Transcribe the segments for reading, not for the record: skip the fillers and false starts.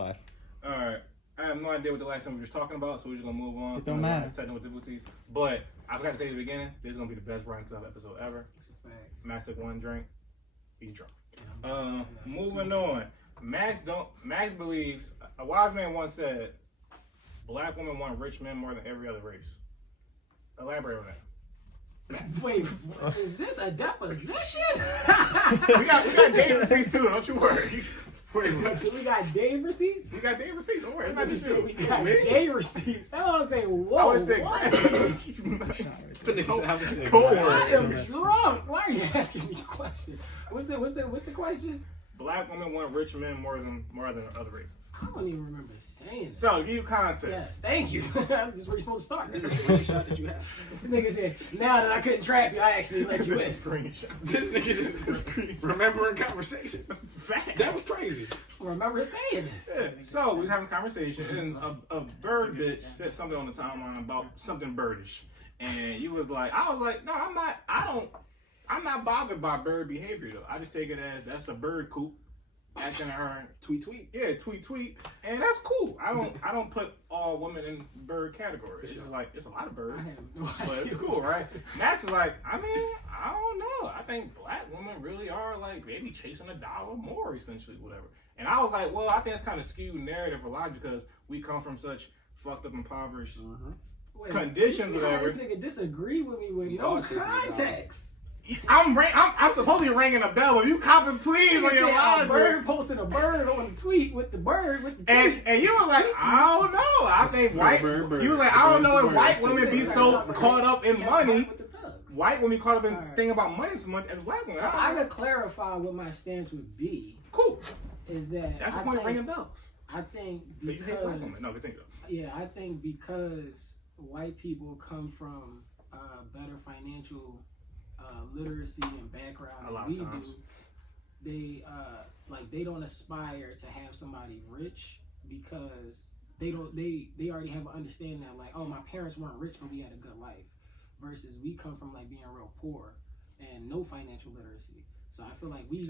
RightonQuelive. All right. I have no idea what the last time we were just talking about, so we're just gonna move on. It don't matter. Technical difficulties, but I forgot to say at the beginning, this is gonna be the best RightonQuelive episode ever. That's a fact. Max took one drink. He's drunk. Moving on. Max believes a wise man once said, "Black women want rich men more than every other race." Elaborate on that. Wait, is this a deposition? we got Dave receipts too. Don't you worry. We got Dave receipts? We got Dave receipts. Don't worry. It's not just you. you. We got Dave receipts. That's what I'm saying. Whoa. I would say, what? I am drunk. Why are you asking me questions? What's the question? Black women want rich men more than other races. I don't even remember saying that. So, give you context. Yes, thank you. This is where you're supposed to start. This screenshot that you have. This nigga says, now that I couldn't trap you, I actually let you in. Screenshot. This nigga just remembering conversations. Fact. That was crazy. I remember saying this. Yeah. So, we were having a conversation, and a bird bitch said something on the timeline about something birdish. And you was like, I was like, no, I'm not bothered by bird behavior though. I just take it as that's a bird coop acting her Tweet. Yeah, tweet, and that's cool. I don't put all women in bird categories. It's just like it's a lot of birds, but it's cool, right? Max is like, I mean, I don't know. I think black women really are like maybe chasing a dollar more, essentially, whatever. And I was like, well, I think it's kind of skewed narrative a lot because we come from such fucked up, impoverished conditions, whatever. This nigga disagree with me with no context. I'm supposedly ringing a bell, but you copping please on your logic. A bird posted a bird on the tweet with the bird with the tweet. And you were like, I don't know. I think white. You were like, I don't know if white women be so caught up in money. White women caught up in thinking about money so much as black women. So I could clarify what my stance would be. Cool. Is that that's the point of ringing bells? I think because you hate black women. No, we think so. Yeah, I think because white people come from better financial literacy and background than we do, they they don't aspire to have somebody rich because they already have an understanding that like, oh, my parents weren't rich but we had a good life, versus we come from like being real poor and no financial literacy. So I feel like we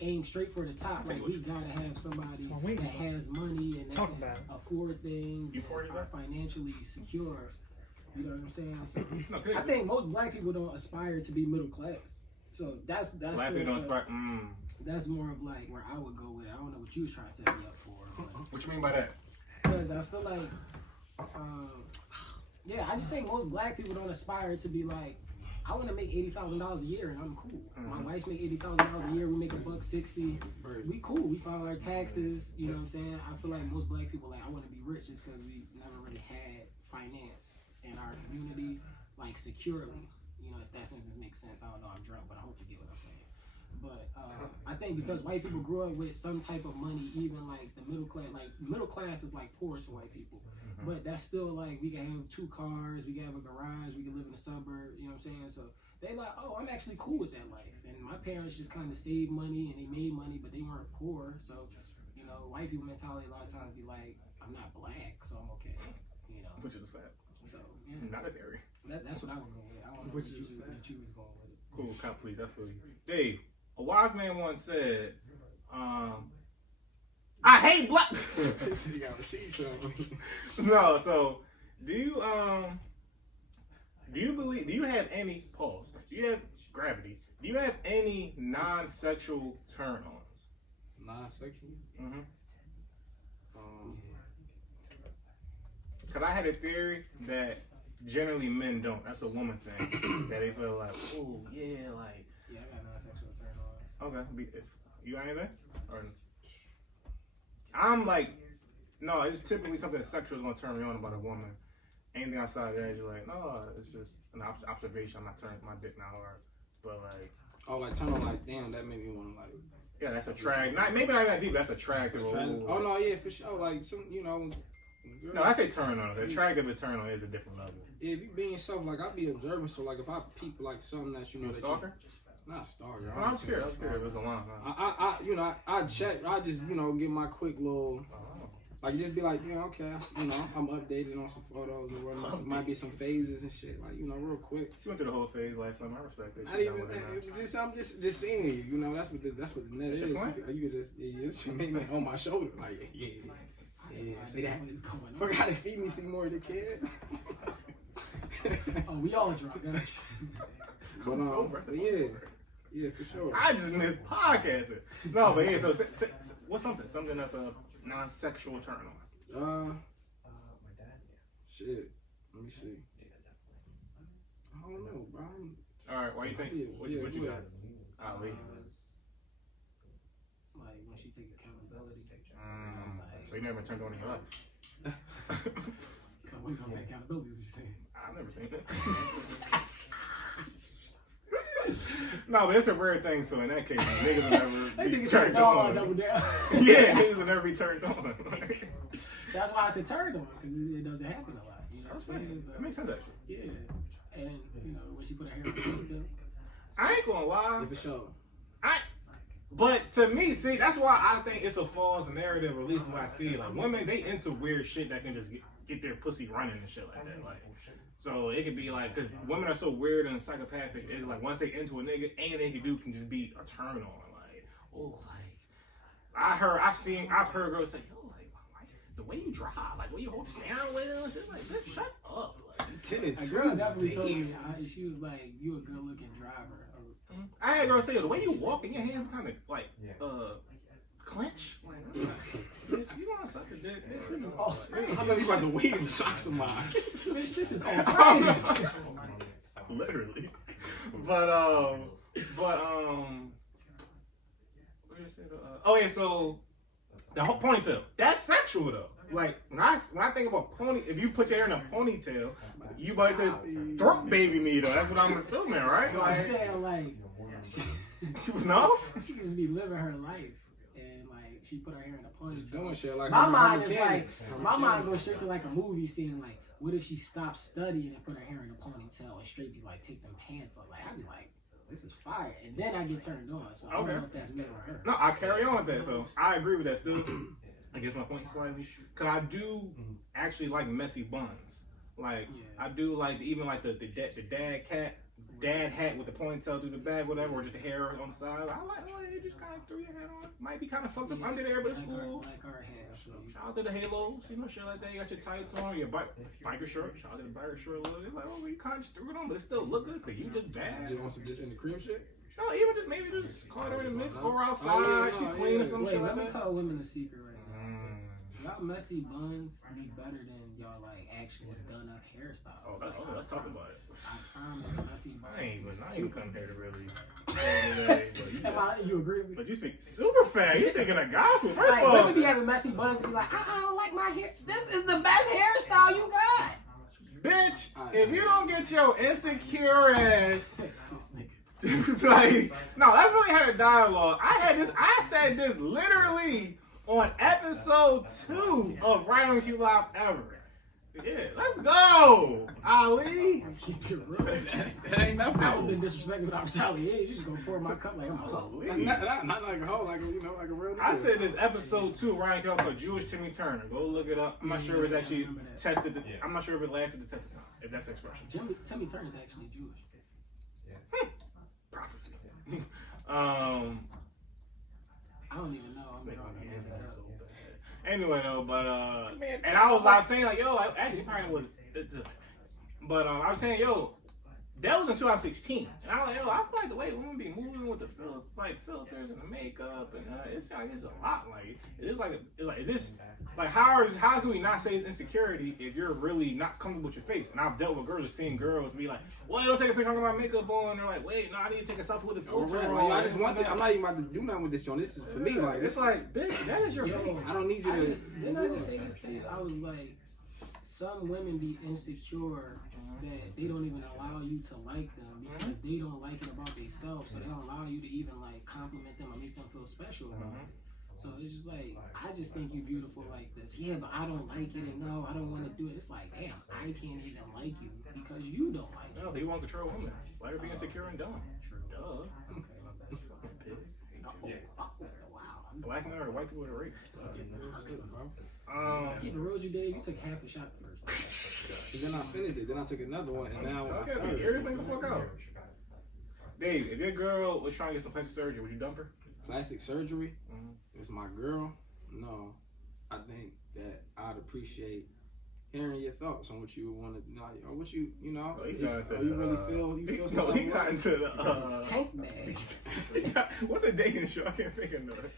aim straight for the top. Like we gotta have somebody that has money and that can afford things and are financially secure. You know what I'm saying? So I think most black people don't aspire to be middle class. So that's black people don't aspire. That's more of like where I would go with it. I don't know what you was trying to set me up for. What you mean by that? Because I feel like, I just think most black people don't aspire to be like, I want to make $80,000 a year and I'm cool. My wife make $80,000 a year. We make $160. We cool. We file our taxes. You know what I'm saying? I feel like most black people like I want to be rich just because we never really had finance in our community, like securely, you know, if that sentence makes sense. I don't know, I'm drunk, but I hope you get what I'm saying. But I think because white people grew up with some type of money, even like the middle class is like poor to white people. But that's still like, we can have 2 cars, we can have a garage, we can live in a suburb, you know what I'm saying? So they like, oh, I'm actually cool with that life. And my parents just kind of saved money and they made money, but they weren't poor. So, you know, white people mentality a lot of times be like, I'm not black, so I'm okay, you know. Which is a fact. So, not a theory. That's what I would go with. I don't know what you was going with it. Cool, please, I feel you. Dave, a wise man once said, I hate black. You gotta see something. No, so do you have any pause? Do you have gravity? Do you have any non-sexual turn-ons? Non-sexual? Because I had a theory that generally men don't. That's a woman thing. That they feel like, oh, yeah, like. Yeah, I got non-sexual turn-ons. Okay. If you got anything? Or I'm like, no, it's typically something sexual is going to turn me on about a woman. Anything outside of that, you're like, no, it's just an observation. I'm not turning my dick now hard. But like. Oh, like turn on, like, damn, that made me want to like. Yeah, that's attractive. Maybe not that deep, but that's attractive. Oh, no, yeah, for sure. Like, some, you know. No, I say turn on. Attractive is turn on is a different level. Yeah, if you being yourself, like, I be observing, so like, if I peep, like, something that you know that stalker? Not stalker. Oh, I'm scared. There's a line. I check. I just, you know, give my quick little Like, just be like, yeah, okay, you know, I'm updated on some photos and whatnot. Might be some phases and shit, like, you know, real quick. She went through the whole phase last time. I respect that. I'm just seeing you. You know, that's what the net is. You could just make me on my shoulder, like, yeah. See that? Forgot to feed me some more of the kid. Oh, we all drunk. But yeah, for sure. I just miss podcasting. No, but yeah. So what's something that's a non-sexual turn on? Shit. Let me see. I don't know, bro. All right, why you think? What you got? Ali. Like when she take accountability. So you never turned on in your life. So when you gonna take accountability? What you saying? I've never seen that. No, but it's a rare thing. So in that case, niggas will never be turned on. Yeah, niggas will never be turned on. That's why I said turned on, because it doesn't happen a lot. You know what I'm saying? That makes sense actually. Yeah, and you know when she put her hair in the ponytail. I ain't gonna lie. Yeah, for sure. But to me, see, that's why I think it's a false narrative, at least when I see it. Like, women, they into weird shit that can just get their pussy running and shit like that. Like, so it could be like, because women are so weird and psychopathic, it's like once they into a nigga, anything they can do can just be a turn on. Like, oh, like, I've heard girls say, yo, like, the way you drive, like, the way you hold the steering wheel, just like, just shut up. Like, tennis. A girl definitely told me, she was like, you a good looking driver. I had girls say, the way you walk and your hands kind of like clench. Like, bitch, you want to suck a dick? This is all phrase. I know you about to wave the socks of mine. Bitch, this is all phrase. Literally. But oh yeah, so the whole ponytail, that's sexual though. Like when I think of a pony, if you put your hair in a ponytail, you about to throat baby me though. That's what I'm assuming, right? I'm saying like, no, she can just be living her life, and like she put her hair in a ponytail. Doing shit like my mind is like, my mind goes straight to like a movie scene. Like, what if she stopped studying and put her hair in a ponytail and straight be like, take them pants off? Like, I'd be like, this is fire, and then I get turned on. So I don't know if that's me or her. No, I carry on with that. So I agree with that still. I guess my point slightly, cause I do actually like messy buns. Like I do like even like the dad hat with the ponytail through the back, whatever, or just the hair on the side. I like, oh, you just kind of threw your hat on. Might be kind of fucked up under there, but it's cool. Like our hair. Shout out to the halos, you know, shit like that. You got your tights on, your biker shirt. Shout out to the biker shirt a little. It's like, oh, well, you kind of just threw it on, but it still look good because you just bad. You want some just in the cream shit? No, even just maybe just caught her in the mix or outside. She clean or some shit like that. Let me tell women the secret right now. Y'all messy buns be better than y'all like actual done up hairstyles. Oh, let's talk about it. I promise, messy buns. I ain't even come here to really. You agree with me? But you speak super fast. You speaking of gospel. First like, of all, women be having messy buns and be like, I don't like my hair. This is the best hairstyle you got. Bitch, if you don't get your insecure ass. Like, no, that's really had a dialogue. I said this literally on episode 2 of RightonQuelive ever. Yeah, let's go, Ali. Keep it real. That ain't nothing. I would have been disrespectful without retaliation. You just gonna pour my cup like I'm a hoe. Not like a hoe, like a, you know, like a real nigga. I said this episode 2 of RightonQuelive called Jewish Timmy Turner. Go look it up. I'm not sure if it's actually tested. I'm not sure if it lasted the test of time. If that's the expression. Timmy Turner is actually Jewish. Prophecy. I don't even know. I'm drawing Anyway, though, but and I was saying like, yo, actually probably was, but I was saying, yo, that was in 2016, and I was like, yo, I feel like the way women be moving with the filters and the makeup, and it's like it's a lot. Like is this like how can we not say it's insecurity if you're really not comfortable with your face? And I've dealt with girls, seeing girls be like, well, don't take a picture, I got my makeup on. They're like, wait, no, I need to take a selfie with the filter on. I just want that. I'm not even about to do nothing with this, John. This is for me. Like it's like, bitch, that is your face. I don't need you to. Didn't I just say this to you? I was like, some women be insecure that they don't even allow you to like them because they don't like it about themselves, so they don't allow you to even like compliment them or make them feel special about it. So it's just like, I just think you're beautiful like this. Yeah, but I don't like it, and no, I don't want to do it. It's like, damn, I can't even like you because you don't like it. No, they want to control women. Let her be insecure and dumb. Duh. Okay. Wow. black men or white people that rape. Keep it real with you, Dave. You took half a shot first. Then I finished it. Then I took another one, and now everything the fuck out. Dave, if your girl was trying to get some plastic surgery, would you dump her? Plastic surgery? If it's my girl? No. I think that I'd appreciate hearing your thoughts on what you want to, what you know. Oh, you really feel some he got into the tank bag. What's a dating show? I can't think of it.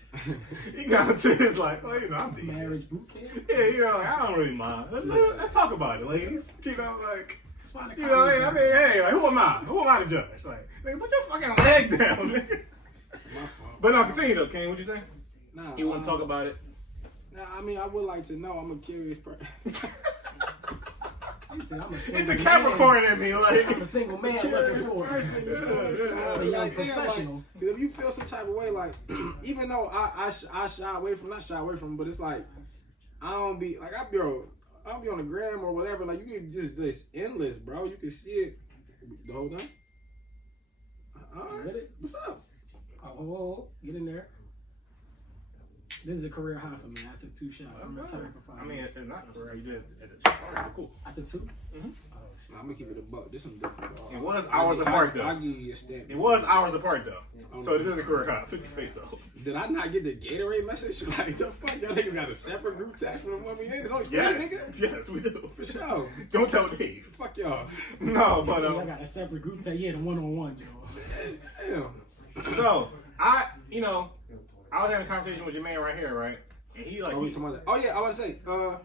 He got into his like, oh, you know, I'm dating. Marriage boot camp. Yeah, you know, like, I don't really mind. Let's talk about it, ladies. You know, like, you know, I mean, hey, like, who am I? Who am I to judge? Like, nigga, put your fucking leg down, nigga. But no, continue though, King. What'd you say? Nah, you want to talk about it? Nah, I mean, I would like to know. I'm a curious person. You said I'm a single it's the Capricorn in me. Like, I'm a single man looking for a young professional. Like, if you feel some type of way, like, even though I shy away from, but it's like, I don't be, like, I'll be on the gram or whatever, like, you can just endless, bro. You can see it the whole time. All right. What's up? Oh, get in there. This is a career high for me. I took 2 shots. I'm retired for 5 years. I mean, it's not career. You did at the party. Cool. I took 2? Mm-hmm. I'm gonna keep it a buck. This is different. It was hours apart though. I'll give you a stamp. It was hours apart though. So this is a career high. Flip your face though. Did I not get the Gatorade message? Like, the fuck? Y'all niggas got a separate group text for the one we in? It's only 3 niggas? Yes, we do. For sure. Don't tell Dave. Fuck y'all. No, but I got a separate group text. Yeah, the one-on-one, yo. Damn. So, I was having a conversation with your man right here, right? And he like, oh yeah, I was to say,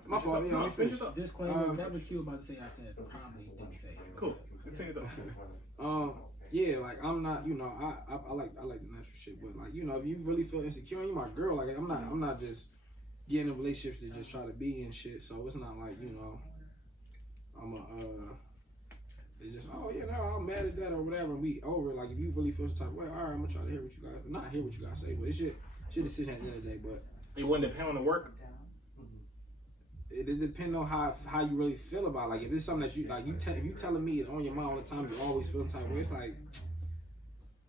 my fault. Yeah, finish it up. Disclaimer: whatever Q about to say, I said probably didn't say. Cool. Continue though. Yeah, like I'm not, I like the natural shit, but like, if you really feel insecure, and you my girl, like I'm not just getting in relationships to just try to be and shit. So it's not like I'm it's just I'm mad at that or whatever, and we over. Like if you really feel some type of way, all right, I'm gonna try to hear what you guys, not hear what you guys say, but it's your decision at the end of the day, but. It wouldn't depend on the work. It depends on how you really feel about it. Like if it's something that you like, if you telling me it's on your mind all the time, you always feel the type of way. It's like,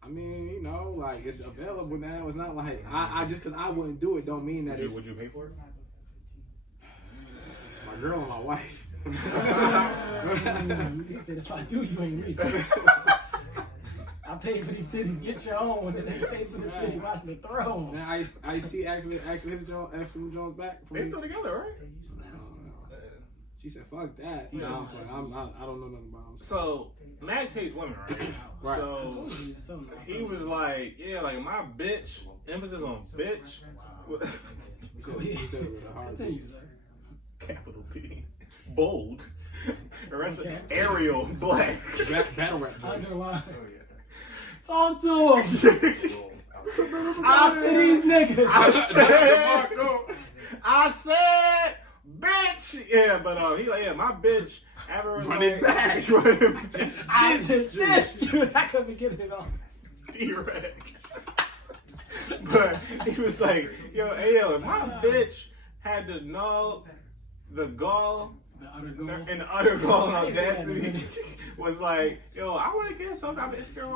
I mean, like it's available now. It's not like I just because I wouldn't do it don't mean that it's. Would you pay for it? My girl and my wife. He said if I do, you ain't leaving. I paid for these cities. Get your own, and they say for the city watching the throne. Now Ice-T asked for his Jones back. They still together, right? She said, "Fuck that." I don't know nothing about him. So Max hates women, right? Right. So he was like, "Yeah, like my bitch." Emphasis on bitch. Go ahead. Continue, sir. Capital P. Bold. The rest of Arial Black. Battle rap. Underline. Talk to him. I see these niggas. I said, bitch. Yeah, but he like, my bitch. Running back. I just dissed you. I couldn't get it off. D-Rag. But he was like, yo, if my bitch had the gall, and the utter gall and audacity was like, yo, I want to get something. I'm insecure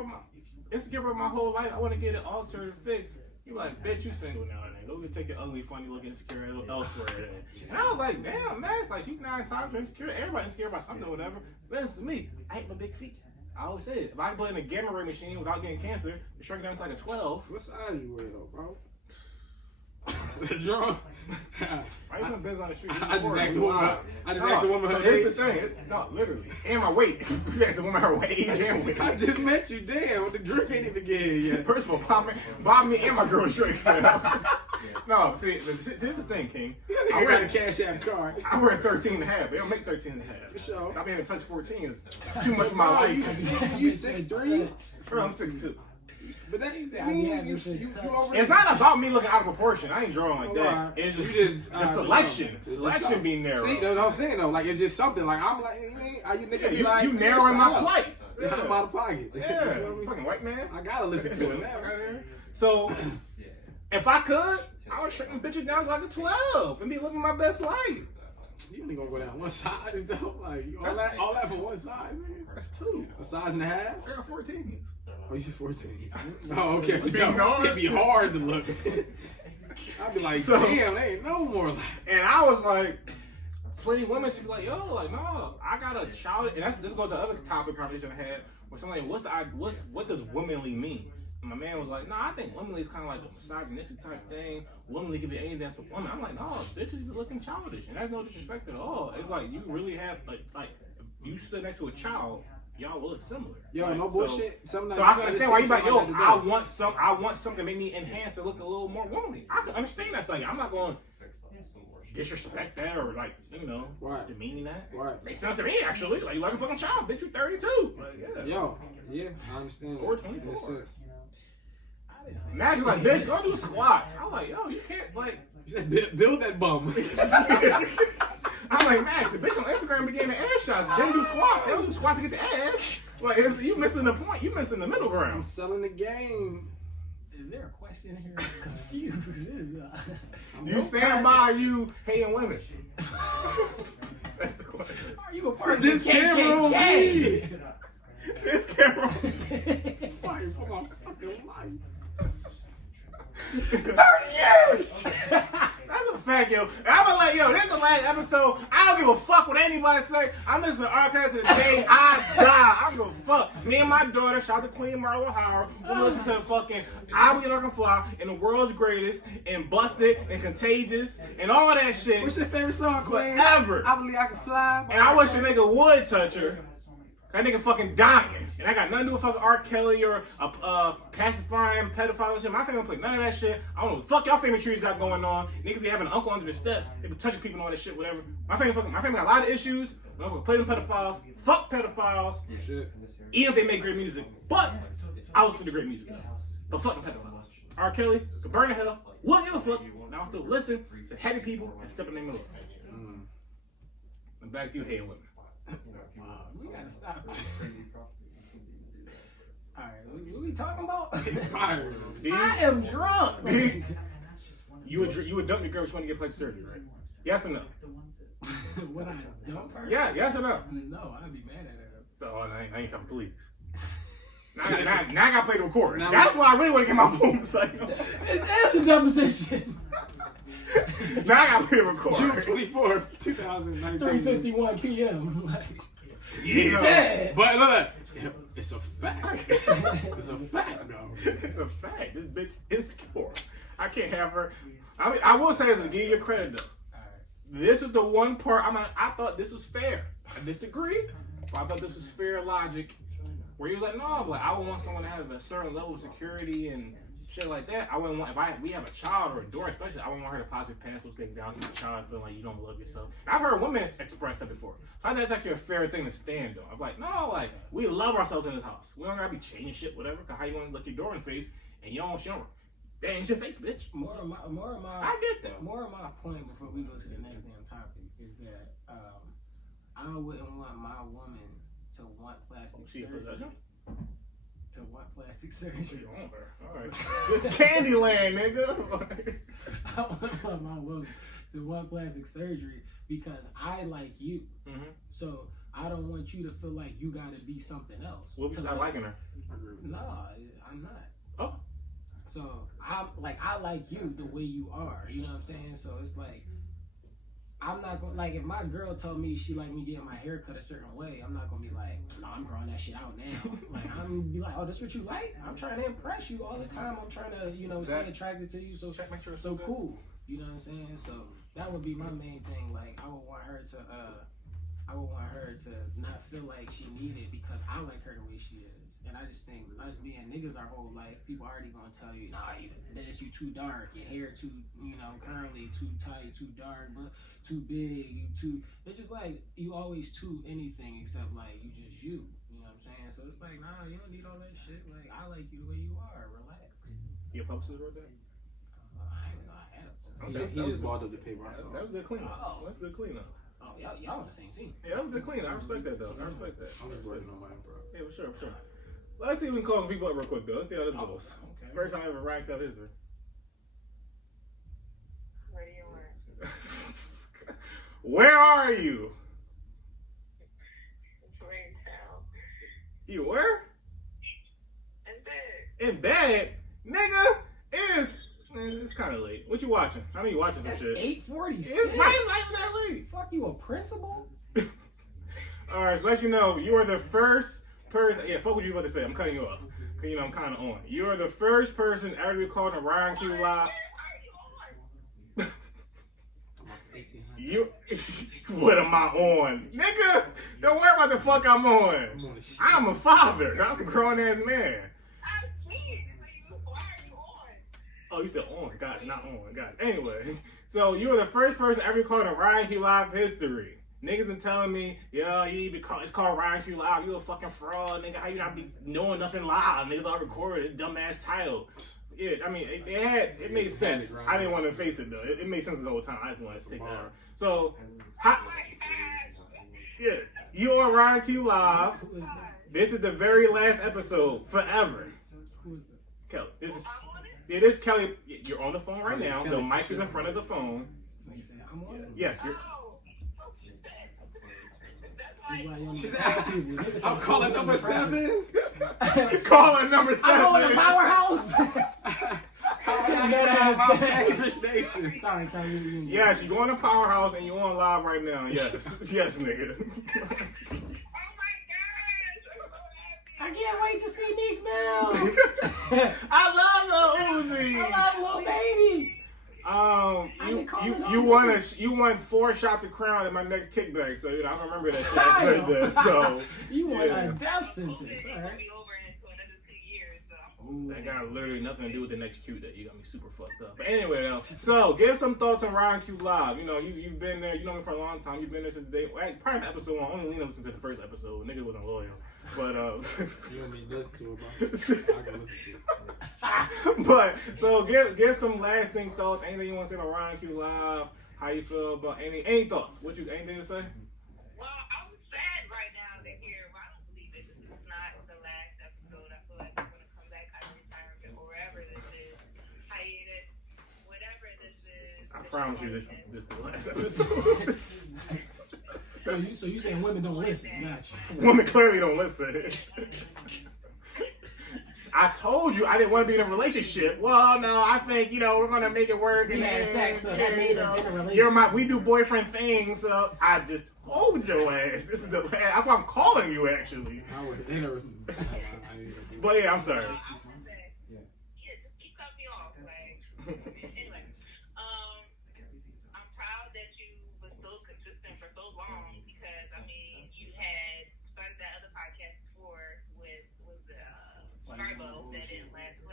with my whole life. I want to get it altered fit. You like, bitch, you single now and then. Go take your ugly, funny looking insecure elsewhere. And I was like, damn, man, it's like she's 9 times insecure. Everybody insecure about something or whatever. But listen to me, I hate my big feet. I always say it. If I can put in a gamma ray machine without getting cancer, it shrink down to like a 12. What size you wear though, bro? John. Why you putting biz on the street? I just asked the woman her age. Here's the thing. No, literally. And my weight. You asked the woman her age and weight. I just met you. Damn, the drink ain't even get here yet. First of all, buy me and my girl drinks now. No, see, here's the thing, King. I got a Cash App card. I wear 13 and a half. They don't make 13 and a half. For sure. I being able to touch 14 is too much for my life. You 6'3"? Bro, I'm 6'2". But that you already. It's not about me looking out of proportion. I ain't drawing like that. It's just the selection. Selection being narrow. See, that's what I'm saying though. Like it's just something. Like I'm like, you narrowing my plight. Yeah. I'm out of pocket. Yeah, fucking white man. I gotta listen to it now. So, if I could, I would shrink them bitches down to like a 12 and be living my best life. You only gonna go down one size though. Like all that for one size. Nigga. That's 2. A size and a half. I got 14s. Oh, you said 14. Oh, okay. For sure. It'd be hard to look. I'd be like, So- damn, they ain't no more like. And I was like, plenty of women should be like, yo, like, no, I got a child. And this goes to the other topic conversation I had where somebody, what does womanly mean? And my man was like, no, I think womanly is kind of like a misogynistic type thing. Womanly can be anything that's a woman. I'm like, no, bitches be looking childish. And that's no disrespect at all. It's like, you really have, like if you stood next to a child, y'all will look similar. Yo, right? no bullshit. So I can understand why you like, yo, I want something to make me enhance and look a little more womanly. I can understand that. Like, I'm not going to disrespect that or like, right. demeaning that. Right. Makes sense to me actually. Like, you like a fucking child, bitch, you 32. Like, yeah. Yo, yeah, I understand. Or that. 24. Makes sense. Imagine like, bitch, go do squats. I'm like, yo, you can't like. You said build that bum. I'm like, Max, the bitch on Instagram be getting the ass shots. They don't do squats. They don't do squats to get the ass. Like, you missing the point. You missing the middle I'm ground. selling the game. Is there a question here? I'm confused. You stand by you hating women. That's the question. Are you a part of This the camera on KKK? me. This camera. Fight for my fucking life. 30 years! That's a fact, yo. And I'm gonna let, this is the last episode. I don't give a fuck what anybody say. I'm listening to archives to the day I die. I don't give a fuck. Me and my daughter, shout out to Queen Marlo Howard, we listen to fucking I Believe I Can Fly and The World's Greatest and Busted and Contagious and all that shit. What's your favorite song, Queen? Forever. I Believe I Can Fly. And I wish a nigga would touch her. That nigga fucking dying. And I got nothing to do with fucking R. Kelly or pacifying pedophile and shit. My family don't play none of that shit. I don't know what the fuck y'all family trees got going on. Niggas be having an uncle under the steps. They be touching people and all that shit, whatever. My family got a lot of issues. We don't fucking play them pedophiles. Fuck pedophiles. Shit. Even if they make great music. But I was for the great music. But fuck the pedophiles. R. Kelly could burn in hell. Wouldn't give a fuck. Now I'll still listen to happy people and step in their middle. And back to you hating women. We gotta stop. Alright, what we talking about? Fire. I am drunk. You would dump your girl if you want to get plastic surgery, right? Yes or no? Would I dump her? Yeah, yes or no? No, I'd be mad at her. So I ain't coming, please. Now I gotta play the recorder. Now That's why I really want to get my phone. It's a deposition. Now I gotta play the recorder. June 24th, 2019. 3:51 p.m. Like, He said. But look, it's a fact. It's a fact, though. It's a fact. This bitch is insecure. I can't have her. I mean, I will say this to give you credit though. This is the one part I thought this was fair. I disagree, but I thought this was fair logic. Where he was like, no, but I would want someone to have a certain level of security and shit like that. I wouldn't want, we have a child or a daughter especially, I wouldn't want her to possibly pass those things down to the child feeling like you don't love yourself. I've heard women express that before. So I think that's actually a fair thing to stand on. I'm like, no, like, we love ourselves in this house. We don't gotta be changing shit, whatever, cause how you wanna look your door in the face and you don't show her. That ain't your face, bitch. more of my I get that. More of my point before we go to the next damn topic is that I wouldn't want my woman to want plastic surgery. To want plastic surgery. Alright. This Candyland, nigga. I wouldn't want my woman to want plastic surgery because I like you. Mm-hmm. So I don't want you to feel like you gotta be something else. What if you start liking her? No, I'm not. Oh. So I like you the way you are. You know what I'm saying? So it's like I'm not gonna like if my girl told me she like me getting my hair cut a certain way, I'm not gonna be like, no, I'm growing that shit out now. Like I'm gonna be like, oh, this what you like? I'm trying to impress you all the time. I'm trying to, stay attracted to you. So Make sure it's so good. cool. You know what I'm saying? So that would be my main thing. Like I would want her to not feel like she needed because I like her the way she is. And I just think us being niggas our whole life, people already gonna tell you, nah, you too dark, your hair too, curly, too tight, too dark, but too big, it's just like, you always too anything except like, you just you know what I'm saying? So it's like, nah, you don't need all that shit, like, I like you the way you are, relax. Your publicist wrote that? I didn't know I had a He just balled up the paper. I saw. That was good cleanup. Oh. That's good cleanup. Oh, y'all on the same team. Yeah, that was good cleanup. I respect that though. I respect that. I'm just working on mine, bro. Yeah, for sure, for sure. Let's see if we can call some people up real quick though. Let's see how this goes. Okay. First time I ever racked up history. Where are you? You where? In bed. Nigga, it is. Man, man, it's kind of late. What you watching? I know you watching some That's shit. 8:46. It's not even that late. Fuck you, a principal? All right, so let you know, you are the first person. Yeah, fuck what you about to say. I'm cutting you off. Cause I'm kind of on. You are the first person ever to be called on RightonQuelive. You, what am I on, nigga? Don't worry about the fuck I'm on. I'm a father. I'm a grown ass man. Oh, you said on. Got it, not on. Got it. Anyway, so you were the first person ever called on RightonQuelive history. Niggas been telling me, yo, you need to be called, it's called RightonQuelive. You a fucking fraud, nigga. How you not be knowing nothing live? Niggas all recorded this dumbass title. Yeah, I mean, it made sense. I didn't want to face it though. It made sense the whole time. I just wanted to take that. So, yeah, you are RightonQuelive. This is the very last episode forever. Kelly, this is Kelly. You're on the phone right now. The mic is in front of the phone. Yes, you're. She said, I'm calling number 7. Calling number 7. I'm going to Powerhouse. Such a badass station. Sorry, Kelly. Yes, you're going to Powerhouse and you're on live right now. Yes. Yes, nigga. I can't wait to see Meek Mill. I love Lil Uzi. I love Lil Baby. You won 4 shots of Crown in my next kickback, so I remember that shit. I said that. So you won a death sentence. All right. That got literally nothing to do with the next Q that you got me super fucked up. But anyway, though, so give some thoughts on RightonQuelive. You know, you've been there. You know me for a long time. You've been there since the day. Probably episode 1. Only listened to the first episode. Nigga wasn't loyal. But you don't need to listen to it, bro. I can listen to it. But so give some lasting thoughts. Anything you want to say on RightonQuelive? How you feel about any thoughts? Anything to say? Well, I'm sad right now to hear RightonQuelive. This is not the last episode. I feel like I'm gonna come back out of retirement or wherever this is, hiatus, whatever this is. I promise you, this is the last episode. So you saying women don't listen? Gotcha. Women clearly don't listen. I told you I didn't want to be in a relationship. Well, no, I think we're gonna make it work. We had sex, so that made us in a relationship. We do boyfriend things. So I just told your ass. This is the last. That's why I'm calling you actually. I was interested. But yeah, I'm sorry. Yeah, just keep cutting me off. Anyway, I'm proud that you were so consistent for so long because you had started that other podcast before with Garbo that didn't last 2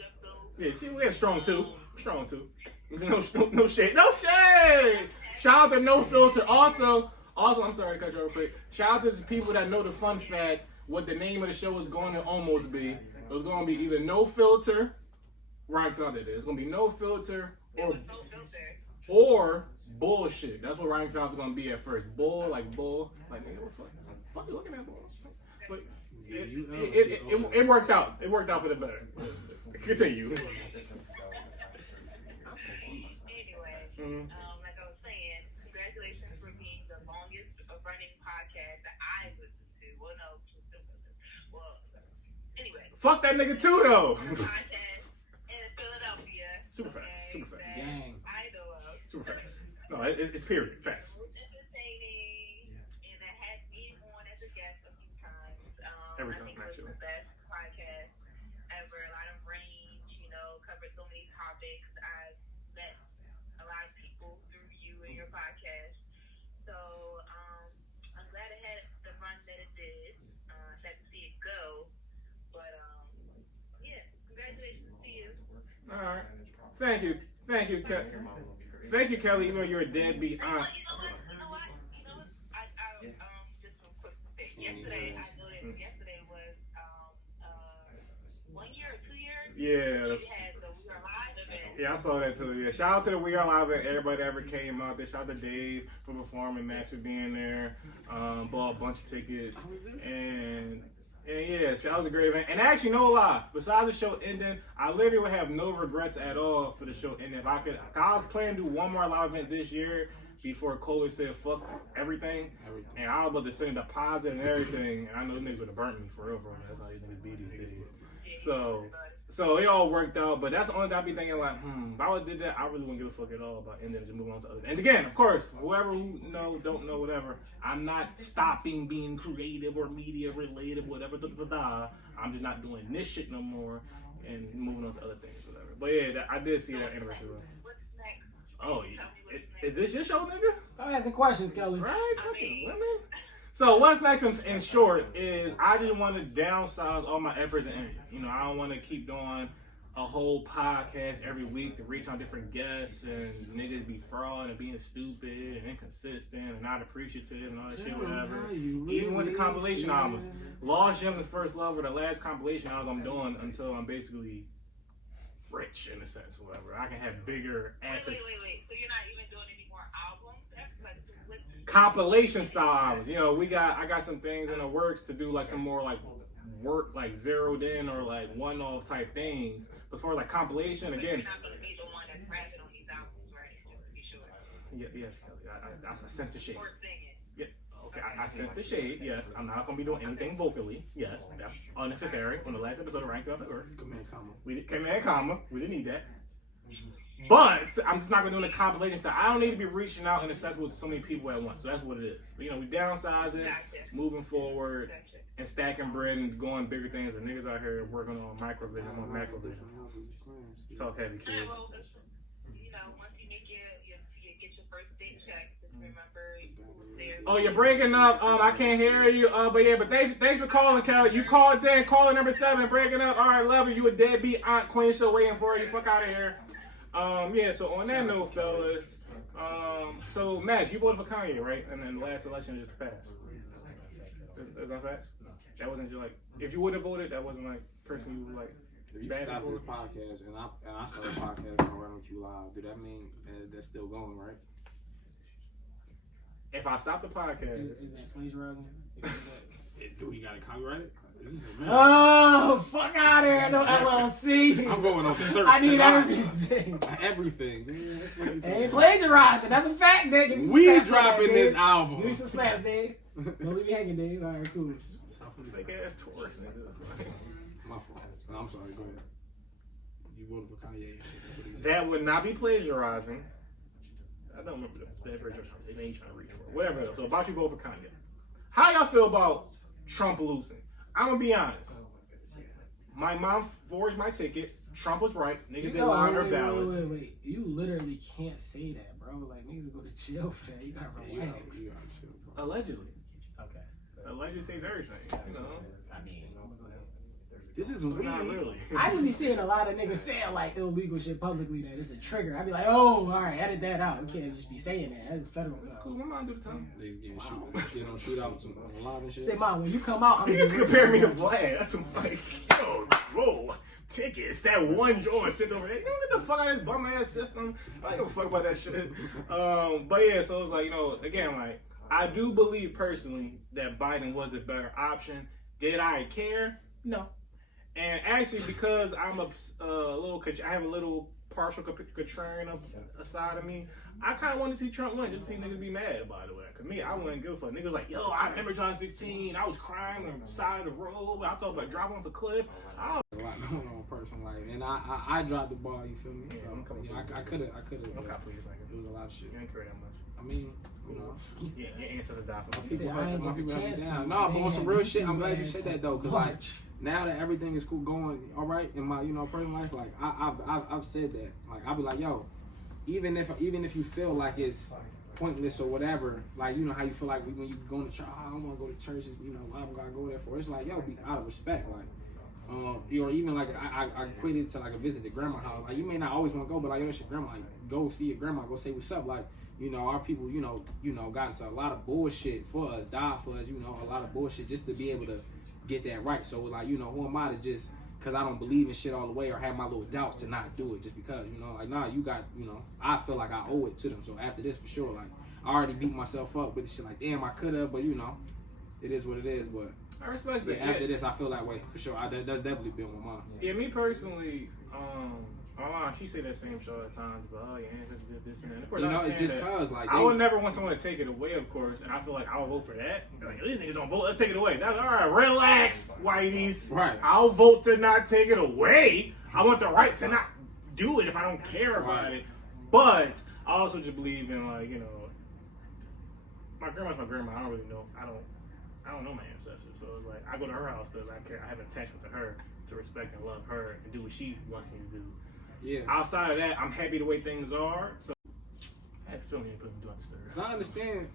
episodes. Yeah, we had strong two. No shade. No shade. Shout out to No Filter. Also, I'm sorry to cut you off real quick. Shout out to the people that know the fun fact. What the name of the show is going to almost be. It was going to be either No Filter. RightonQuelive it is. It's going to be No Filter or bullshit. That's what RightonQuelive is going to be at first. Bull, like nigga, what the fuck you looking at, bull? But it worked out. It worked out for the better. Continue. Anyway, like I was saying, congratulations for being the longest running podcast that I listened to. Well, anyway. Fuck that nigga too, though. Podcast in Philadelphia. Super fast. Dang. I know of. Super fast. No, it's period. Facts. Entertaining, and I had me on as a guest a few times. Every I time, think it was actually. the best podcast ever. A lot of range, covered so many topics. I met a lot of people through you and your podcast. So I'm glad it had the run that it did. Sad to see it go. But yeah, congratulations to you. All right. Thank you, Kelly. Thank you, Kelly. Even though you're a deadbeat aunt. You know what? I just a quick thing. Yesterday, I noticed. Yesterday was 1 year or 2 years. Yeah. You had the We Are Live event. Yeah, I saw that too. Yeah, shout out to the We Are Live and everybody that ever came out there. Shout out to Dave for performing, Max for being there. Bought a bunch of tickets, and yeah, so that was a great event. And actually, no lie, besides the show ending, I literally would have no regrets at all for the show ending. If I was planning to do one more live event this year before COVID said fuck everything. And I was about to send a deposit and everything. And I know niggas would have burnt me for real. That's how these niggas be these days. So it all worked out, but that's the only thing I be thinking like, if I would have did that, I really wouldn't give a fuck at all about ending and just moving on to other. And again, of course, whoever who don't know, whatever. I'm not stopping being creative or media related, whatever. I'm just not doing this shit no more and moving on to other things, whatever. But yeah, I did see that anniversary. What's next? Oh, is this your show, nigga? Stop asking questions, Kelly. Right, fucking women. So what's next in short is I just want to downsize all my efforts and energy. I don't want to keep doing a whole podcast every week to reach on different guests and niggas be fraud and being stupid and inconsistent and not appreciative and all that shit, whatever. Even with the compilation albums. Lost Gems and First Love were the last compilation albums I'm doing until I'm basically rich in a sense, or whatever. I can have bigger Wait. So you're not even doing any more albums? That's like compilation style albums. I got some things in the works to do, like some more like work, like zeroed in or like one-off type things. But for like compilation, again. You're not going to be the one that's rapping on these albums, right? Just to be sure. Yes, Kelly. I sense the shade. Or singing. Yeah. Okay, I sense the shade. Yes, I'm not gonna be doing anything vocally. Yes, that's unnecessary. On the last episode of RightonQuelive, command comma. We didn't need that. But I'm just not gonna do the compilation stuff. I don't need to be reaching out and accessible to so many people at once. So that's what it is. We downsize it, moving forward, and stacking bread and going bigger things. The niggas out here working on microvision, on macrovision. Talk heavy, kid. Well, once you make get your first big check, just remember. Oh, you're breaking up. I can't hear you. But thanks for calling, Kelly. You called then. Caller number 7, breaking up. All right, love you. You a deadbeat aunt queen still waiting for you. Fuck out of here. So on that note, fellas. So Max, you voted for Kanye, right? And then the last election just passed. Is that fact? That wasn't just like, if you would have voted, that wasn't like person you like. If you stop this podcast and I started a podcast on RightonQuelive, do that mean that's still going, right? If I stop the podcast, is that plagiarism? Do we got to copyright it? Oh, fuck out of here, no LLC. I'm going off the search. I need everything. Everything. It ain't plagiarizing. That's a fact, Dave. We dropping this album. Give me some slaps, Dave. Don't leave me hanging, Dave. All right, cool. Fake ass Taurus niggas. My fault. I'm sorry. Go ahead. You voted for Kanye. That would not be plagiarizing. I don't remember the average they may trying to reach for. Whatever. So about you vote for Kanye. How y'all feel about Trump losing? I'm gonna be honest. My mom forged my ticket. Trump was right. Niggas didn't lie on their ballots. Wait. You literally can't say that, bro. Like, niggas go to jail for that. You gotta relax. Allegedly. Okay. Allegedly saves everything. I mean, this is weird. Not really. I just be seeing a lot of niggas saying like illegal shit publicly that it's a trigger. I be like, oh, all right, edit that out. You can't just be saying that. That's federal. It's cool. My mom do the time. Niggas getting shootouts on live and shit. Say, mom, when you come out, You just compare me to Vlad. That's some like, roll tickets. That one joint sitting over there. You don't get the fuck out of this bum ass system. I don't give a fuck about that shit. But yeah, so it's like, again, like, I do believe personally that Biden was a better option. Did I care? No. And actually, because I'm I have a little partial contrarian aside of me, I kind of want to see Trump win, just to see niggas be mad about it. Cause me, I wouldn't give a fuck. Niggas like, yo, I remember 2016, I was crying on the side of the road, I thought about dropping off the cliff. A lot going on personally, and I dropped the ball. You feel me? Yeah, so I could have. Okay, please, It was a lot of shit. You ain't care that much. I mean, Yeah, your ancestors died for me. My people have me down. No, but on some real shit, I'm glad you said that though, cause like now that everything is cool going all right in my personal life, like I've said that, like I'll be like, yo, even if you feel like it's pointless or whatever, like how you feel like when you go to church, I don't want to go to church, what I'm gonna go there for? It's like, yo, be out of respect, like. Or even like I equated to like a visit to grandma's house. Like you may not always want to go, but like yo, that's your grandma. Like go see your grandma, go say what's up. Like our people, got into a lot of bullshit for us, died for us. A lot of bullshit just to be able to get that right. So like who am I to just because I don't believe in shit all the way or have my little doubts to not do it just because like nah, you got I feel like I owe it to them. So after this for sure, like I already beat myself up with the shit. Like damn, I could have, but it is what it is. But I respect that. After this, I feel that way for sure. That's definitely been my mind. Yeah, me personally, Oh, she say that same shit all the time, but oh yeah, this and that. Of course, You I know, it's understand just that. cause like I would never want someone to take it away, of course, and I feel like I'll vote for that. Like these niggas don't vote, let's take it away. That's all right. Relax, whiteys. Right. I'll vote to not take it away. I want the right to not do it if I don't care about it. But I also just believe in like my grandma's my grandma. I don't really know. I don't know my ancestors, so it's like I go to her house because I care. I have an attachment to her to respect and love her and do what she wants me to do. Yeah. Outside of that, I'm happy the way things are. So I had to feel me and put me doing this. So I understand.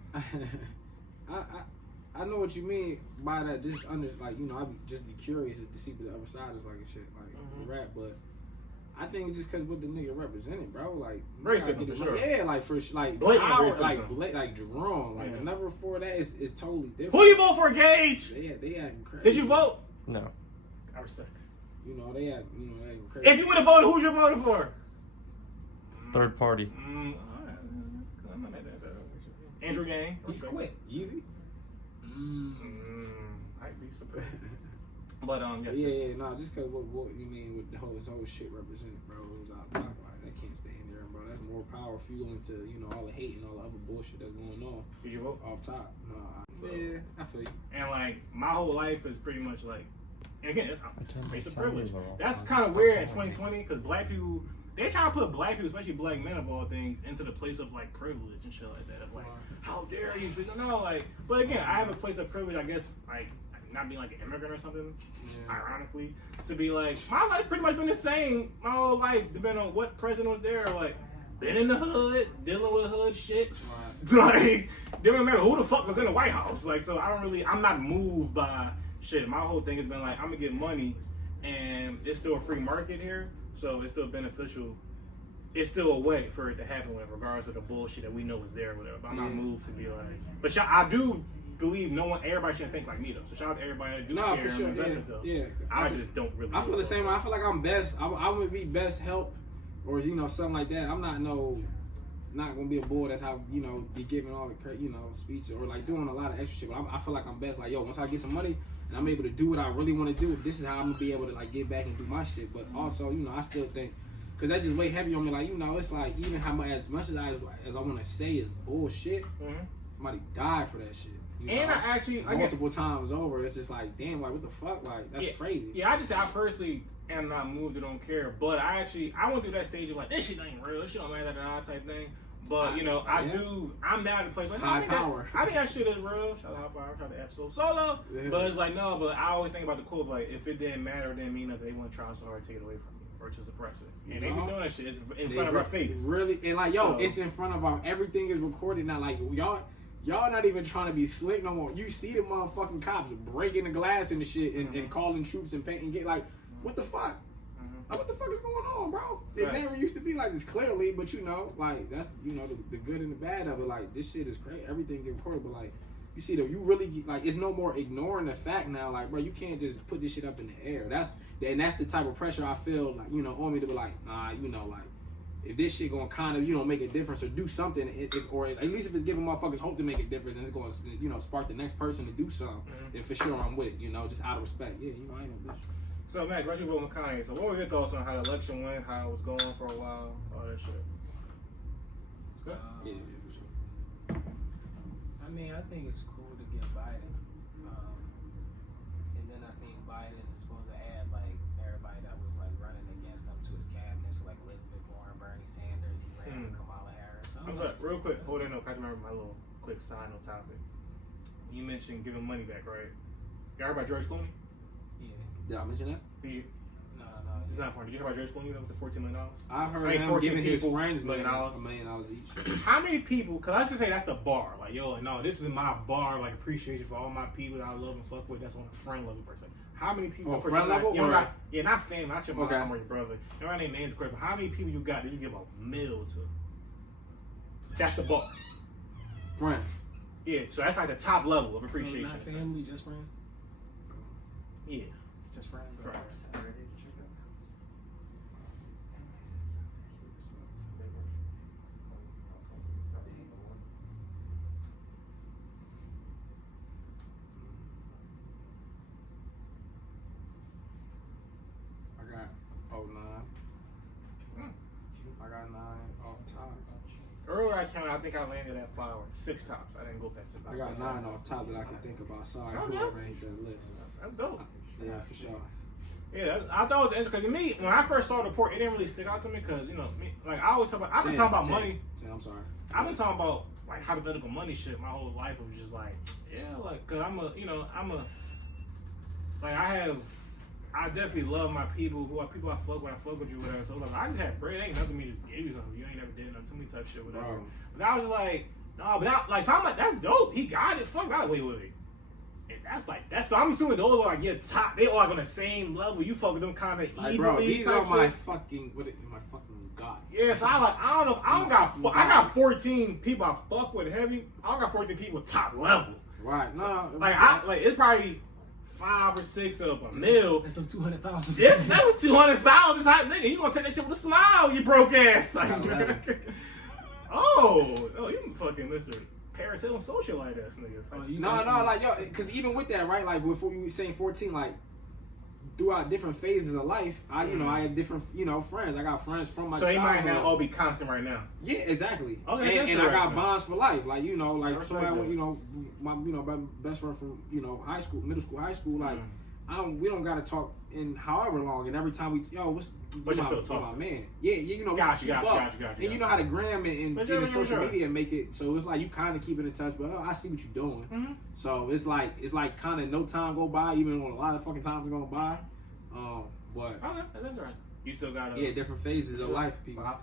I know what you mean by that. Just I be curious to see what the other side is like and shit, like rap. But I think it's just because what the nigga represented, bro. Like racism for sure. Yeah, like for like blatant power, racism. like Jerome. Like never before that is totally different. Who you vote for, Gage? They acting crazy. Did you vote? No. I respect. You know they acting crazy. If you would have voted, who would you vote for? Third party. Andrew Yang. He's quit. Easy. I'd be surprised. But no, just cause what you mean with his whole shit represented, bro. It was out of pocket. Like that can't stay in there, bro. That's more power fueling to all the hate and all the other bullshit that's going on. Did you vote? Off top? No. Yeah, I feel you. And like my whole life is pretty much like, and again, it's space of privilege. That's kind of weird in 2020 because black people. They try to put black people, especially black men of all things, into the place of like privilege and shit like that. Of like, how dare these people? No, like, but again, I have a place of privilege. I guess like not being like an immigrant or something. Yeah. Ironically, to be like my life pretty much been the same my whole life, depending on what president was there. Like, been in the hood, dealing with hood shit. Right. Like, didn't matter who the fuck was in the White House. Like, so I'm not moved by shit. My whole thing has been like, I'm gonna get money, and it's still a free market here. So it's still beneficial. It's still a way for it to happen, regardless of the bullshit that we know is there, or whatever. But I'm not moved to be like. But I do believe everybody shouldn't think like me though. So shout out to everybody that do care for sure. and invest though. Yeah. I just don't really. I feel the same way. I feel like I'm best. I would be best help, or something like that. I'm not gonna be a boy that's how be giving all the speeches or like doing a lot of extra shit. But I feel like I'm best. Like once I get some money. And I'm able to do what I really want to do. This is how I'm gonna be able to like get back and do my shit. But also, I still think, cause that just weigh heavy on me. Like it's like even as much as I want to say is bullshit. Somebody died for that shit. And I actually multiple times over. It's just like damn, like what the fuck, like that's crazy. Yeah, I personally am not moved or don't care. But I went through that stage of like this shit ain't real. This shit don't matter type thing. But I'm now at a place like high power. I think that shit is real. Shout out to high power, shout out to episode solo. Yeah. But it's like no, but I always think about the quote like if it didn't matter, it didn't mean nothing. They wouldn't try so hard to take it away from me or to suppress it. And they be doing that shit. It's in front of our face. Really, and like it's in front of our. Everything is recorded now. Like y'all not even trying to be slick no more. You see the motherfucking cops breaking the glass and the shit and calling troops and get like what the fuck. Like, what the fuck is going on, bro? It never used to be like this clearly, but like that's the good and the bad of it. Like this shit is crazy. Everything get recorded, but like you see though, you really like it's no more ignoring the fact now. Like, bro, you can't just put this shit up in the air. That's the type of pressure I feel like on me to be like, nah, like if this shit gonna kind of make a difference or do something, or at least if it's giving motherfuckers hope to make a difference and it's gonna spark the next person to do something, then for sure I'm with it. Just out of respect. Yeah, I ain't no bitch. So, Max, why'd you vote with Kanye? So, what were your thoughts on how the election went, how it was going for a while, all that shit? Good? I mean, I think it's cool to get Biden. And then I seen Biden is supposed to add, like, everybody that was, like, running against him to his cabinet. So, like, Elizabeth Warren, Bernie Sanders, he ran with Kamala Harris. So I'm sorry, real quick, hold on, I can remember my little quick side note topic. You mentioned giving money back, right? You heard about George Clooney? Did I mention that? Did you? No. It's not important. Did you hear about George Clooney with the $14 million? I heard him giving his friends $1 million each. How many people, because let's just say that's the bar. Like, no, this is my bar, like, appreciation for all my people that I love and fuck with. That's on a friend level person. How many people? Friend level? Not family, not your mom or your brother. You know, I ain't names correct, but how many people you got that you give a meal to? That's the bar. Friends. Yeah, so that's like the top level of appreciation. So not family, just friends? Yeah. Just friends. I got 09. counted, I think I landed at 5 or 6 tops. I didn't go past 6. I got 9 off top that I can think about. Sorry, Oh, whoever ain't that list. That's dope. Yeah, for sure. Yeah, I thought it was interesting because to me, when I first saw the report, it didn't really stick out to me because like I always talk about. I've been talking about money. I'm sorry. I've been talking about like hypothetical money shit my whole life. It was just like, yeah, like because I definitely love my people I fuck with you, whatever. So like, I just had bread. Ain't nothing me just gave you something. You ain't never did nothing to me type shit, whatever. Bro. But I was like, no, but so I'm like, that's dope. He got it. Fuck that. Wait. And so I'm assuming those are like your top. They all like on the same level. You fuck with them kind of evenly. Bro, these are my shit. fucking gods. Yeah, so I don't know. I got 14 people I fuck with heavy. I don't got 14 people top level. Right. No. Like it's probably 5 or 6 of a mil. That's some 200,000. Yes, that was 200,000 type nigga. You gonna take that shit with a smile, you broke ass. Like, oh, you fucking Mr. Paris Hilton socialite ass niggas. No, like yo, because even with that, right? Like before you were saying 14, like throughout different phases of life, I had different friends. I got friends from my childhood. So they might not all be constant right now. Yeah, exactly. Okay, and I got bonds for life. Like somebody, my my best friend from high school, middle school, high school. Like we don't gotta talk in however long. And every time what's but you still talk, my man. Yeah, got you. And you know how to gram it and social media make it so it's like you kind of keep it in touch. But I see what you're doing. Mm-hmm. So it's like kind of no time go by, even when a lot of fucking times are going by. But okay, that's right. You still got different phases of life, people. 5?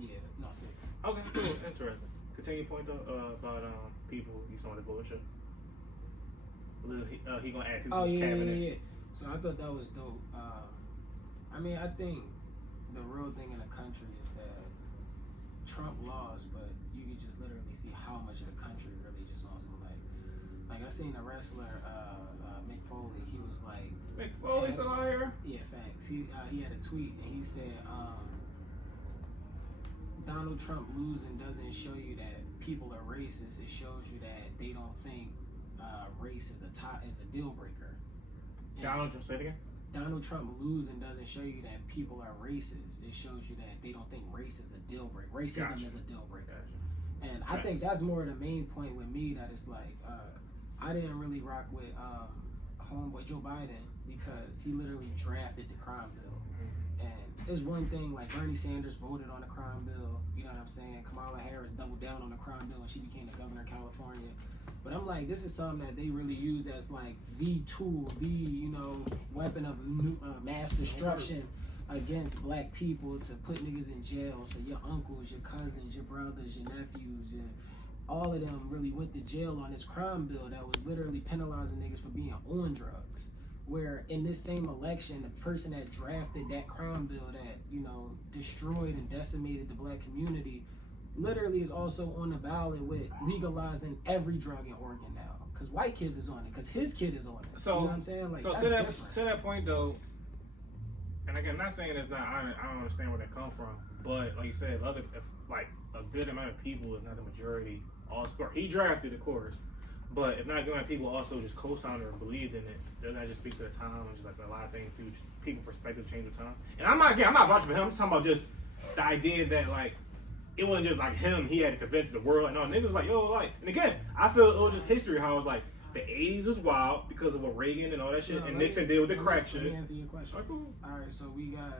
Yeah, no 6. Okay, cool, interesting. Continue point though about people you saw in the bullshit. He gonna add people to his cabinet. Yeah. So I thought that was dope. I mean, I think the real thing in the country is that Trump lost, but you can just literally see how much of the country really just on some like I seen a wrestler, Mick Foley. He was like, Mick Foley still out here? Yeah, facts. He had a tweet and he said, Donald Trump losing doesn't show you that people are racist. It shows you that they don't think race is a deal breaker. And Donald Trump, say it again? Donald Trump losing doesn't show you that people are racist. It shows you that they don't think race is a deal breaker. Racism is a deal breaker. And I think that's more the main point with me, that it's like, I didn't really rock with homeboy Joe Biden because he literally drafted the crime bill. And there's one thing, like Bernie Sanders voted on the crime bill, you know what I'm saying? Kamala Harris doubled down on the crime bill and she became the governor of California. But I'm like, this is something that they really used as like the tool, the weapon of mass destruction against black people to put niggas in jail. So your uncles, your cousins, your brothers, your nephews, all of them really went to jail on this crime bill that was literally penalizing niggas for being on drugs. Where in this same election, the person that drafted that crime bill that, destroyed and decimated the black community literally is also on the ballot with legalizing every drug in Oregon now. Because white kids is on it, because his kid is on it. So, you know what I'm saying? Like, so to that point though, and again, I'm not saying it's not, I don't understand where that comes from, but like you said, like a good amount of people, if not the majority, he drafted, of course, but if not a good amount of people also just co-signed or believed in it, doesn't that just speak to the time and just like a lot of things, people perspective change with time? And I'm not vouching for him, I'm just talking about just the idea that like, it wasn't just like him, he had to convince the world. No, niggas was like, yo, like, and again, I feel it was just history, how it was like, the 80s was wild because of what Reagan and all that shit, and Nixon did with the crack shit. Let me answer your question. Alright, so we got,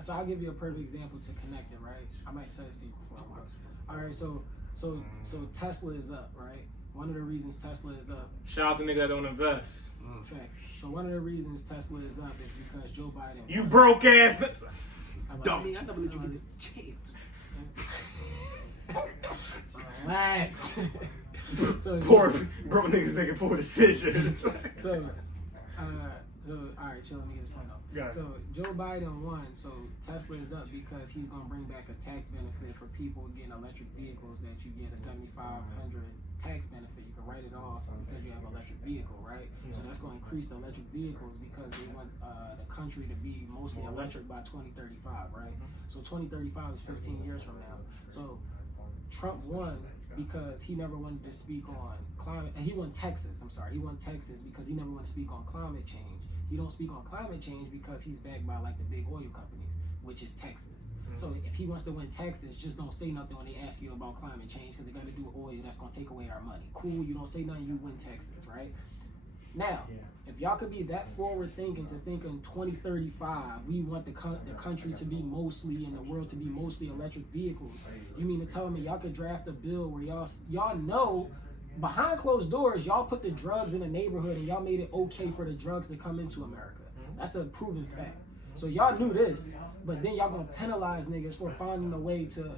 so I'll give you a perfect example to connect it, right? I might say this to you before I was. Alright, so Tesla is up, right? One of the reasons Tesla is up. Shout out to nigga that don't invest. Facts. So one of the reasons Tesla is up is because Joe Biden. You broke ass. Dummy, I never let you get the chance. Relax. So poor broke niggas making poor decisions. So all right, chill. Let me get this point off. So Joe Biden won. So Tesla is up because he's gonna bring back a tax benefit for people getting electric vehicles. That you get a $7,500 tax benefit. You can write it off because you have an electric vehicle, right? So that's going to increase the electric vehicles because they want the country to be mostly electric by 2035, right? So 2035 is 15 years from now. So Trump won because he never wanted to speak on climate, and he won Texas. He won Texas because he never wanted to speak on climate change. He don't speak on climate change because he's backed by like the big oil companies. which is Texas. So if he wants to win Texas, just don't say nothing when they ask you about climate change because they got to do with oil. That's going to take away our money. Cool, you don't say nothing, you win Texas, right? Now, if y'all could be that forward thinking to think in 2035, we want the country to be mostly, and the world to be mostly electric vehicles, you mean to tell me y'all could draft a bill where y'all know behind closed doors, y'all put the drugs in the neighborhood and y'all made it okay for the drugs to come into America. That's a proven fact. So y'all knew this, but then y'all gonna penalize niggas for finding a way to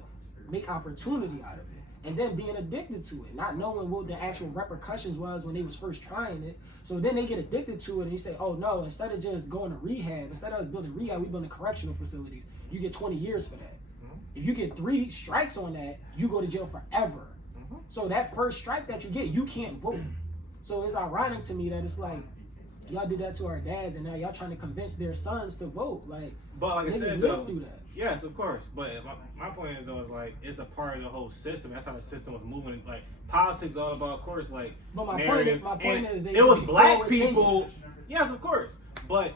make opportunity out of it. And then being addicted to it, not knowing what the actual repercussions was when they was first trying it. So then they get addicted to it and they say, oh no, instead of just going to rehab, instead of us building rehab, we building correctional facilities. You get 20 years for that. If you get 3 strikes on that, you go to jail forever. So that first strike that you get, you can't vote. So it's ironic to me that it's like, y'all did that to our dads and now y'all trying to convince their sons to vote. But like I said, live through that. Yes, of course. But my point is though, is like it's a part of the whole system. That's how the system was moving. Like politics, all about, of course, like. But my narrative. point is, it was black people. Yes, of course. But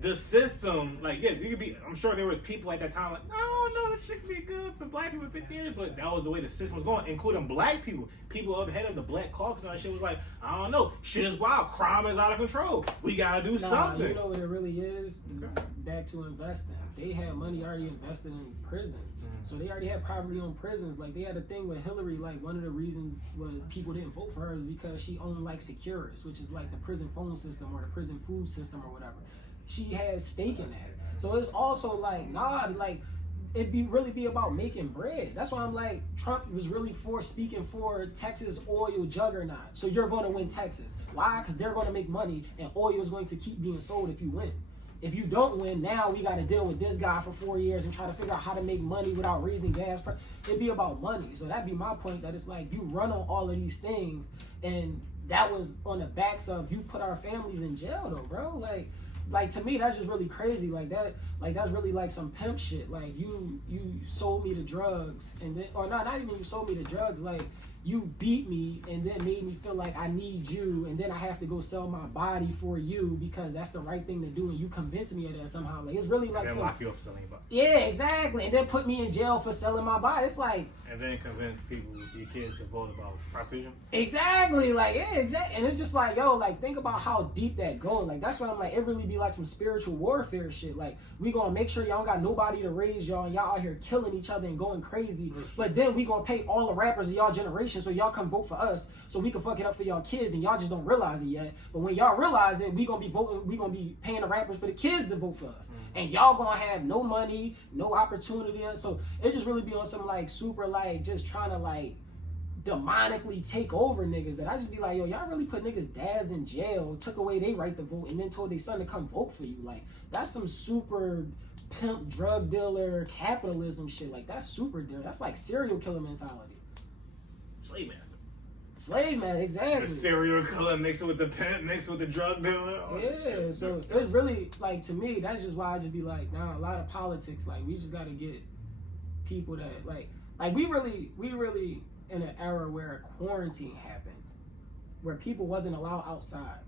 the system, like, yes, you could be. I'm sure there was people at that time like, no, this shit could be good for black people in 15 years. But that was the way the system was going, including black people. People up ahead of the Black Caucus and all that shit was like, I don't know, shit is wild, crime is out of control. We gotta do something. You know what it really is? Back to investing. They had money already invested in prisons. So they already had privately owned prisons. Like, they had a thing with Hillary, like, one of the reasons was people didn't vote for her is because she owned, like, Securus, which is like the prison phone system or the prison food system or whatever. She had stake in that. So it's also like, it'd really be about making bread. That's why I'm like, Trump was really speaking for Texas oil juggernaut. So you're going to win Texas. Why? Because they're going to make money and oil is going to keep being sold if you win. If you don't win, now we got to deal with this guy for 4 years and try to figure out how to make money without raising gas prices. It'd be about money. So that'd be my point, that it's like you run on all of these things and that was on the backs of you put our families in jail though, bro. Like to me, that's just really crazy. That's really like some pimp shit. Like you sold me the drugs and then, or not even you sold me the drugs. Like you beat me and then made me feel like I need you, and then I have to go sell my body for you because that's the right thing to do, and you convince me of that somehow. Like it's really like and then lock you up for selling your body. Yeah, exactly. And then put me in jail for selling my body. It's like, and then convince people, your kids, to vote about prostitution. Exactly. Like, yeah, exactly. And it's just like, yo, like think about how deep that goes. Like that's why I'm like, it really be like some spiritual warfare shit. Like we gonna make sure y'all got nobody to raise y'all, and y'all out here killing each other and going crazy. But then we gonna pay all the rappers of y'all generation so y'all come vote for us so we can fuck it up for y'all kids, and y'all just don't realize it yet. But when y'all realize it, we gonna be voting, we gonna be paying the rappers for the kids to vote for us. And y'all gonna have no money, no opportunity. So it just really be on some like super like just trying to like demonically take over niggas, that I just be like, yo, y'all really put niggas' dads in jail, took away their right to vote, and then told their son to come vote for you. Like that's some super pimp drug dealer capitalism shit. Like that's super deal. That's like serial killer mentality. Slave man, exactly. The serial killer mixed with the pimp, mixed with the drug dealer. Yeah, so it's really like, to me, that's just why I just be like, nah, a lot of politics, like we just gotta get people that like we really in an era where a quarantine happened, where people wasn't allowed outside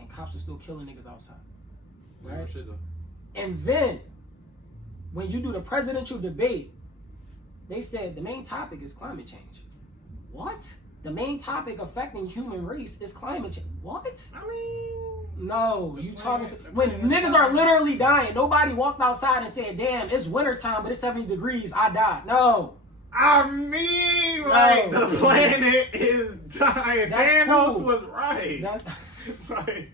and cops were still killing niggas outside. Right? And then when you do the presidential debate, they said the main topic is climate change. What? The main topic affecting human race is climate change. What? I mean, no, you talking when niggas are literally dying. Nobody walked outside and said, "Damn, it's wintertime, but it's 70 degrees. I died." No. I mean, like the planet is dying. Thanos cool. was right. Like,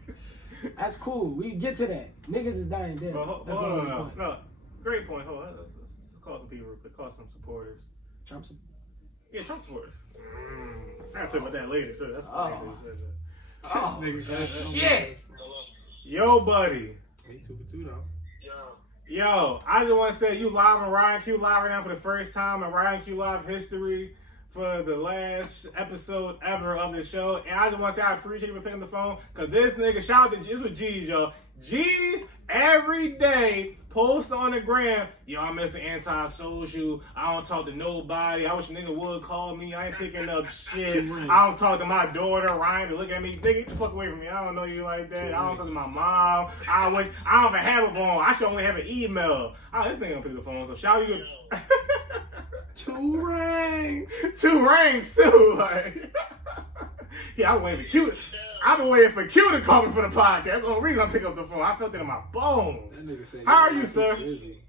that's cool. We get to that. Niggas is dying dead. That's hold on, no, great point. Hold on, let's call some people real quick. Call some supporters. Trump supporters. I'll talk about that later. So that's funny. Shit. Yo, buddy. 2 for 2 though. Yo, I just want to say you live on RightonQuelive right now for the first time in RightonQuelive history for the last episode ever of the show. And I just want to say I appreciate you for picking the phone, because this nigga, shout out to this was G's, yo. G's every day post on the gram, yo, I'm Mr. Anti-Social. I don't talk to nobody. I wish a nigga would call me. I ain't picking up shit. I don't talk to my daughter, Ryan, to look at me. Nigga, get the fuck away from me. I don't know you like that. I don't talk to my mom. I don't even have a phone. I should only have an email. Oh, this nigga don't pick the phone, so shout you. 2 rings. 2 rings, too. Like, yeah, I've been waiting for Q to call me for the podcast. That's the only reason I pick up the phone. I felt it in my bones. That nigga say, how are you, sir? Busy.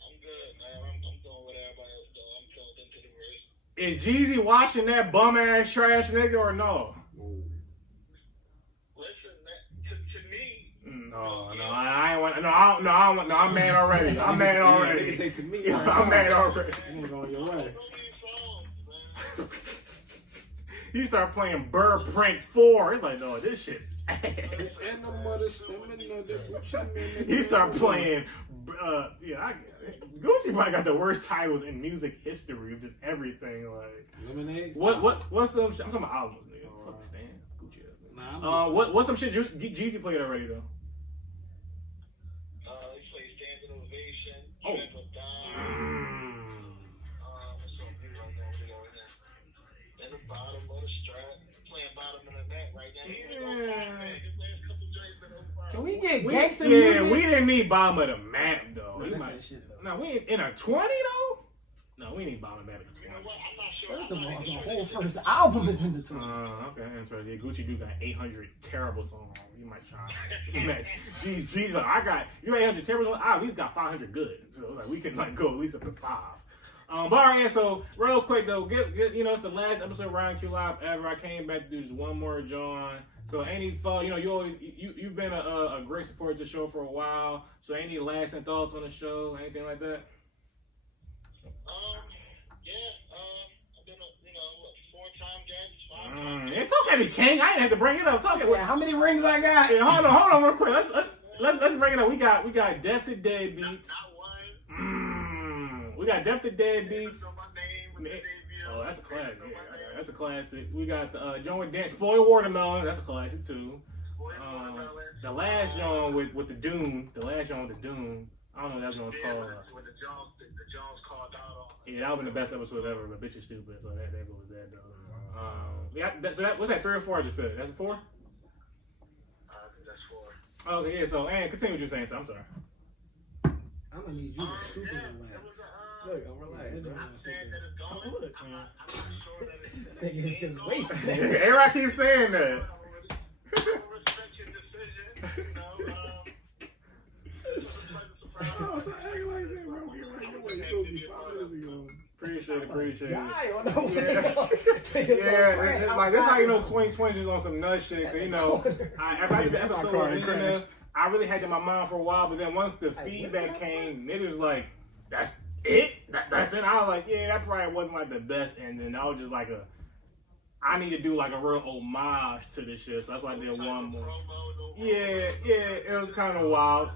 I'm good, man. I'm doing what everybody else doing. I'm tuned into the wrist. Is Jeezy washing that bum ass trash nigga or no? Listen, man, to me. No, I'm mad already. I'm mad already. Nigga say to me, I'm mad already. You ain't going your way. You start playing Bird Print 4. It's like, no, this shit is ass. You start playing, Gucci probably got the worst titles in music history of just everything. Like, Lemonade. What's some shit? I'm talking about albums, nigga. Fuck Stan, Gucci ass nigga. What's some shit Jeezy played already though? He played Standing Ovation. Oh. In the bottom of the strap, playing bottom of the net right now. Can we get gangster music? Yeah, we didn't need bottom of the map though. No, that's that shit, though. No, we ain't in a 20 though. No, we need bottom of the map in a 20. You know what? I'm not sure. First of all, the whole first album is in the 20. Okay, interesting. Yeah, Gucci do got 800 terrible songs. You might try. Jeez, like, you got 800 terrible songs. I at least got 500 good. So like we can like go at least up to 5. But all right, so real quick though, it's the last episode of RightonQuelive ever. I came back to do just one more, John. So any thought, you've been a great supporter to the show for a while. So any lasting thoughts on the show, anything like that? I've been a 4-time guest, 5-time guest. It's okay, King. I didn't have to bring it up. Talk about How many rings I got? Yeah, hold on, real quick. Let's bring it up. We got Death to Dead Beats. Not one. We got Death to Dead Beats. Know my name with the debut. Oh, that's a classic. Yeah, that's a classic. We got the John with Dance, Spoiled Watermelon. That's a classic too. The last John with the Doom. The last John with the Doom. I don't know what that one's called. When the Jones called out on. Yeah, that would have been the best episode ever. But bitch is stupid, so that goes that though. So what's that 3 or 4 I just said? That's a 4. I think that's 4. Okay, yeah. So and continue what you're saying. So I'm sorry. I'm gonna need you to super relax. Look, I'm relaxed. I'm saying that it's gone. I'm not sure that it's. This nigga is just wasting it. Everybody keeps saying that. I respect your decision. Oh, so act like that, bro. Get right your way. You told me 5 minutes ago. Appreciate it. Die on the way. Yeah, it's like that's how you know 2020 is on some nut shit. Cause, after I did the episode, I really had it in my mind for a while, but then once the feedback came, it was like, that's it? That's it? I was like, yeah, that probably wasn't like the best ending. I was just like I need to do like a real homage to this shit, so that's why I did one more. Yeah, it was kind of wild.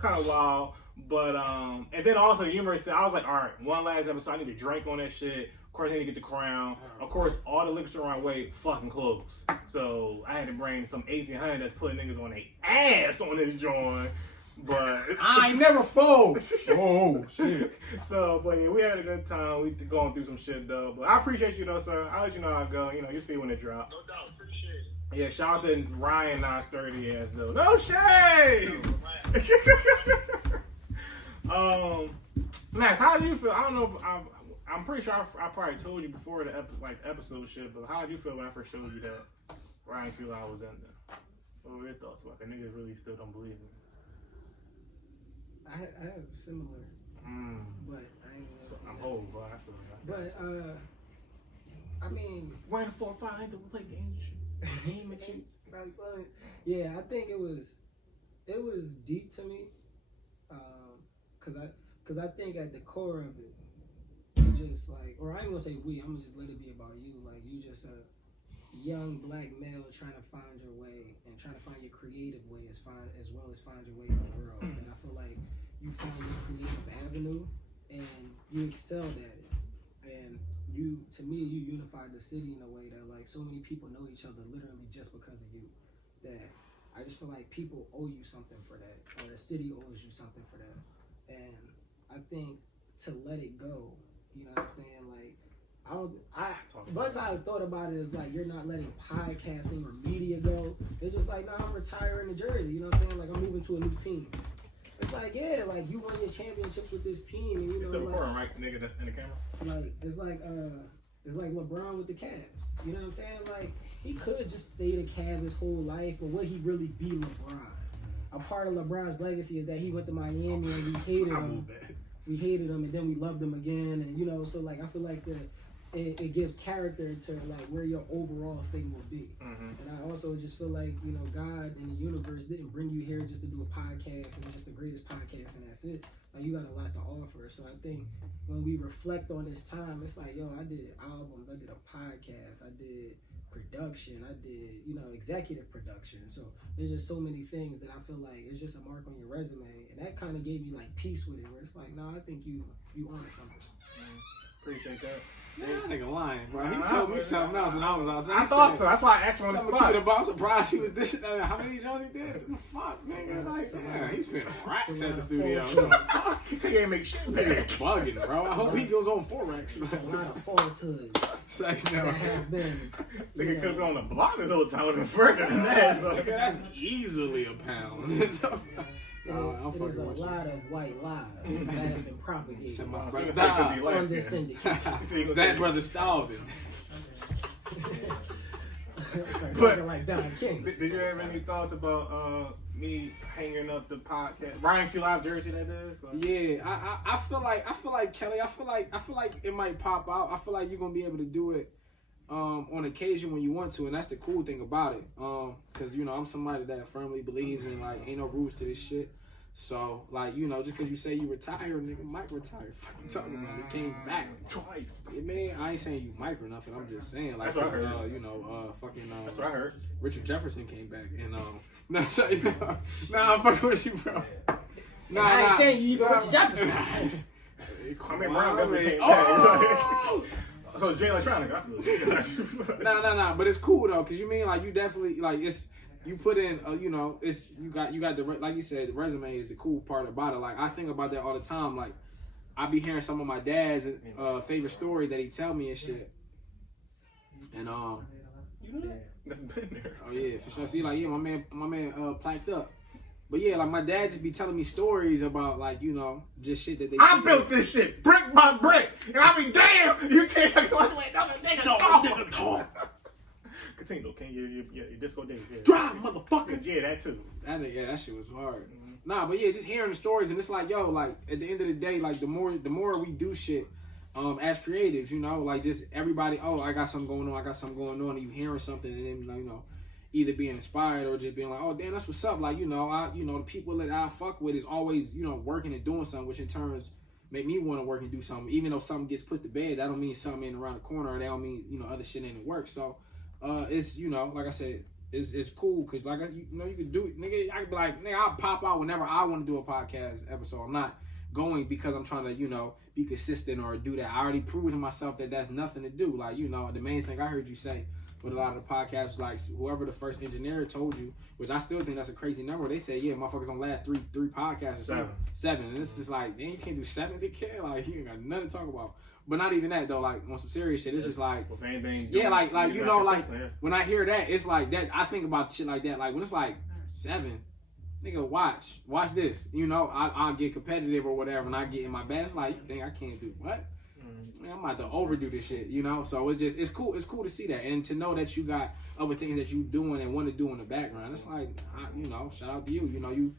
But, and then also the universe said, I was like, all right, one last episode, I need to drink on that shit. Of course, I need to get the crown. Of course, all the liquor store on my way fucking closed. So I had to bring some 1800 that's putting niggas on their ass on this joint. But I ain't never fold. Oh, shit. So, but yeah, we had a good time. We going through some shit, though. But I appreciate you, though, sir. I'll let you know how it go. You see when it drop. No doubt. Appreciate it. Yeah, shout out to Ryan, not sturdy ass, though. No shade! Max, how did you feel? I don't know if I'm pretty sure I probably told you before the episode shit, but how did you feel when I first showed you that RightonQuelive was in there? What were your thoughts about that? Niggas really still don't believe me. I have similar, but I ain't. So I'm old, bro. I feel like. But I mean, we're in 4 or 5. I ain't to play games. Game and shit. Yeah, I think it was deep to me, cause I think at the core of it, you just like, or I ain't gonna say we. I'm gonna just let it be about you. Like you just a young black male trying to find your way and trying to find your creative way as well as find your way in the world. And I feel like you found your creative avenue and you excelled at it. And to me, you unified the city in a way that like so many people know each other literally just because of you. That I just feel like people owe you something for that, or the city owes you something for that. And I think to let it go, you know what I'm saying? Like, once I thought about it, it's like you're not letting podcasting or media go. It's just like, I'm retiring to Jersey. You know what I'm saying? Like, I'm moving to a new team. It's like, yeah, like you won your championships with this team, and you know, it's still like, recording, right, nigga? That's in the camera. Like it's like LeBron with the Cavs. You know what I'm saying? Like he could just stay the Cavs his whole life, but would he really be LeBron? A part of LeBron's legacy is that he went to Miami and we hated him. We hated him, and then we loved him again, and you know, so like I feel like it gives character to like where your overall thing will be. And I also just feel like, you know, God and the universe didn't bring you here just to do a podcast and just the greatest podcast and that's it. Like you got a lot to offer. So I think when we reflect on this time, it's like, yo, I did albums, I did a podcast, I did production, I did, you know, executive production. So there's just so many things that I feel like it's just a mark on your resume, and that kind of gave me like peace with it, where it's like, no, I think you on something. Appreciate that. Man, that nigga lying, bro. He told me something else when I was outside. I thought so. That's why I asked him on the spot. I'm surprised he was this. How many Jones he did? What the fuck, nigga? Like, yeah, he spent racks at the studio. He ain't make shit. Nigga's bugging, bro. I hope he goes on Forex. A lot of falsehoods that have been. Nigga could go on the block this whole time with further than that. So. Nigga, that's easily a pound. It is a lot of white lies that have been propagated My on brother this syndicate. That brother starving. It's like talking like Don King. Did you have any thoughts about me hanging up the podcast? RightonQuelive jersey that is? Yeah, I feel like Kelly. I feel like it might pop out. I feel like you're gonna be able to do it on occasion when you want to, and that's the cool thing about it. Cause you know I'm somebody that firmly believes in like ain't no rules to this shit. So like you know just cause you say you retire, nigga might retire. Fucking talking about it came back twice. Yeah, man, I ain't saying you might or nothing. I'm just saying like that's what I heard. you know fucking that's what I heard. Richard Jefferson came back and nah, I'm fucking with you, bro. Nah, I ain't saying you even Richard Jefferson. Kwame Brown definitely came back. So Jay Electronic, I feel. Nah. But it's cool though, cause you mean like you definitely like it's you put in you know it's you got the like you said the resume is the cool part about it. Like I think about that all the time. Like I be hearing some of my dad's favorite stories that he tell me and shit. And you know that that's been there. Oh yeah, for sure. See like yeah, my man plaqued up. But yeah, like my dad just be telling me stories about like, you know, just shit that they I built this shit brick by brick. And I mean, damn, you take a nigga talk. Continue, can you disco days. Yeah. Drive, motherfucker. Yeah, that too. That shit was hard. Nah, but yeah, just hearing the stories and it's like, yo, like at the end of the day, like the more we do shit, as creatives, you know, like just everybody, oh, I got something going on, and you hearing something and then you know, either being inspired or just being like, oh damn, that's what's up. Like, the people that I fuck with is always, working and doing something, which in turns make me want to work and do something. Even though something gets put to bed, that don't mean something ain't around the corner, or that don't mean, other shit ain't in work. So it's, like I said, it's cool because like you could do it, nigga. I could be like, nigga, I'll pop out whenever I want to do a podcast episode. I'm not going because I'm trying to, be consistent or do that. I already proved to myself that that's nothing to do. Like, the main thing I heard you say with a lot of the podcasts, like whoever the first engineer told you, which I still think that's a crazy number. They say, yeah, motherfuckers on last three podcasts or seven. And it's just like, man, you can't do 7 to care. Like, you ain't got nothing to talk about. But not even that though. Like on some serious shit, it's just like, like when I hear that, it's like that. I think about shit like that. Like when it's like 7, nigga, watch this. I'll get competitive or whatever, and I get in my bed. It's like, you think I can't do what? Man, I'm about to overdo this shit, So it's cool. It's cool to see that and to know that you got other things that you doing and want to do in the background. It's like, shout out to you. You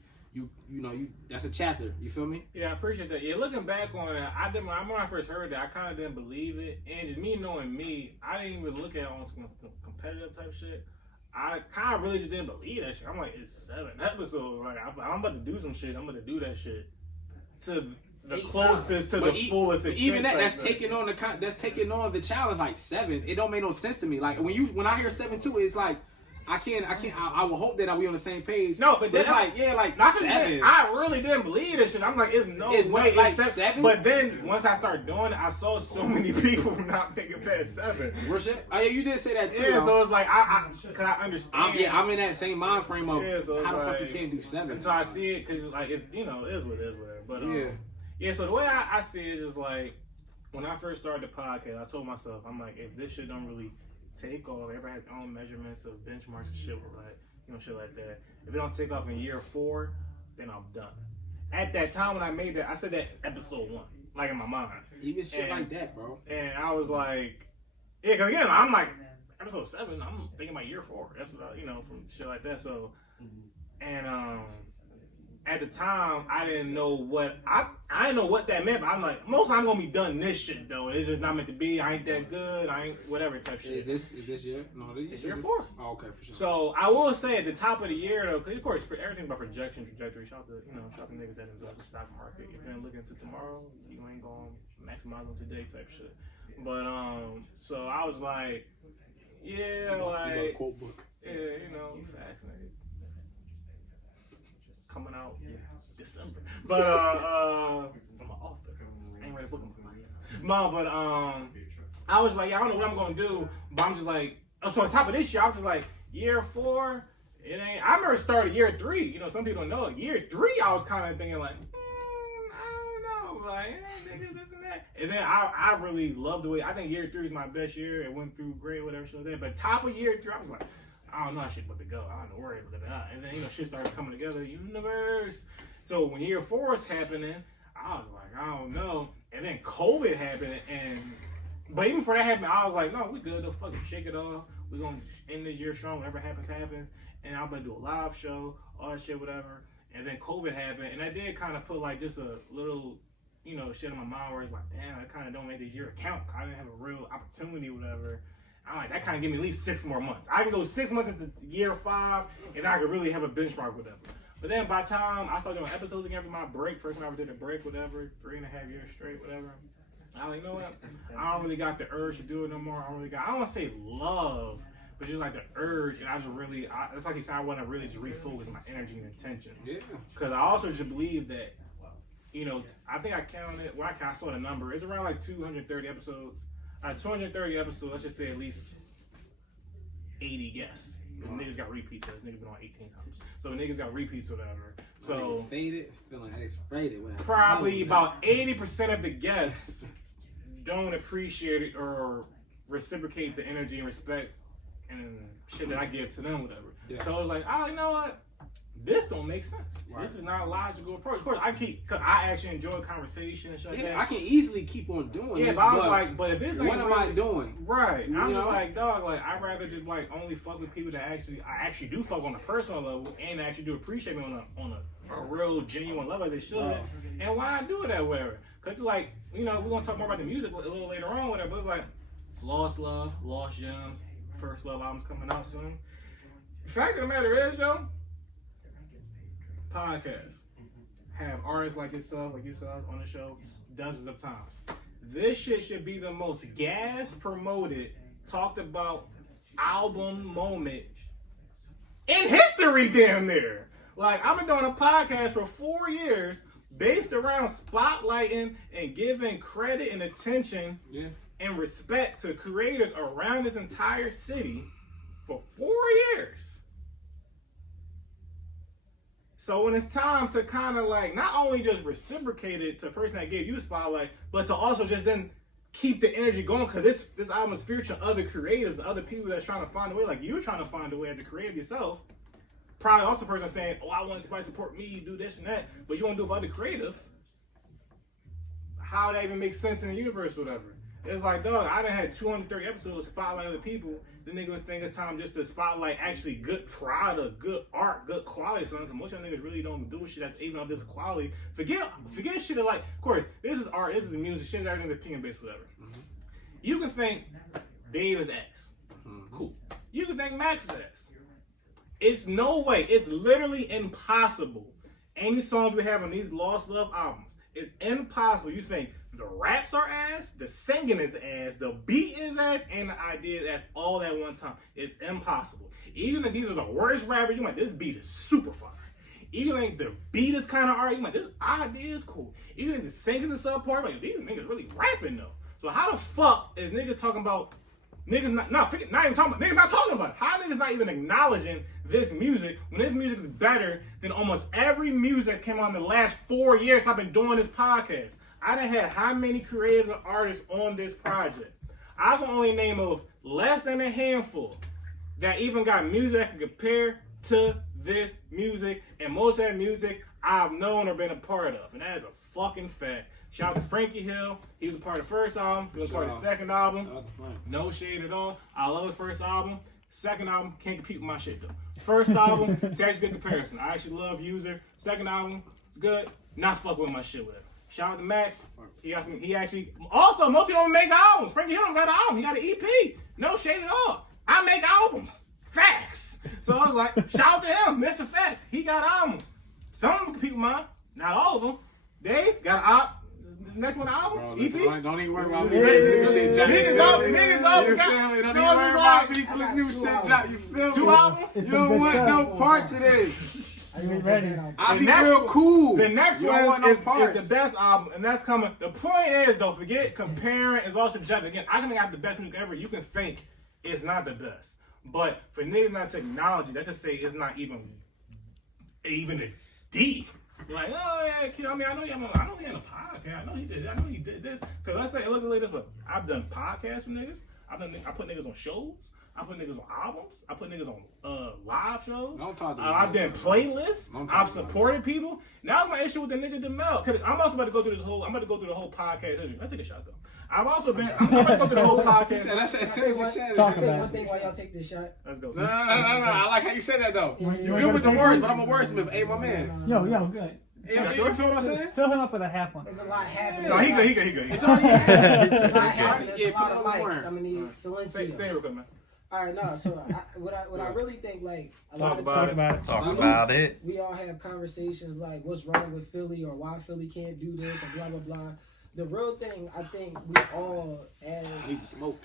that's a chapter. You feel me? Yeah, I appreciate that. Yeah, looking back on it, when I first heard that, I kind of didn't believe it, and just me knowing me, I didn't even look at it on some competitive type shit. I kind of really just didn't believe that shit. I'm like, it's 7 episodes. Like, I'm about to do some shit. I'm about to do that shit to the closest to the fullest extent. Even that's taking on the challenge. Like 7, it don't make no sense to me. Like when I hear 7 too, it's like I would hope that we on the same page. No, but it's like, yeah, like not 7. I really didn't believe this shit. I'm like, it's way like it's 7. But then once I started doing it, I saw so many people not making past 7. Oh yeah, you did say that too. Yeah, so it's like cause I understand. I'm in that same mind frame of so how the like, fuck you can't do 7. Until I see it, cause it's like it's it is what it is, whatever. But yeah. So the way I see it is like when I first started the podcast, I told myself, I'm like, if this shit don't really take off, everybody has their own measurements of benchmarks and shit, right? Shit like that. If it don't take off in year 4, then I'm done. At that time when I made that, I said that episode 1, like in my mind. Even shit like that, bro. And I was like, yeah, cause again, I'm like, episode 7, I'm thinking about year 4. That's what from shit like that. So, and at the time, I didn't know what I didn't know what that meant. But I'm like, most I'm gonna be done this shit though. It's just not meant to be. I ain't that good. I ain't whatever type shit. Is this year? No, it's year 4. Oh, okay, for sure. So I will say at the top of the year though, because of course everything about projection, trajectory. Shout to shout to niggas that invest in the stock market. If you're looking to tomorrow, you ain't gonna maximize on today type shit. But so I was like, yeah, like quote book. Yeah, facts, nigga. Coming out December. But I'm an author. I ain't read a book in my life. No, but I was like, I don't know what I'm gonna do, but I'm just like, so on top of this year, I was just like, year 4, it ain't. I remember started year 3. Some people don't know it. Year 3, I was kind of thinking like, I don't know, like, nigga, this and that. And then I really loved the way. I think year 3 is my best year. It went through great, whatever shit like that. But top of year 3, I was like, I don't know how shit about to go. I don't know where it was at. And then, shit started coming together. Universe. So when year 4 was happening, I was like, I don't know. And then COVID happened. But even before that happened, I was like, no, we good. They'll fucking shake it off. We're going to end this year strong. Whatever happens, happens. And I'm going to do a live show, all that shit, whatever. And then COVID happened. And I did kind of put like just a little, shit in my mind where it's like, damn, I kind of don't make this year count. I didn't have a real opportunity, whatever. I'm like, that kind of give me at least 6 more months. I can go 6 months into year 5, and I could really have a benchmark, whatever. But then by the time I started doing episodes again for my break, first time I ever did a break, whatever, 3.5 years straight, whatever. I was like, you know what? I don't really got the urge to do it no more. I don't want to say love, but just like the urge, and I just really, that's like you said, I want to really just refocus my energy and intentions. Yeah. Because I also just believe that, I think I counted, I saw the number, it's around like 230 episodes. 230 episodes, let's just say at least 80 guests. Niggas got repeats, so niggas been on 18 times. So niggas got repeats or whatever. So faded, feeling X-rated. Probably about 80% of the guests don't appreciate it or reciprocate the energy and respect and shit that I give to them, whatever. Yeah. So I was like, you know what? This don't make sense. Right. This is not a logical approach. Of course, cause I actually enjoy conversation and shit like that. I can easily keep on doing this. Yeah, but I was like, but if this ain't what am I doing? Right. I'm just like, dog, like, I'd rather just like only fuck with people that I actually do fuck on a personal level and actually do appreciate me on a real genuine level as they should. Wow. And why not do it that way? Cause it's like, we're gonna talk more about the music a little later on, whatever, but it's like Lost Love, Lost Gems, First Love album's coming out soon. The fact of the matter is, yo, podcasts have artists like yourself on the show dozens of times. This shit should be the most gas promoted, talked about album moment in history, damn near. Like, I've been doing a podcast for 4 years based around spotlighting and giving credit and attention and respect to creators around this entire city for 4 years. So when it's time to kind of like not only just reciprocate it to the person that gave you a spotlight, but to also just then keep the energy going, because this album is featuring other creatives, other people that's trying to find a way, like you're trying to find a way as a creative yourself. Probably also a person saying, oh, I want somebody to support me, do this and that, but you want to do it for other creatives. How that even makes sense in the universe or whatever. It's like, dog, I done had 230 episodes spotlight other people. The niggas think it's time just to spotlight actually good product, good art, good quality. So most of y'all niggas really don't do shit that's even of this quality. Forget shit that, like, of course, this is art, this is music, shit, everything's opinion based, whatever. Mm-hmm. You can think Dave is X. Mm-hmm. Cool. You can think Max is X. It's no way, it's literally impossible. Any songs we have on these Lost Love albums, It's impossible. You think the raps are ass, the singing is ass, the beat is ass, and the idea is ass all at one time. It's impossible. Even if these are the worst rappers, you might this beat is super fire. Even if the beat is kind of alright, you might this idea is cool. Even if the singers is subpar, like these niggas really rapping though. So how the fuck is niggas talking about niggas not even talking about niggas not talking about it? How niggas not even acknowledging this music when this music is better than almost every music that's came out in the last 4 years I've been doing this podcast? I done had how many creators and artists on this project? I can only name of less than a handful that even got music that can compare to this music, and most of that music I've known or been a part of, and that is a fucking fact. Shout out to Frankie Hill. He was a part of the first album. He was a part of the second album. No shade at all. I love his first album. Second album, can't compete with my shit though. First album, it's actually a good comparison. I actually love User. Second album, it's good. Not fuck with my shit with it. Shout out to Max. He actually, also, most people don't make albums. Frankie Hill don't got an album. He got an EP. No shade at all. I make albums. Facts. So I was like, shout out to him, Mr. Facts. He got albums. Some of them compete with mine. Not all of them. Dave got an album. This next one album? Bro, EP? listen, don't even worry about this new shit drop. Niggas don't got Don't even worry about me till this new shit drop. You feel me? 2 albums? You don't want no parts of this. I ain't ready. I'll be real cool. The next You don't one want no is parts. the best album, and that's coming. The point is, don't forget, comparing is all subjective. Again, I can think I have the best music ever. You can think it's not the best. But for niggas not technology, let's just say it's not even a D. Like, oh yeah, kid, I mean, I know he had a podcast. I know he did this. Cause let's say, look at this, but I've done podcasts with niggas. I put niggas on shows. I put niggas on albums. I put niggas on live shows. Don't talk to me. I've done playlists. I've supported people. Now my issue with the nigga DeMel. I'm also about to go through the whole podcast history. Let's take a shot though. I'm about to go through the whole podcast. That's as soon as he said it. Talk about one thing while y'all take this shot. Let's go. No. I like how you said that though. Yeah, You good with the words, but I'm a wordsmith. Hey, my man. Yo, good. You feel what I'm saying? Fill him up with a half one. There's a lot happening. No, he good. It's already happening. There's a lot happening. There's a Yeah, lot of put it on likes. more. I mean, Silencio. Say it real quick, man. All right, no. So what I really think, like, a lot of about times Talk about it. we all have conversations like, what's wrong with Philly or why Philly can't do this or blah blah blah. The real thing, I think we all as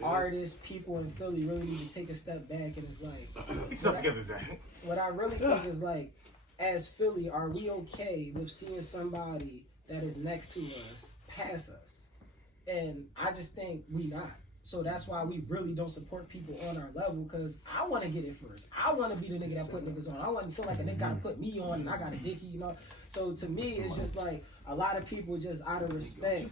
artists, people in Philly, really need to take a step back, and it's like, Get yourself together, Zach. what I really think is like, as Philly, are we okay with seeing somebody that is next to us pass us? And I just think we not. So that's why we really don't support people on our level, because I want to get it first. I want to be the nigga that put niggas on. I want to feel like a nigga got to put me on and I got a dicky, you know? So to me, it's just like a lot of people just out of respect.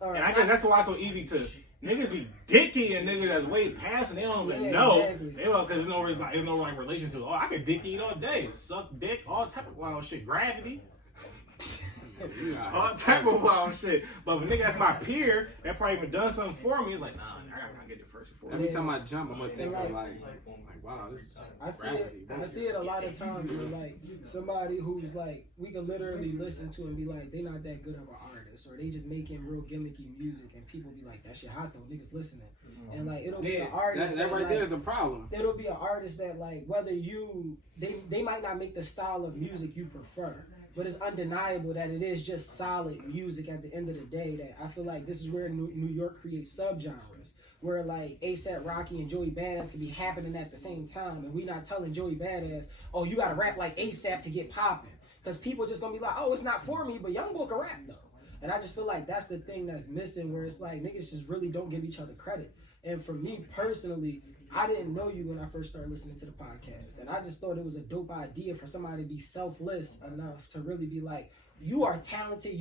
And I guess that's why it's so easy to niggas be dicky and niggas that's way past and they don't even know. Exactly. They don't, because there's no like relation to it. Oh, I could dick eat all day, suck dick, all type of wild shit, gravity. All type of wild shit. But if a nigga that's my peer that probably even done something for me, it's like, nah, I gotta get it first before. Every time I jump, I'm gonna think like, wow, this is I see it a lot of times where like somebody who's like, we can literally listen to and be like, they not that good of an artist, or they just making real gimmicky music, and people be like, that shit hot though, niggas listening. And like it'll be an artist that right like, there is the problem. It'll be an artist that like whether they might not make the style of music you prefer, but it's undeniable that it is just solid music at the end of the day. That I feel like this is where New York creates subgenres, where like A$AP Rocky and Joey Badass can be happening at the same time, and we not telling Joey Badass, oh, you gotta rap like A$AP to get popping, because people just gonna be like, oh, it's not for me, but Young Boy can rap though. And I just feel like that's the thing that's missing, where it's like niggas just really don't give each other credit. And for me personally, I didn't know you when I first started listening to the podcast, and I just thought it was a dope idea for somebody to be selfless enough to really be like, you are talented,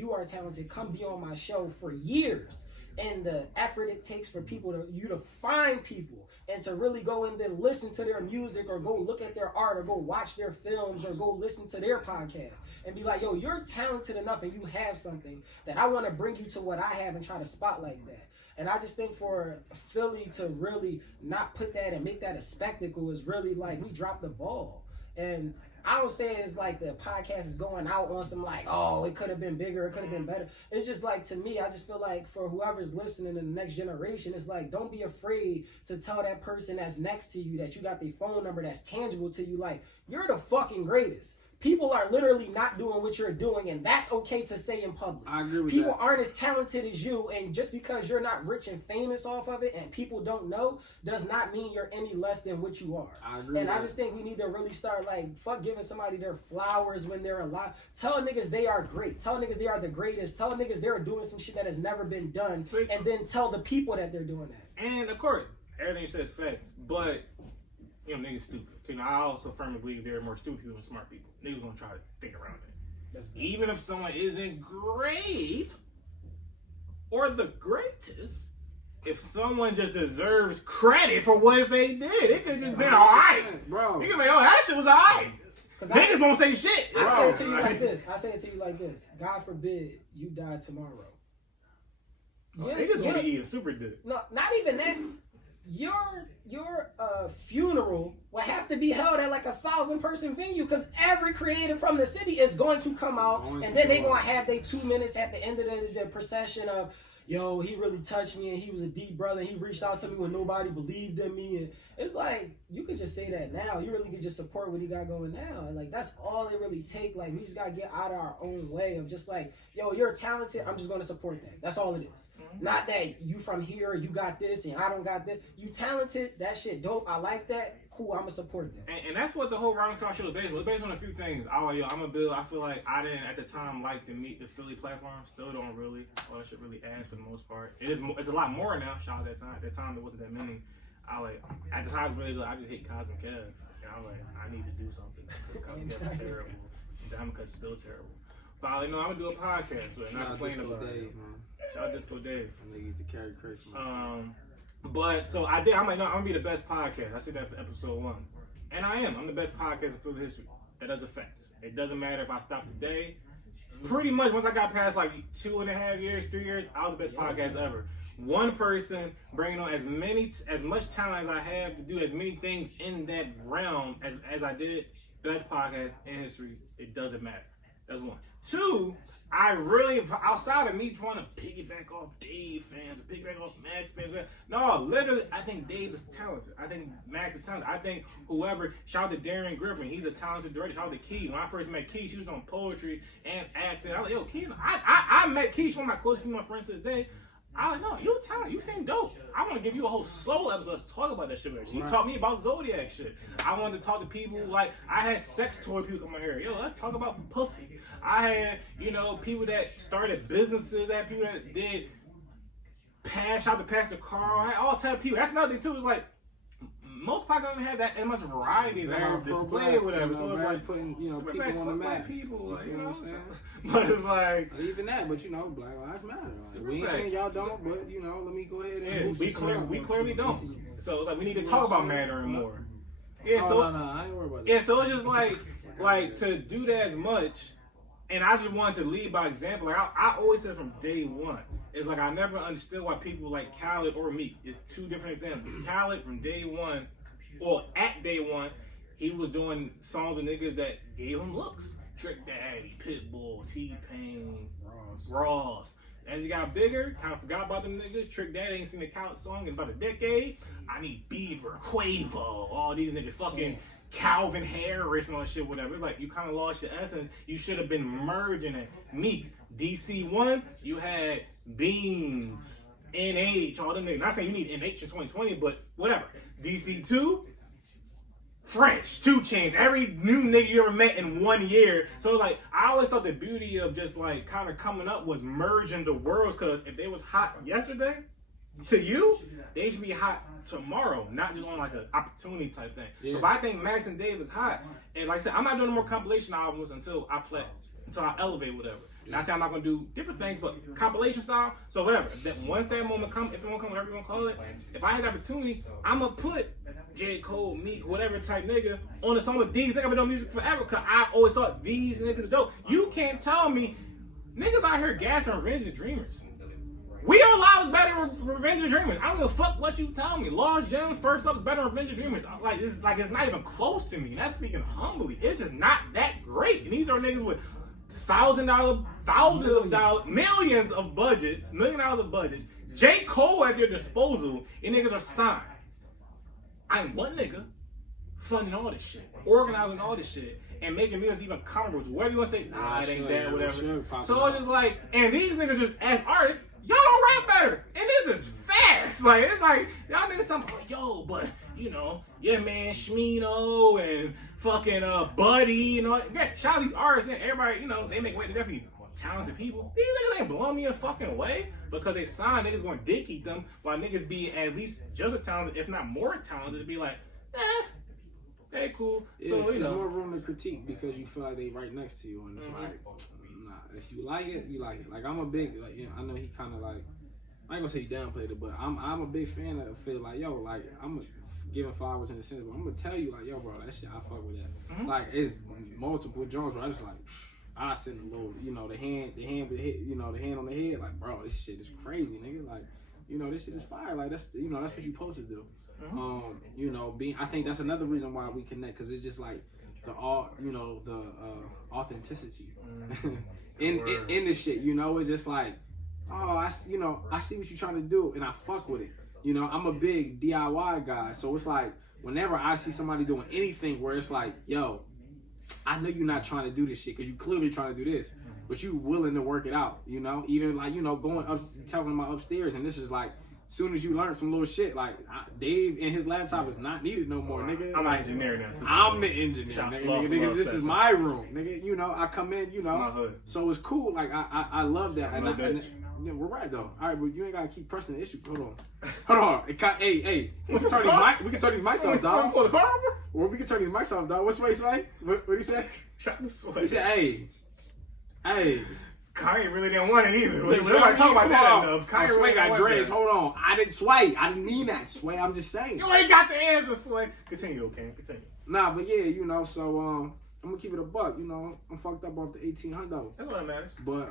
come be on my show. For years, and the effort it takes for people to find people and to really go and then listen to their music, or go look at their art, or go watch their films, or go listen to their podcast and be like, yo, you're talented enough and you have something that I want to bring you to what I have and try to spotlight that. And I just think for Philly to really not put that and make that a spectacle is really like, we dropped the ball. And I don't say it's like the podcast is going out on some like, oh, it could have been bigger, it could have been better. It's just like, to me, I just feel like for whoever's listening in the next generation, it's like, don't be afraid to tell that person that's next to you that you got their phone number that's tangible to you, like, you're the fucking greatest. People are literally not doing what you're doing, and that's okay to say in public. I agree with People that. aren't as talented as you, and just because you're not rich and famous off of it and people don't know does not mean you're any less than what you are. I agree And with I that. just think we need to really start, like, fuck giving somebody their flowers when they're alive. Tell niggas they are great. Tell niggas they are the greatest. Tell niggas they're doing some shit that has never been done, and then tell the people that they're doing that. And of course, everything you said is facts, but you know, niggas stupid. You know, I also firmly believe there are more stupid people than smart people. Niggas gonna try to think around it. Even if someone isn't great or the greatest, if someone just deserves credit for what they did, it could just be alright. Bro. You can be like, oh, that shit was alright. Niggas won't say shit. I say it to you like this. I say it to you like this. God forbid you die tomorrow. Niggas want to eat a super dick. No, not even that. Your funeral will have to be held at like 1,000-person venue because every creative from the city is going to come out, and then they're going to have their 2 minutes at the end of the procession of, yo, he really touched me and he was a deep brother. He reached out to me when nobody believed in me. And it's like, you could just say that now. You really could just support what he got going now. And like, that's all it really take. Like, we just got to get out of our own way of just like, yo, you're talented. I'm just going to support that. That's all it is. Not that you from here, you got this and I don't got this. You talented. That shit dope. I like that. Cool, I'm going to support that. And that's what the whole RightonQuelive show is based on. It's based on a few things. I feel like I didn't at the time like the Philly platform. Still don't really. All that shit really ads for the most part. It's a lot more now. Shout out that time. At that time, there wasn't that many. At the time, really, I just hate Cosmic Kev. And I was like, I need to do something. Because Cosmic Kev is terrible. Diamond Cut's still terrible. But I'm going to do a podcast with it. Not complaining about it. Shout out Disco Dave. I think he's a carry crate. But so I'm like, no, I'm gonna be the best podcast. I said that for episode 1, and I am. I'm the best podcast in Philly history. That does affect. It doesn't matter if I stop today. Pretty much, once I got past like 2.5 years, 3 years, I was the best podcast ever. One person bringing on as much talent as I have to do as many things in that realm as I did. Best podcast in history. It doesn't matter. That's one. 2. I really, outside of me trying to piggyback off Dave fans or piggyback off Max fans, no, literally, I think Dave is talented. I think Max is talented. I think shout out to Darren Griffin, he's a talented director. Shout out to Key. When I first met Key, she was doing poetry and acting. I was like, yo, Key, I met Key, she's one of my closest female friends to this day. I was like, no, you're talented. You seem dope. I want to give you a whole solo episode to talk about that shit. She taught me about Zodiac shit. I wanted to talk to people like, I had sex toy people come on here. Yo, let's talk about pussy. I had, people that started businesses. I had people that did shout to Pastor Carl. I had all type of people. That's another thing too. It's like, most podcasts don't have that much variety as on display or whatever. So it's like putting, people on the map. People, like, you know what I'm saying? But it's like, even that, but Black Lives Matter. Like, we ain't saying y'all don't, but let me go ahead and we clearly don't. So it's like we need to talk about mattering more. Yeah, so I ain't worried about that. Yeah, so it's just like to do that as much, and I just wanted to lead by example. Like I always said from day one, it's like I never understood why people like Khaled or Meek. It's 2 different examples. Khaled from day one, or at day one, he was doing songs with niggas that gave him looks. Trick Daddy, Pitbull, T-Pain, Ross. As he got bigger, kind of forgot about them niggas. Trick Daddy ain't seen a Khaled song in about a decade. I need Bieber, Quavo, all these niggas, fucking Calvin Harris and all that shit, whatever. It's like you kind of lost your essence. You should have been merging it. Meek, DC1, you had Beans, NH, all them niggas. Not saying you need NH in 2020, but whatever. DC2, French, 2 Chainz, every new nigga you ever met in 1 year. So like, I always thought the beauty of just like kind of coming up was merging the worlds, because if they was hot yesterday, to you, they should be hot tomorrow, not just on like an opportunity type thing. Yeah. So if I think Max and Dave is hot, and like I said, I'm not doing no more compilation albums until I elevate whatever. Not saying I'm not gonna do different things, but compilation style. So whatever. Once that moment comes, if it won't come, whatever you wanna call it, if I had the opportunity, I'm gonna put J. Cole, Meek, whatever type nigga on a song with these niggas. I've been doing music forever, because I've always thought these niggas are dope. You can't tell me niggas out here gassing Revenge of Dreamers. We Are Alive is better than Revenge of Dreamers. I don't give a fuck what you tell me. Lost Gems first up is better than Revenge of Dreamers. It's not even close to me. And that's speaking humbly. It's just not that great. And these are niggas with millions of budgets, $1 million of budgets. J. Cole at their disposal, and niggas are signed. I'm one nigga funding all this shit, organizing all this shit, and making music even comfortable. Whether you want to say, nah, it ain't that, whatever. So it's just like, and these niggas just, as artists, y'all don't rap better. And this is facts. Like, it's like, y'all niggas talking about, yo, but, you know, yeah, man, Shmino and fucking Buddy, you know. Yeah, shout out to these artists and everybody, you know, they make way to definitely talented people. These niggas ain't blowing me a fucking way because they sign niggas gonna dick eat them while niggas be at least just as talented, if not more talented, to be like, hey, cool. Yeah, so, you there's know. more room to critique because you feel like they right next to you, and it's like, nah, if you like it, you like it. Like, I'm a big, like, you know, I know he kind of like, I ain't gonna say he downplayed it, but I'm a big fan of feel like, yo, like, I'm giving flowers in the sense, but I'm gonna tell you, like, yo, bro, that shit, I fuck with that. Like, it's multiple Jones where I just like, I send a little, you know, the hand with hit, you know, the hand on the head, like, bro, this shit is crazy, nigga. Like, you know, this shit is fire. Like, that's, you know, that's what you supposed to do. You know, I think that's another reason why we connect, because it's just like the authenticity in the shit. You know, it's just like, oh, I see what you're trying to do, and I fuck with it. You know, I'm a big DIY guy, so it's like whenever I see somebody doing anything where it's like, yo, I know you're not trying to do this shit because you clearly trying to do this, but you willing to work it out. You know, even like, you know, going up, talking about upstairs, and this is like, soon as you learn some little shit, like Dave and his laptop is not needed no more, nigga. I'm an engineer now. I'm the engineer, nigga. This is my room, nigga. You know, I come in, you know, my hood. So it's cool. Like I love that. Yeah, we're right though. All right, but you ain't gotta keep pressing the issue. Hold on. Hey, we can turn these mics off, dog. Pull the car over? Or we can turn these mics off, dog. What's Sway say? What he say? Shut the Sway. He said, hey. Kanye really didn't want it either. We Nobody don't talk about that enough. enough. Kanye Sway really got got dreads. that. Hold on. I didn't mean that, Sway. I'm just saying. You ain't got the answer, Sway. Continue, okay? Continue. Nah, but yeah, you know, so I'm gonna keep it a buck, you know. I'm fucked up off the 1800. That's what matters. But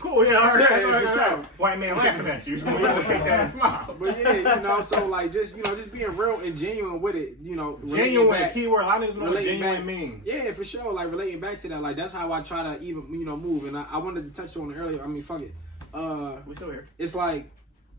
cool, yeah, all right, yeah, for sure. White man laughing at you. So you gonna take that and smile. But yeah, you know, so like just being real and genuine with it, you know. Genuine, keyword. A lot of niggas know what genuine mean. Yeah, for sure. Like relating back to that, like that's how I try to even, you know, move. And I wanted to touch on it earlier. I mean, fuck it. We still here. It's like,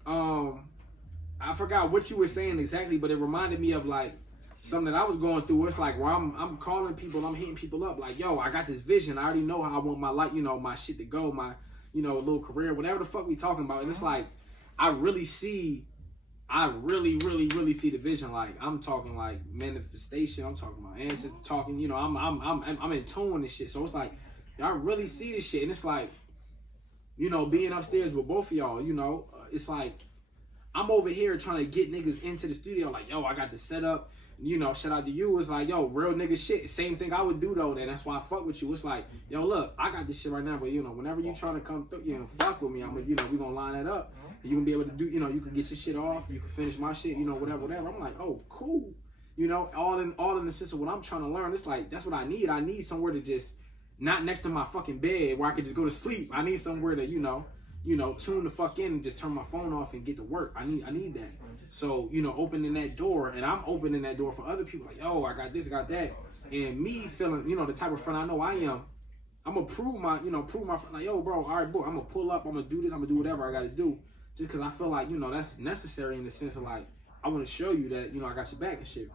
I forgot what you were saying exactly, but it reminded me of like something that I was going through. It's like where I'm calling people, I'm hitting people up like, yo, I got this vision. I already know how I want my life, you know, my shit to go, my, you know, little career, whatever the fuck we talking about. And it's like, I really see the vision. Like I'm talking like manifestation. I'm talking about ancestors. Talking, you know, I'm in tune with this shit. So it's like, y'all really see this shit, and it's like, you know, being upstairs with both of y'all, you know, it's like I'm over here trying to get niggas into the studio. Like, yo, I got the setup. You know, shout out to you. It's like, yo, real nigga shit. Same thing I would do though. That's why I fuck with you. It's like, yo, look, I got this shit right now, but you know, whenever you trying to come through, you know, fuck with me, I'm, you know, we gonna line that up. And you gonna be able to do, you know, you can get your shit off, you can finish my shit, you know, whatever. I'm like, oh, cool. You know, all in the sense of what I'm trying to learn. It's like that's what I need. I need somewhere to just not next to my fucking bed where I could just go to sleep. I need somewhere to, you know, tune the fuck in and just turn my phone off and get to work. I need that. So, you know, opening that door, and I'm opening that door for other people. Like, yo, I got this, I got that. And me feeling, you know, the type of friend I know I am, I'm going to prove my friend. Like, yo, bro, all right, bro, I'm going to pull up, I'm going to do this, I'm going to do whatever I got to do. Just because I feel like, you know, that's necessary in the sense of, like, I want to show you that, you know, I got your back and shit.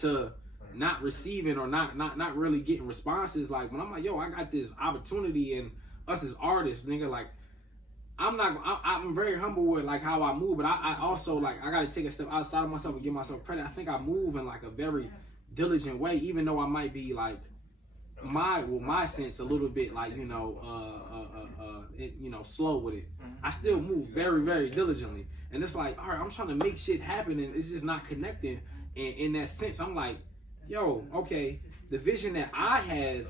To not receiving or not really getting responses, like, when I'm like, yo, I got this opportunity, and us as artists, nigga, like, I'm very humble with like how I move, but I also like I gotta take a step outside of myself and give myself credit. I think I move in like a very diligent way, even though I might be like my sense a little bit like, you know, slow with it. I still move very, very diligently. And it's like, all right, I'm trying to make shit happen and it's just not connecting. And in that sense, I'm like, yo, okay, the vision that I have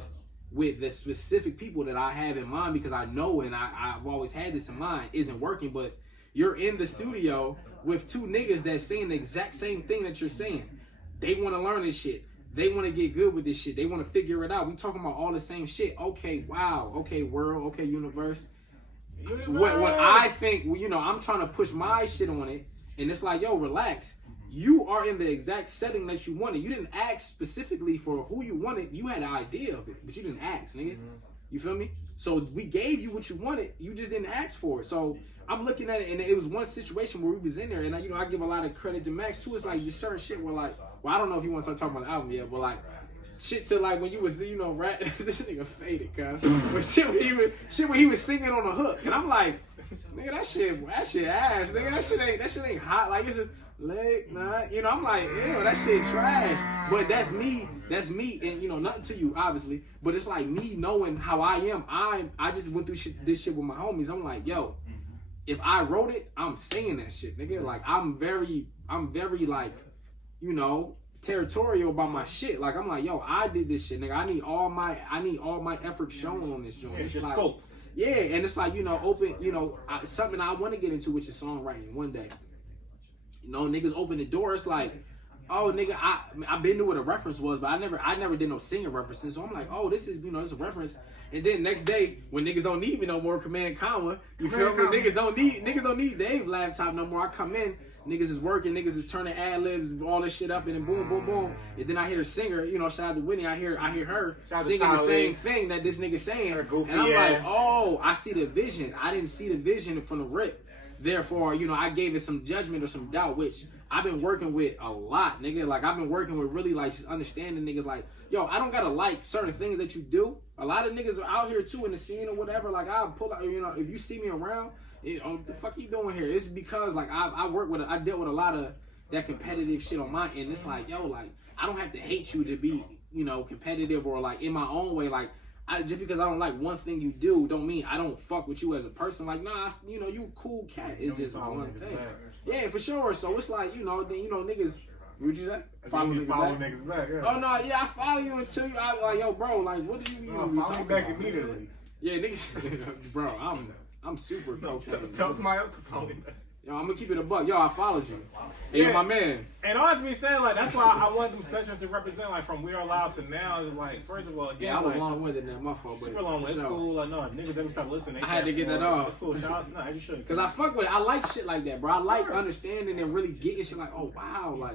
with the specific people that I have in mind, because I know and I've always had this in mind, isn't working. But you're in the studio with two niggas that's saying the exact same thing that you're saying. They want to learn this shit. They want to get good with this shit. They want to figure it out. We talking about all the same shit. Okay, wow. Okay, world. Okay, universe. What I think, you know, I'm trying to push my shit on it. And it's like, yo, relax. You are in the exact setting that you wanted. You didn't ask specifically for who you wanted. You had an idea of it, but you didn't ask, nigga. Mm-hmm. You feel me? So we gave you what you wanted. You just didn't ask for it. So I'm looking at it, and it was one situation where we was in there, and I give a lot of credit to Max too. It's like just certain shit where like well, I don't know if you want to start talking about the album yet, but like shit to like when you was, you know, rap. This nigga faded, cuz. But shit when he was singing on the hook, and I'm like, nigga, that shit ass, nigga, that shit ain't hot. Like it's just late night, you know. I'm like, ew, that shit trash. But that's me, and you know, nothing to you, obviously. But it's like me knowing how I am. I just went through this shit with my homies. I'm like, yo, if I wrote it, I'm singing that shit, nigga. Like I'm very like, you know, territorial about my shit. Like I'm like, yo, I did this shit, nigga. I need all my effort shown on this joint. Yeah, it's like, your scope. Yeah, and it's like, you know, open, you know, something I want to get into, which is songwriting one day. You know, niggas open the door. It's like, oh, nigga, I been knew what a reference was, but I never did no singer references. So I'm like, oh, this is, you know, this is a reference. And then next day, when niggas don't need me no more, command comma, you feel me? Niggas don't need Dave laptop no more. I come in, niggas is working, niggas is turning ad libs, all this shit up, and then boom, boom, boom. And then I hear the singer, you know, shout out to Whitney. I hear her singing the same thing that this nigga saying, and I'm like, oh, I see the vision. I didn't see the vision from the rip. Therefore, you know, I gave it some judgment or some doubt, which I've been working with a lot, nigga. Like, I've been working with really, like, just understanding niggas like, yo, I don't gotta like certain things that you do. A lot of niggas are out here, too, in the scene or whatever. Like, I'll pull out, you know, if you see me around, you know, what the fuck you doing here? It's because, like, I dealt with a lot of that competitive shit on my end. It's like, yo, like, I don't have to hate you to be, you know, competitive or, like, in my own way, like, just because I don't like one thing you do, don't mean I don't fuck with you as a person. Like, nah, you know, you a cool cat. It's just one thing. Yeah, for sure. So it's like, you know, niggas. What'd you say? Follow niggas back. Yeah. Oh no, yeah, I follow you until you. I like, yo, bro, like, what do you mean? Follow me back immediately. Yeah, niggas, bro, I'm super. No, tell somebody else to follow me back. Yo, I'm gonna keep it a buck. Yo, I followed you. Hey, yeah, my man. And all that to be said, like, that's why I want them sessions to represent, like, from We Are Live to now. Is like, first of all, again, yeah, I was like, long-winded now, my fault. Super long-winded. It's cool. Like, no, niggas never stop listening. I had to get that off. It's cool. Shout out. No, you should. Because I fuck with it. I like shit like that, bro. I like understanding and really getting shit like, oh, wow. Like,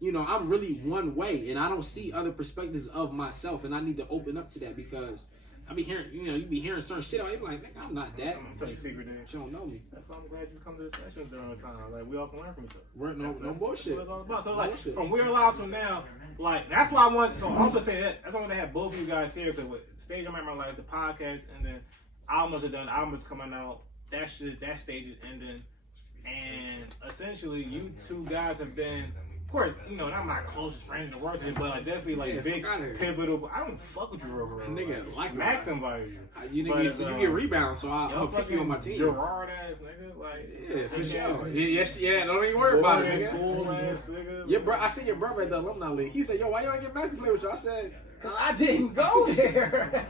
you know, I'm really one way, and I don't see other perspectives of myself, and I need to open up to that because I be hearing, you know, you be hearing certain shit. I be like, nigga, I'm not that. I'm gonna tell you a secret, dude. You don't know me. That's why I'm glad you come to the sessions during the time. Like, we all can learn from each other. No bullshit. That's what it's all about. So, like, from We're Allowed to now, like, that's why I want. So, I also say that that's why I want to have both of you guys here because with Stage of My Life, the podcast, and then albums are done. Albums coming out. That stage is ending, and essentially, you two guys have been. Of course, you know, not my closest friends in the world, but like definitely like big, pivotal. I don't fuck with you over nigga, like Max invited you. You get rebounds, so I'll pick you on my team. Gerard ass nigga, like yeah, for sure. Yeah, don't even worry about it. School ass nigga. Yeah, bro, I seen your brother at the alumni league. He said, "Yo, why you don't get Max to play with you?" I said, "Cause I didn't go there."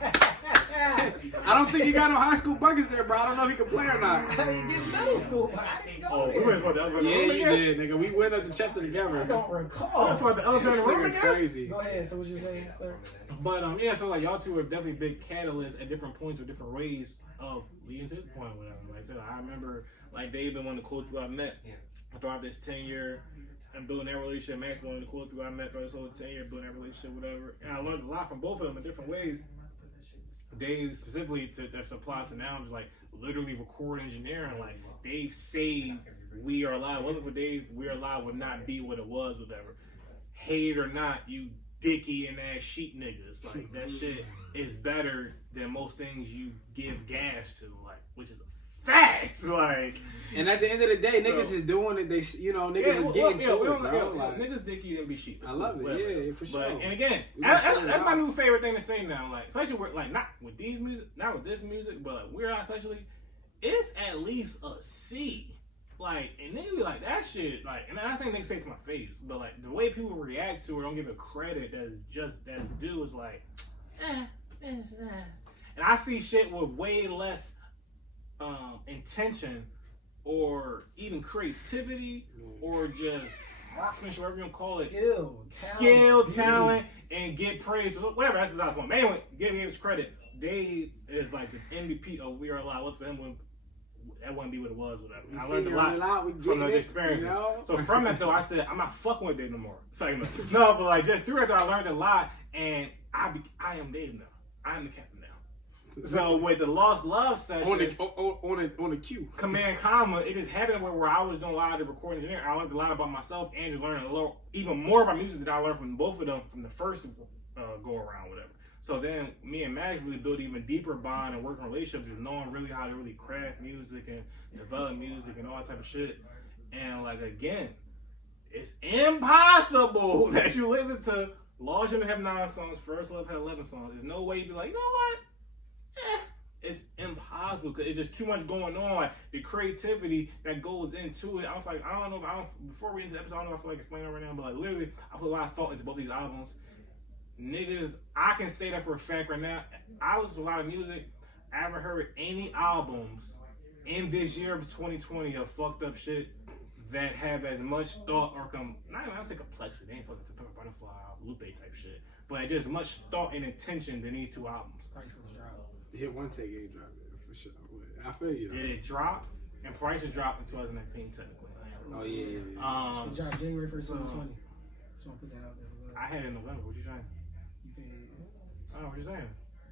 I don't think he got no high school buckets there, bro. I don't know if he can play or not. I didn't get middle school, but I didn't go there. We went for the elephant yeah, you did, nigga. We went up to Chester together. I don't recall. That's what the elephant in the room again? Crazy. Go ahead. So what you saying, sir? But yeah, so like y'all two are definitely big catalysts at different points or different ways of leading to this point. Whatever. Like I said, I remember like Dave been one of the coolest people I met throughout this 10-year. And building that relationship, Max one of the coolest people I met throughout this whole 10-year, building that relationship, whatever. And I learned a lot from both of them in different ways. Dave specifically that applies to now, just like literally record engineering. Like Dave saved We Are Live. Wasn't for Dave, We Are Live would not be what it was, whatever. Hate it or not, you dicky and ass sheep niggas. Like that shit is better than most things you give gas to, like, which is facts. Like, and at the end of the day, niggas is doing it. They, you know, niggas is getting to it, bro. Like, niggas dicky and be sheep. I love it, yeah, for sure. But, and again, that's my new favorite thing to say now. Like, especially with, like, not with this music, but like, We're Out especially, it's at least a C. Like, and they be like, that shit, like, and I'm not saying niggas say it to my face, but like the way people react to it, don't give it credit that's due is like, and I see shit with way less intention or even creativity or just marksmanship, whatever you want to call it, skill, talent, and get praise, whatever. That's besides the point. But anyway, give him his credit. Dave is like the MVP of We Are Alive. What's for him? That wouldn't be what it was, whatever. I learned a lot from those experiences. You know? So from that though, I said I'm not fucking with Dave no more. No, but like just through it, I learned a lot, and I am Dave now. I am the captain now. So with the Lost Love session on the cue, Command Comma, it just happened where I was doing a lot of the recording engineering. I learned a lot about myself and just learning a little, even more about music that I learned from both of them from the first go around, whatever. So then me and Max really built even deeper bond and working relationships, just knowing really how to really craft music and develop music and all that type of shit. And like again, it's impossible that you listen to Lost Gym have 9 songs, First Love had 11 songs. There's no way you'd be like, you know what? It's impossible because it's just too much going on. Like the creativity that goes into it. I was like, I don't know. Before we get into the episode, I don't know if I feel like explaining it right now, but like literally, I put a lot of thought into both these albums. Niggas, I can say that for a fact right now. I listen to a lot of music. I haven't heard any albums in this year of 2020 of fucked up shit that have as much thought or not even I say complexity. They ain't fucking to Pepper Butterfly, Lupe type shit, but just much thought and intention than these 2 albums. Priceless drop. Yeah, OneTakeDave dropped it for sure. I feel you. Did it drop? And Prices dropped in 2019 technically. Oh yeah. It dropped January 1st, 2020. Just want to put that out there. I had it in November. What you saying? Oh, what you saying?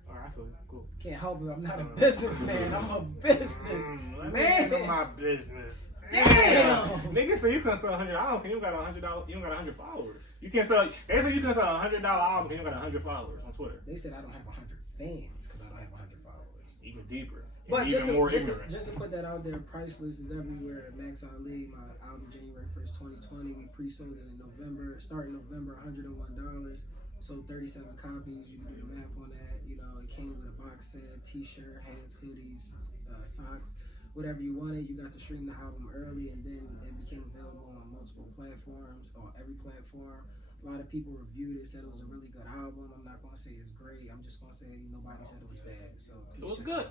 All right, I feel it. Cool. Can't help it. I'm not a businessman. I'm a business man. Let me my business. Damn. Nigga, so you can sell $100 album because you don't got $100. You don't got 100 followers. You can't sell. They say you can sell $100 album because you don't got 100 followers on Twitter. They said I don't have 100 fans because I don't have 100 followers. Even deeper. But even more ignorant. Just to put that out there, Priceless is everywhere. Max Ali, my album January 1st, 2020. We pre-sold it in November. Starting November, $101. Sold 37 copies. You can do the math on that. You know, it came with a box set, t-shirt, hats, hoodies, socks, whatever you wanted. You got to stream the album early, and then it became available on multiple platforms, on every platform. A lot of people reviewed it, said it was a really good album. I'm not going to say it's great. I'm just going to say nobody said it was bad. So it was good.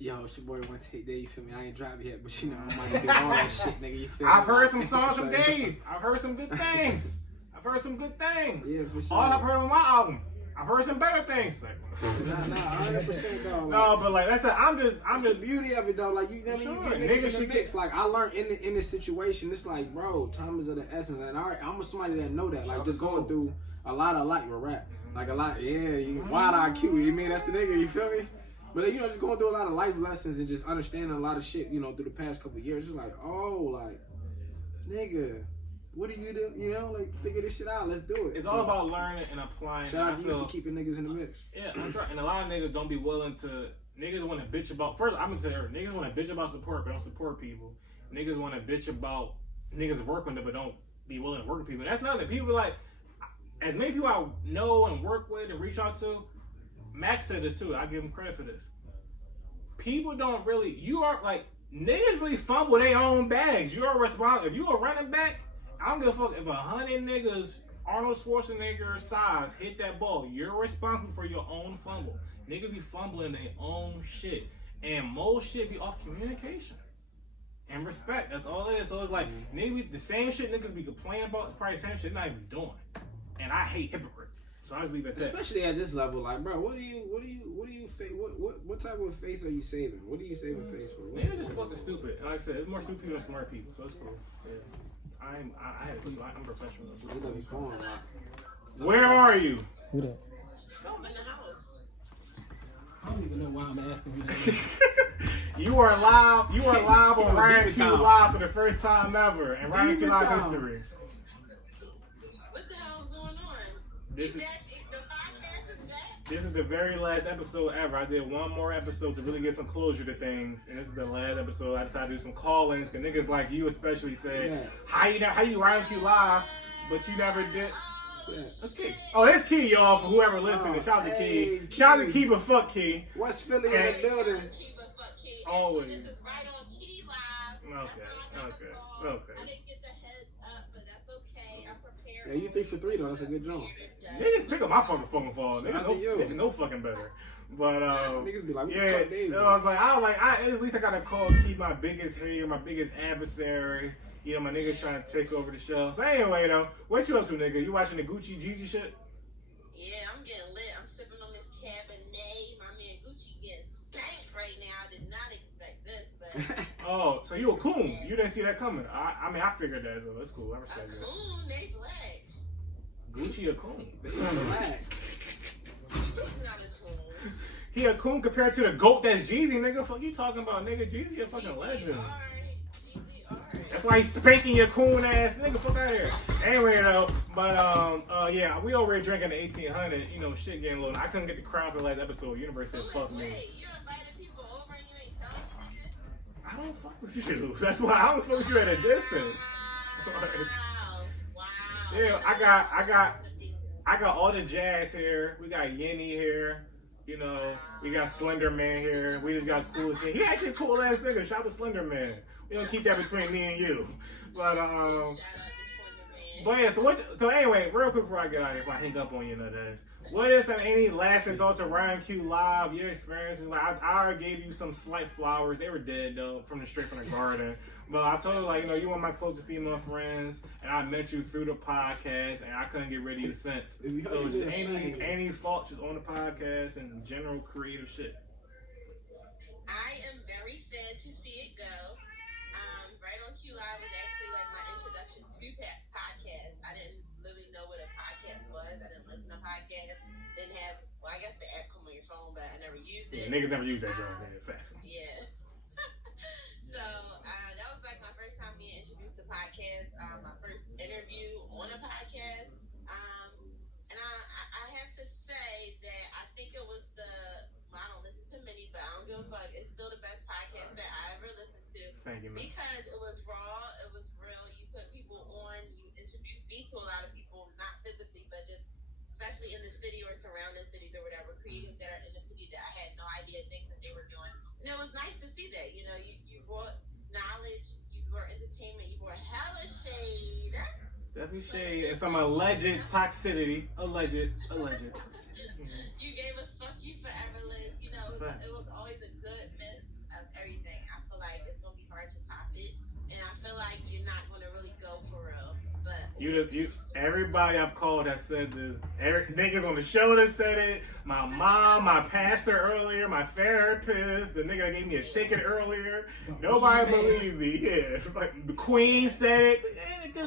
Yo, it's your boy OneTakeDave, you feel me? I ain't dropped yet, but you know, I might do all that shit, nigga, you feel me? I've heard some songs from Dave. I've heard some good things. Yeah, for sure. All I've heard on my album. I've heard some better things. Like, nah, 100% though. Like, no, but like that's it. I'm just the beauty of it though. Like you get niggas in the mix. Like I learned in this situation, it's like, bro, time is of the essence. And I'm somebody that know that. Like just going through a lot of light with rap. Like a lot, you wide IQ. You mean that's the nigga? You feel me? But you know, just going through a lot of life lessons and just understanding a lot of shit. You know, through the past couple of years, it's like, oh, like, nigga. What do? You know, like, figure this shit out. Let's do it. It's all about learning and applying. Shout out to you for keeping niggas in the mix. Yeah, that's right. And a lot of niggas don't be willing to. Niggas want to bitch about. First, I'm gonna say niggas want to bitch about support, but don't support people. Niggas want to bitch about niggas work with them, but don't be willing to work with people. And that's nothing. People like as many people I know and work with and reach out to. Max said this too. I give him credit for this. People don't really. You are like niggas really fumble their own bags. You are responsible. If you a running back. I don't give a fuck if 100 niggas Arnold Schwarzenegger size hit that ball. You're responsible for your own fumble. Niggas be fumbling their own shit. And most shit be off communication. And respect. That's all it is. So it's like niggas, the same shit niggas be complaining about is probably the same shit they're not even doing. And I hate hypocrites. So I just leave it at that. Especially at this level, like, bro, what type of face are you saving? What are you saving face for? Niggas just fucking stupid. And like I said, there's more stupid people than smart people. So it's cool. Yeah. I'm professional. Where are you? Who that? I'm in the house. I don't even know why I'm asking you that. You are live. You are live on RightonQuelive Live for the first time ever in RightonQuelive history. What the hell is going on? This is the podcast is back? This is the very last episode ever. I did one more episode to really get some closure to things, and this is the last episode. I decided to do some call-ins because niggas like you especially said, how you RightonQuelive, but you never did. Yeah. That's Key. Oh, it's Key, y'all, for whoever listening. Shout out to Key. Shout out to Key, but fuck Key. West Philly in the building. Key, but fuck Key. Always. This is right on Key Live. Okay. I didn't get the heads up, but that's okay. I'm prepared. Yeah, you 3 for 3 though. That's a good job. Niggas pick up my fucking phone call. Niggas no fucking better. But niggas be like, yeah. Fuck Dave, I was like, at least I gotta call Key my biggest hater, my biggest adversary. You know, my niggas trying to take over the show. So anyway, though, what you up to, nigga? You watching the Gucci Jeezy shit? Yeah, I'm getting lit. I'm sipping on this Cabernet. My man Gucci getting spanked right now. I did not expect this, but... Oh, so you a coon. You didn't see that coming. I mean, I figured that, so that's cool. I respect that. A coon? They black. Gucci a coon. They black. Gucci's not a coon. He a coon compared to the GOAT that's Jeezy, nigga. Fuck you talking about, nigga? Jeezy a fucking legend. That's why he's spanking your coon ass, nigga. Fuck out of here. Anyway, though, but yeah, we over here drinking the 1800. You know, shit getting low. I couldn't get the crowd for the last episode. Universe said, "Fuck me." You invited people over and you ain't telling them. I don't fuck with you. That's why I don't fuck with you at a distance. Wow. Yeah, I got all the jazz here. We got Yenny here. You know, we got Slender Man here. We just got cool shit. He actually a cool ass nigga. Shout out to Slender Man. We don't keep that between me and you. But yeah, so anyway, real quick before I get out of here, if I hang up on you, what is any lasting thoughts of RightonQuelive, your experiences? Like I already gave you some slight flowers. They were dead though, straight from the garden. But I told you, like, you know, you one of my closest female friends, and I met you through the podcast, and I couldn't get rid of you since. So just any thoughts just on the podcast and general creative shit? I am very sad to see it go. RightonQuelive was actually like my introduction to podcasts. I didn't really know what a podcast was. I didn't listen to podcasts. Didn't have, well, I guess the app come on your phone, but I never used it. Yeah, niggas never use that joke. Facts. Yeah. So that was like my first time being introduced to podcasts. My first interview on a podcast. And I have to say that I think it was I don't listen to many, but I don't give a fuck. It's still the best podcast that I ever listened to. Thank you, man. Because it was raw, it was real. You put people on, you introduced me to a lot of people, not physically, but just especially in the city or surrounding cities or whatever, creatives that are in the city that I had no idea things that they were doing. And it was nice to see that. You know, you brought knowledge, you brought entertainment, you brought hella shade. Definitely shade and some alleged toxicity. Alleged. You gave us fuck you forever, Liz. You know, it was always a good mix of everything. I feel like it's gonna be hard to top it, and I feel like you're not gonna really go for real. But everybody I've called has said this. Niggas on the show that said it. My mom, my pastor earlier, my therapist, the nigga that gave me a ticket earlier. Nobody believed me. Yeah, like the Queen said it. Queen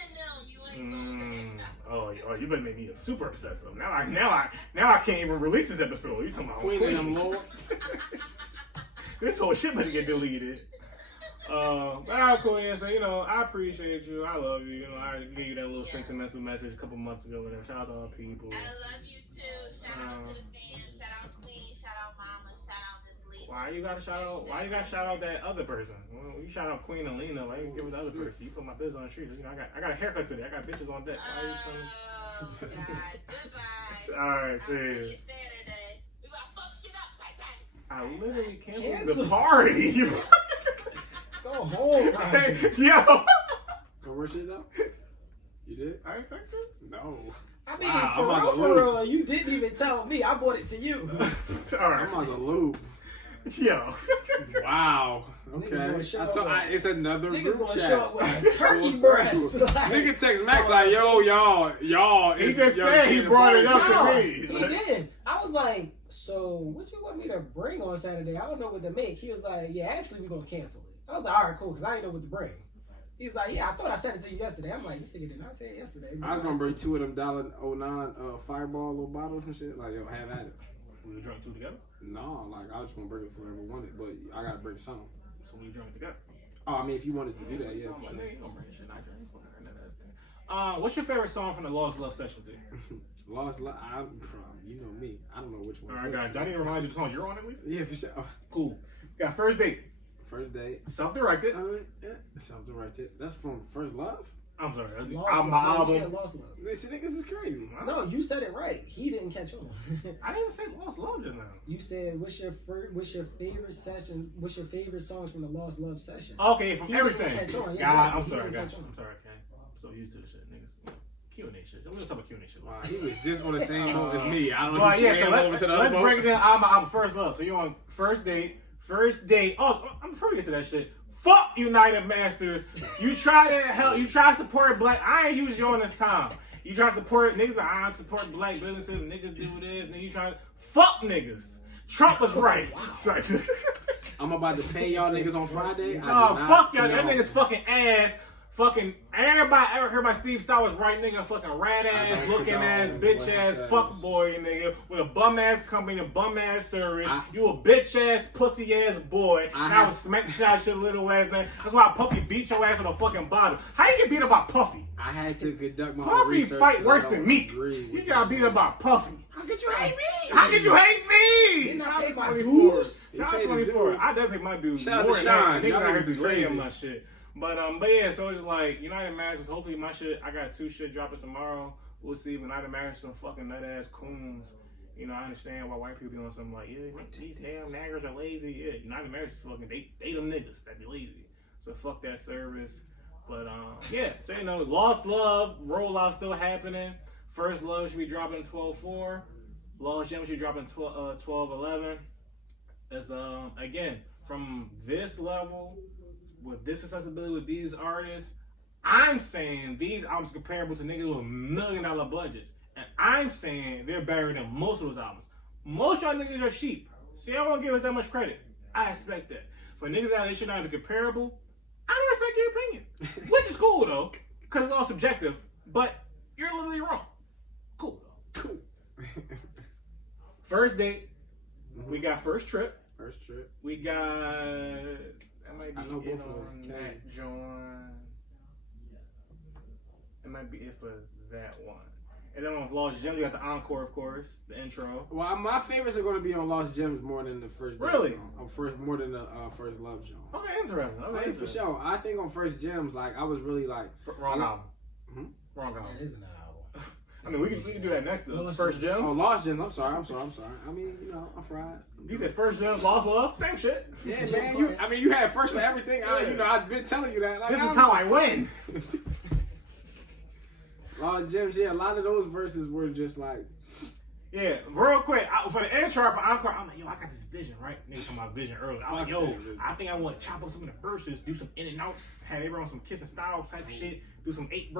and them, you ain't going. Oh, you better make me super obsessive. Now I can't even release this episode. You talking about Queen and them, Lord. This whole shit better get deleted. But alright, cool. Yeah, so, you know, I appreciate you. I love you. You know, I gave you that little sentimental message a couple months ago. Whatever. Shout out to all people. I love you too. Shout out to the fans. Shout out Queen. Shout out Mama. Shout out Miss Lee. Why you gotta shout out that other person? Well, you shout out Queen and Lena. Why you give it the other person? You put my business on the street. You know, I got a haircut today. I got bitches on deck. Why are you coming? Oh God. Goodbye. Alright, see you. Saturday. We about to fuck shit up like that. I literally canceled the party. Go home, Yo. Go work shit though? You did? I ain't text you? No. I mean, Wow, for real, you didn't even tell me. I bought it to you. Alright. I'm on the loop. Yo. Wow. Niggas Okay. gonna show up. It's another Niggas group gonna chat. show up with a turkey breast. Like, Nigga text Max like, yo, y'all. He just said he brought it up no, to me. he did. I was like, so what you want me to bring on Saturday? I don't know what to make. He was like, yeah, actually, we're gonna cancel it. I was like, all right, cool, because I didn't know what to bring. He's like, yeah, I thought I sent it to you yesterday. I'm like, this nigga did not say it yesterday. I was gonna bring 2 of them $1.09 Fireball little bottles and shit. Like, yo, have at it. We drank 2 together? No, like, I was just gonna bring it for whoever wanted, but I gotta bring some. So we drank together. Oh, I mean, if you wanted to do that, yeah, for sure. Nigga, you don't bring shit. I drink. What's your favorite song from the Lost Love session, dude? Lost Love, you know me. I don't know which one. All right, guys. Do I need to remind you the songs you're on at least? Yeah, for sure. Cool. Got First Date. First Date. Self-directed. Self-directed. That's from First Love? I'm sorry. That's Lost my Love. album. You said Lost Love. See, niggas is crazy. No, you said it right. He didn't catch on. I didn't even say Lost Love just now. You said, what's your favorite session? What's your favorite songs from the Lost Love session? Okay, from He everything. didn't catch on. Yeah, God, exactly. I'm sorry, He didn't guys. catch on. I'm sorry, okay. I'm so used to the shit, niggas. Q&A shit. I'm gonna talk about Q&A shit. Wow, he was just on the same boat as me. I don't know. Well, He's yeah, so over to the let's other break it boat. down. I'm First Love. So you're on First Date. Oh, I'm before we get to that shit. Fuck United Masters. You try to support black. I ain't use you on this time. You try to support niggas that I support black businesses. Niggas do this. Niggas you try to fuck niggas. Trump was right. Sorry. I'm about to pay y'all niggas on Friday. No, fuck y'all. That nigga's fucking ass. Fucking everybody ever heard about Steve Star was right nigga, fucking rat ass, looking ass, bitch ass, fuck boy nigga, with a bum ass company, a bum ass service. You a bitch ass, pussy ass boy. I would smack shot your little ass man. That's why Puffy beat your ass with a fucking bottle. How you get beat up by Puffy? I had to conduct my own Puffy research. fight worse than me. You got beat up by Puffy. How could you hate me? How could you hate me? Didn't I pay my 24. dues? Shout out 24. I definitely pay my dues. Shout out more to than that. Sean. Niggas Y'all out here niggas is crazy crazy. my shit. But yeah, so it's just like United Masters. Hopefully my shit. I got 2 shit dropping tomorrow. We'll see. But United Masters some fucking nut ass coons. You know, I understand why white people doing something like, yeah, these damn naggers are lazy. Yeah, United Masters fucking they them niggas that be lazy. So fuck that service. But yeah, so you know, Lost Love rollout still happening. First Love should be dropping 12/4. Lost Gem should be dropping 12/11. As again, from this level, with this accessibility with these artists, I'm saying these albums comparable to niggas with $1 million budgets. And I'm saying they're better than most of those albums. Most y'all niggas are sheep. So y'all won't give us that much credit. I expect that. For niggas out there, shit not even comparable, I don't respect your opinion. Which is cool though, because it's all subjective. But you're literally wrong. Cool though. Cool. First date. We got First Trip. First Trip. We got. That might be I know it both of those on that joint. It might be it for that one. And then on Lost Gems, we got the encore, of course, the intro. Well, my favorites are going to be on Lost Gems more than the first. Really? More than the First Love Jones. Okay, interesting. Okay, For sure. I think on First Gems, like I was really like wrong album. Wrong album. That isn't an album. I mean, we can do that next though. First Gems. Oh, Lost Gems. I'm sorry. I mean, you know, I'm fried. You said First Gems, Lost Love, same shit. Yeah, man. You had first for everything. I've been telling you that. Like, this is how I win. Lost Gems, yeah, a lot of those verses were just like, yeah, real quick, for the intro, for encore, I'm like, yo, I got this vision, right? Niggas talking about vision earlier. I'm like, yo, I think I want to chop up some of the verses, do some in and outs, have everyone on some kissing style type shit, do some 8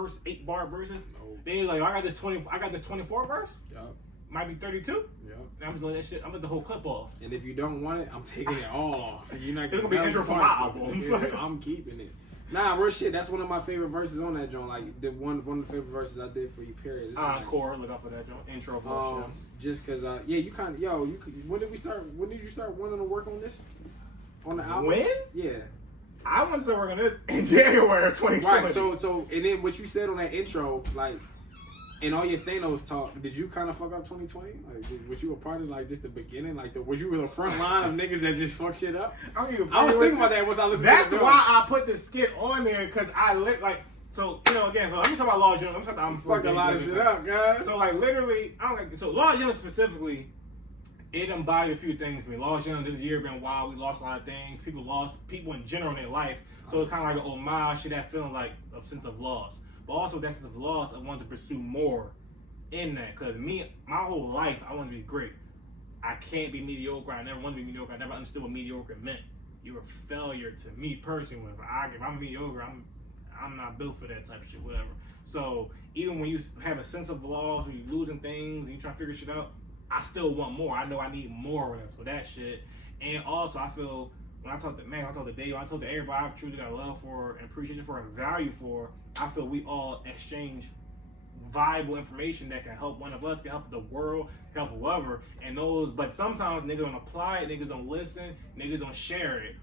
bar verses. They like, I got this 24 verse. Yup. Might be 32. Yep. And I'm just letting that shit. I'm letting the whole clip off. And if you don't want it, I'm taking it all off. You're not. It's gonna be intro for my album. I'm keeping it. Nah, real shit. That's one of my favorite verses on that joint. Like the one of the favorite verses I did for you. Period. Encore. Look out for that joint. Intro of Lost Gems. Just cause, yeah, you kind of, when did we start? When did you start wanting to work on this? On the album? When? Yeah. I want to start working on this in January of 2020. Right. So, and then what you said on that intro, like. In all your Thanos talk, did you kind of fuck up 2020? Like, was you a part of like just the beginning? Like, was you in the front line of niggas that just fuck shit up? I was thinking about that once I listened to That's why I put the skit on there because I like. So you know, again, so let me talk about Lost Gems. I'm talking about fucked a lot of shit up, guys. So like literally, so Lost Gems specifically, it embodied a few things to me. Lost Gems this year been wild. We lost a lot of things. People lost people in general in their life. So it's kind of like an homage to that feeling like a sense of loss. But also that sense of loss, I wanted to pursue more in that. Because my whole life, I want to be great. I can't be mediocre. I never want to be mediocre. I never understood what mediocre meant. You're a failure to me personally. If I'm mediocre, I'm not built for that type of shit, whatever. So even when you have a sense of loss, when you're losing things and you try to figure shit out, I still want more. I know I need more for that shit. And also, I feel when I talk to Mac, I talk to Dave, I talk to everybody I've truly got love for and appreciation for and value for, I feel we all exchange valuable information that can help one of us, can help the world, can help whoever. And those, but sometimes niggas don't apply it, niggas don't listen, niggas don't share it.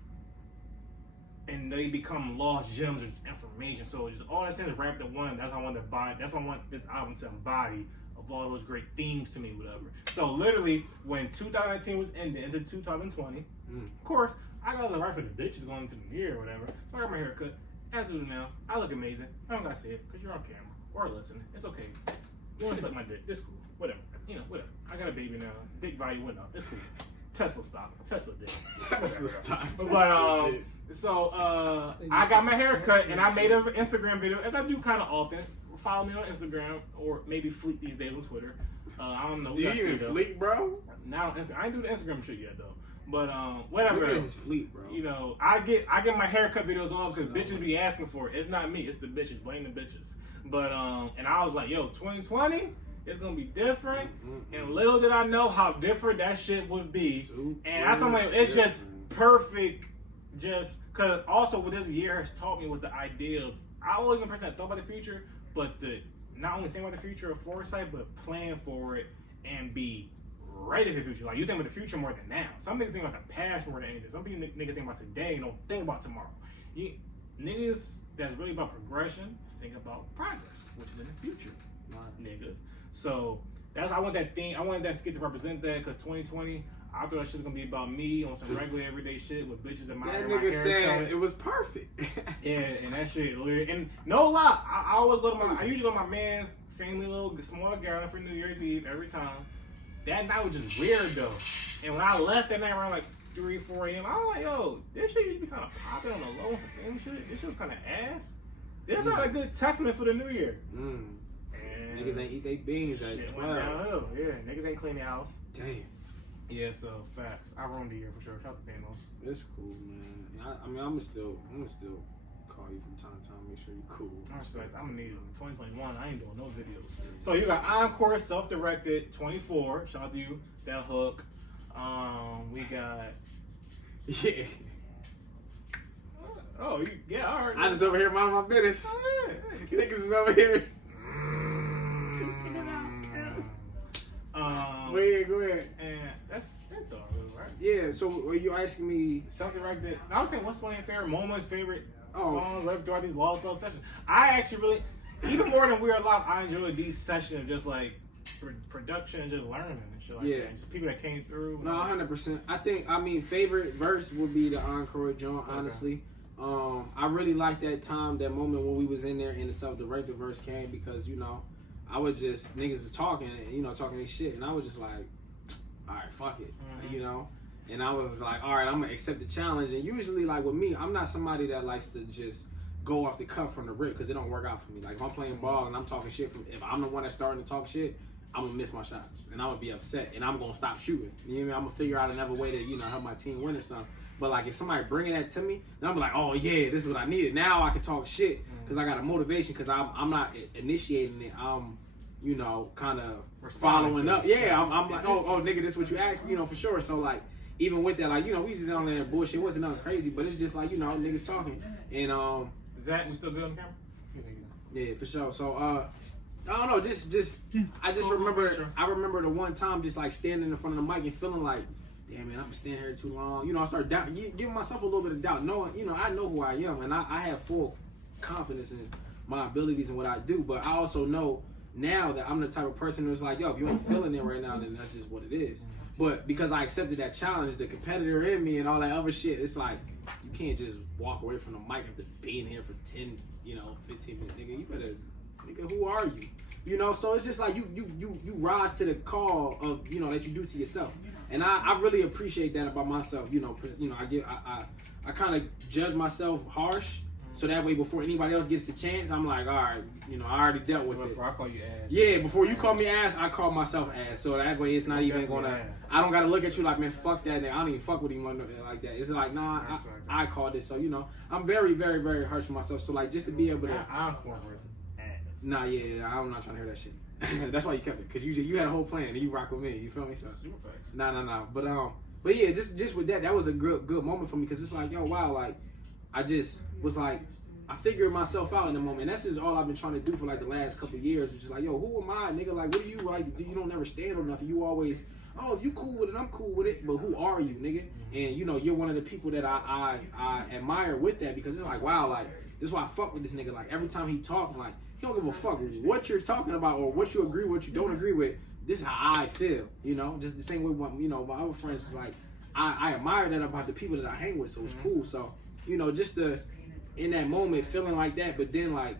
And they become lost gems of information. So just all that sense wrapped in one. That's what I want to buy. That's what I want this album to embody of all those great themes to me, whatever. So literally, when 2019 was ending into 2020, of course, I got to right for the bitches going into the new year or whatever. So I got my hair cut. As of now, I look amazing. I don't gotta say it because you're on camera or listening. It's okay. You want to suck my dick? It's cool. Whatever. You know, whatever. I got a baby now. Dick value went up. It's cool. Tesla stock. Tesla dick. Tesla stock. But so I got my hair cut and I made an Instagram video, as I do kind of often. Follow me on Instagram or maybe Fleet these days on Twitter. I don't know. Do you even Fleet, bro? Now on Instagram, I ain't do the Instagram shit yet though. But whatever. Look at his Fleet, bro. You know, I get my haircut videos off because bitches be asking for it. It's not me. It's the bitches. Blame the bitches. But and I was like, yo, 2020. It's gonna be different, and little did I know how different that shit would be. And that's why I'm like, it's just perfect just because also what this year has taught me was the idea of I always been a person that thought about the future, but the not only think about the future or foresight, but plan for it and be ready for the future. Like you think about the future more than now. Some niggas think about the past more than anything. Some people niggas think about today and don't think about tomorrow. Niggas that's really about progression think about progress, which is in the future, niggas. So that's I want that thing. I wanted that skit to represent that because 2020. I thought that shit's gonna be about me on some regular everyday shit with bitches in my hair. That nigga said it was perfect. Yeah, and that shit literally. And no lie, I always go to I usually go to my man's family little small gathering for New Year's Eve every time. That night was just weird though. And when I left that night around like 3, 4 a.m., I was like, yo, this shit used to be kind of popping on the low and some family shit. This shit was kind of ass. This is not a good testament for the new year. And niggas ain't eat their beans at 12. Went downhill. Yeah, niggas ain't clean the house. Damn. Yeah, so facts. I ruined the year for sure. Shout out to Thanos. It's cool, man. I mean, I'm gonna still call you from time to time, make sure you cool. I respect. I'm gonna need it. 2021. I ain't doing no videos. So you got Encore, self-directed, 24. Shout out to you. That hook. We got. Yeah. Oh, yeah. All right. I just over here minding my business. Oh, yeah. Niggas is over here. Go ahead. And that's it though, right? Yeah, so are you asking me self-directed? I was saying, what's one of your favorite moments, favorite songs, throughout these Law Love sessions? I actually really, even more than We're Alive, I enjoyed these sessions of just like production and just learning and shit like that. And just people that came through. No, 100%. I mean, favorite verse would be the Encore joint, honestly. I really like that time, that moment when we was in there and the self-directed verse came because, you know, I would just, niggas was talking, you know, talking this shit, and I was just like, all right, fuck it, you know? And I was like, all right, I'm gonna accept the challenge. And usually, like with me, I'm not somebody that likes to just go off the cuff from the rip because it don't work out for me. Like if I'm playing ball and I'm talking shit, if I'm the one that's starting to talk shit, I'm gonna miss my shots and I'm gonna be upset and I'm gonna stop shooting. You know what I mean? I'm gonna figure out another way to, you know, help my team win or something. But like if somebody bringing that to me, then I'm like, oh yeah, this is what I needed. Now I can talk shit because I got a motivation because I'm not initiating it. I'm, you know, kind of following up. Yeah, I'm like, oh, nigga, this is what you asked, you know, for sure. So like, even with that, like, you know, we just on there bullshit. It wasn't nothing crazy, but it's just like, you know, niggas talking. And Zach, we still good on camera? Yeah, for sure. So I don't know, I just remember I remember the one time just like standing in front of the mic and feeling like, damn man, I've been standing here too long. You know, I started giving myself a little bit of doubt, knowing, you know, I know who I am and I have full confidence in my abilities and what I do, but I also know now that I'm the type of person who's like, yo, if you ain't feeling it right now, then that's just what it is. But because I accepted that challenge, the competitor in me and all that other shit, it's like, you can't just walk away from the mic after being here for 10, you know, 15 minutes. Nigga, you better, nigga, who are you? You know, so it's just like you rise to the call of, you know, that you do to yourself. And I really appreciate that about myself. You know, I kind of judge myself harsh. So that way, before anybody else gets the chance, I'm like, all right, you know, I already dealt with it. Before I call you ass. Yeah, before you call me ass, I call myself ass. So that way, it's not even gonna. I don't gotta look at you like, man, fuck that nigga. I don't even fuck with him like that. It's like, nah, I called it. So you know, I'm very, very, very harsh with myself. So like, just to be able to. I'm corporate ass. Nah, yeah, I'm not trying to hear that shit. That's why you kept it, because you had a whole plan and you rock with me. You feel me? So. Super facts. Nah. But yeah, just with that was a good moment for me because it's like, yo, wow, like I just was like. I figured myself out in the moment. That's just all I've been trying to do for like the last couple of years. Which is like, yo, who am I, nigga? Like, what do you like? You don't never stand on nothing. You always, oh, if you cool with it, I'm cool with it. But who are you, nigga? And you know, you're one of the people that I admire with that because it's like, wow, like this is why I fuck with this nigga. Like every time he talk, like he don't give a fuck what you're talking about or what you agree, what you don't agree with. This is how I feel, you know. Just the same way, you know, my other friends is like, I admire that about the people that I hang with. So it's cool. So you know, just the. In that moment, feeling like that, but then like,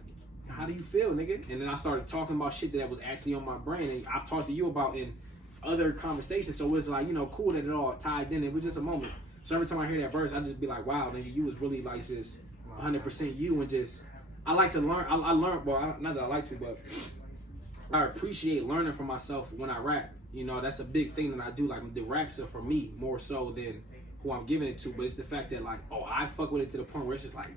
how do you feel, nigga? And then I started talking about shit that was actually on my brain, and I've talked to you about in other conversations. So it's like, you know, cool that it all tied in. It was just a moment. So every time I hear that verse, I just be like, wow, nigga, you was really like just 100% you, and just I like to learn. I learned, well, not that I like to, but I appreciate learning from myself when I rap. You know, that's a big thing that I do. Like the raps are for me more so than who I'm giving it to. But it's the fact that like, oh, I fuck with it to the point where it's just like.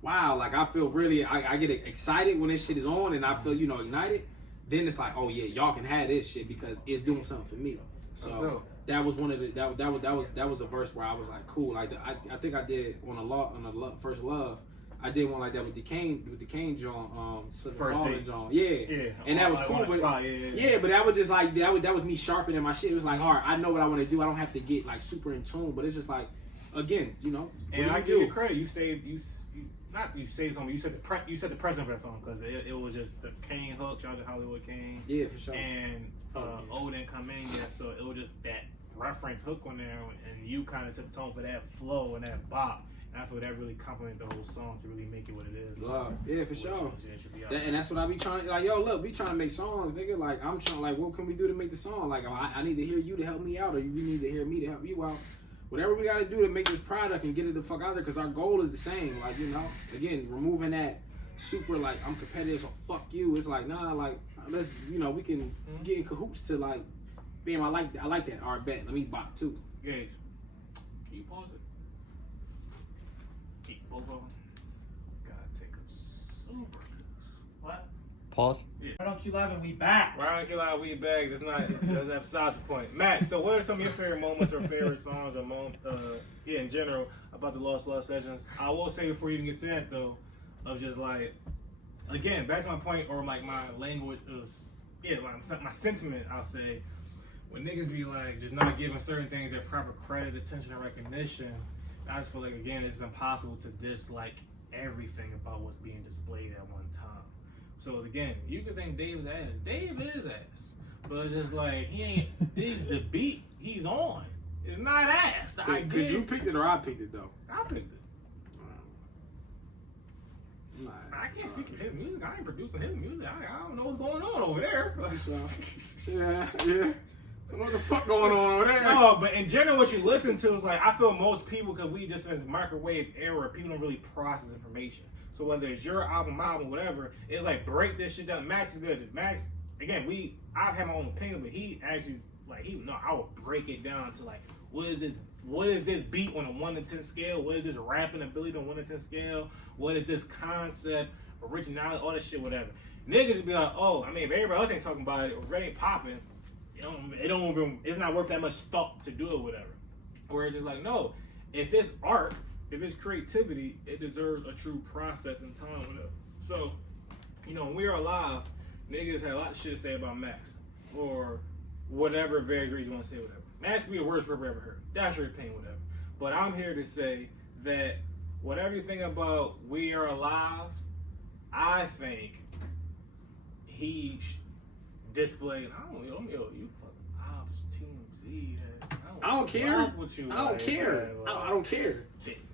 Wow, like I feel really, I get excited when this shit is on and I feel, you know, ignited. Then it's like, oh yeah, y'all can have this shit because it's doing something for me. So that was one of the that was a verse where I was like, cool. Like I think I did on the First Love. I did one like that with the Kane John, First Date. John, yeah, and that was cool. But but that was just like that was me sharpening my shit. It was like, all right, I know what I want to do. I don't have to get like super in tune, but it's just like, again, you know. And I give you credit. You saved something. You said the present for that song because it was just the Kane hook, shout out to Hollywood Kane. Yeah, for sure. And Old didn't come in yet, so it was just that reference hook on there, and you kind of set the tone for that flow and that bop. And I feel that really complemented the whole song to really make it what it is. Yeah, for sure. And that's what I be trying to, like, yo, look, we trying to make songs, nigga. Like, I'm trying, like, what can we do to make the song? Like, I need to hear you to help me out, or you need to hear me to help you out. Whatever we got to do to make this product and get it the fuck out there, because our goal is the same. Like, you know, again, removing that super, like, I'm competitive, so fuck you. It's like, nah, like, let's, you know, we can get in cahoots to, like, bam, I like that. All right, bet. Let me bop, too. Gage, can you pause it? Keep both of them. Gotta take a super. What? Pause. Yeah. RightonQuelive and we back. RightonQuelive, we back. That's beside the point. Max, so what are some of your favorite moments or favorite songs or in general about the Lost Love sessions? I will say before you even get to that though, of just like, again, back to my point, or like my language is, like my sentiment, I'll say, when niggas be like just not giving certain things their proper credit, attention, and recognition, I just feel like, again, it's impossible to dislike everything about what's being displayed at one time. So again, you could think Dave is ass. Dave is ass. But it's just like, he ain't, the beat he's on is not ass. Because you picked it or I picked it, though? I picked it. I can't speak of his music. I ain't producing his music. I don't know what's going on over there. Yeah. What the fuck going on over there? No, but in general, what you listen to is like, I feel most people, because we just in microwave era, people don't really process information. So whether it's your album, whatever, it's like, break this shit down. Max is good. Max, again, I've had my own opinion, but he actually, like, I would break it down to like, what is this beat on a 1 to 10 scale? What is this rapping ability on a 1 to 10 scale? What is this concept, originality, all this shit, whatever. Niggas would be like, oh, I mean, if everybody else ain't talking about it, or if it ain't popping, it's not worth that much thought to do it, whatever. Whereas it's like, no, if it's art, if it's creativity, it deserves a true process and time, whatever. So, you know, when we are alive, niggas had a lot of shit to say about Max for whatever various reasons you want to say, whatever. Max could be the worst rapper ever heard. That's your opinion, whatever. But I'm here to say that whatever you think about We Are Alive, I think he displayed, I don't know, you fucking Ops, Team Z. I don't care. With you, I don't care. I don't care.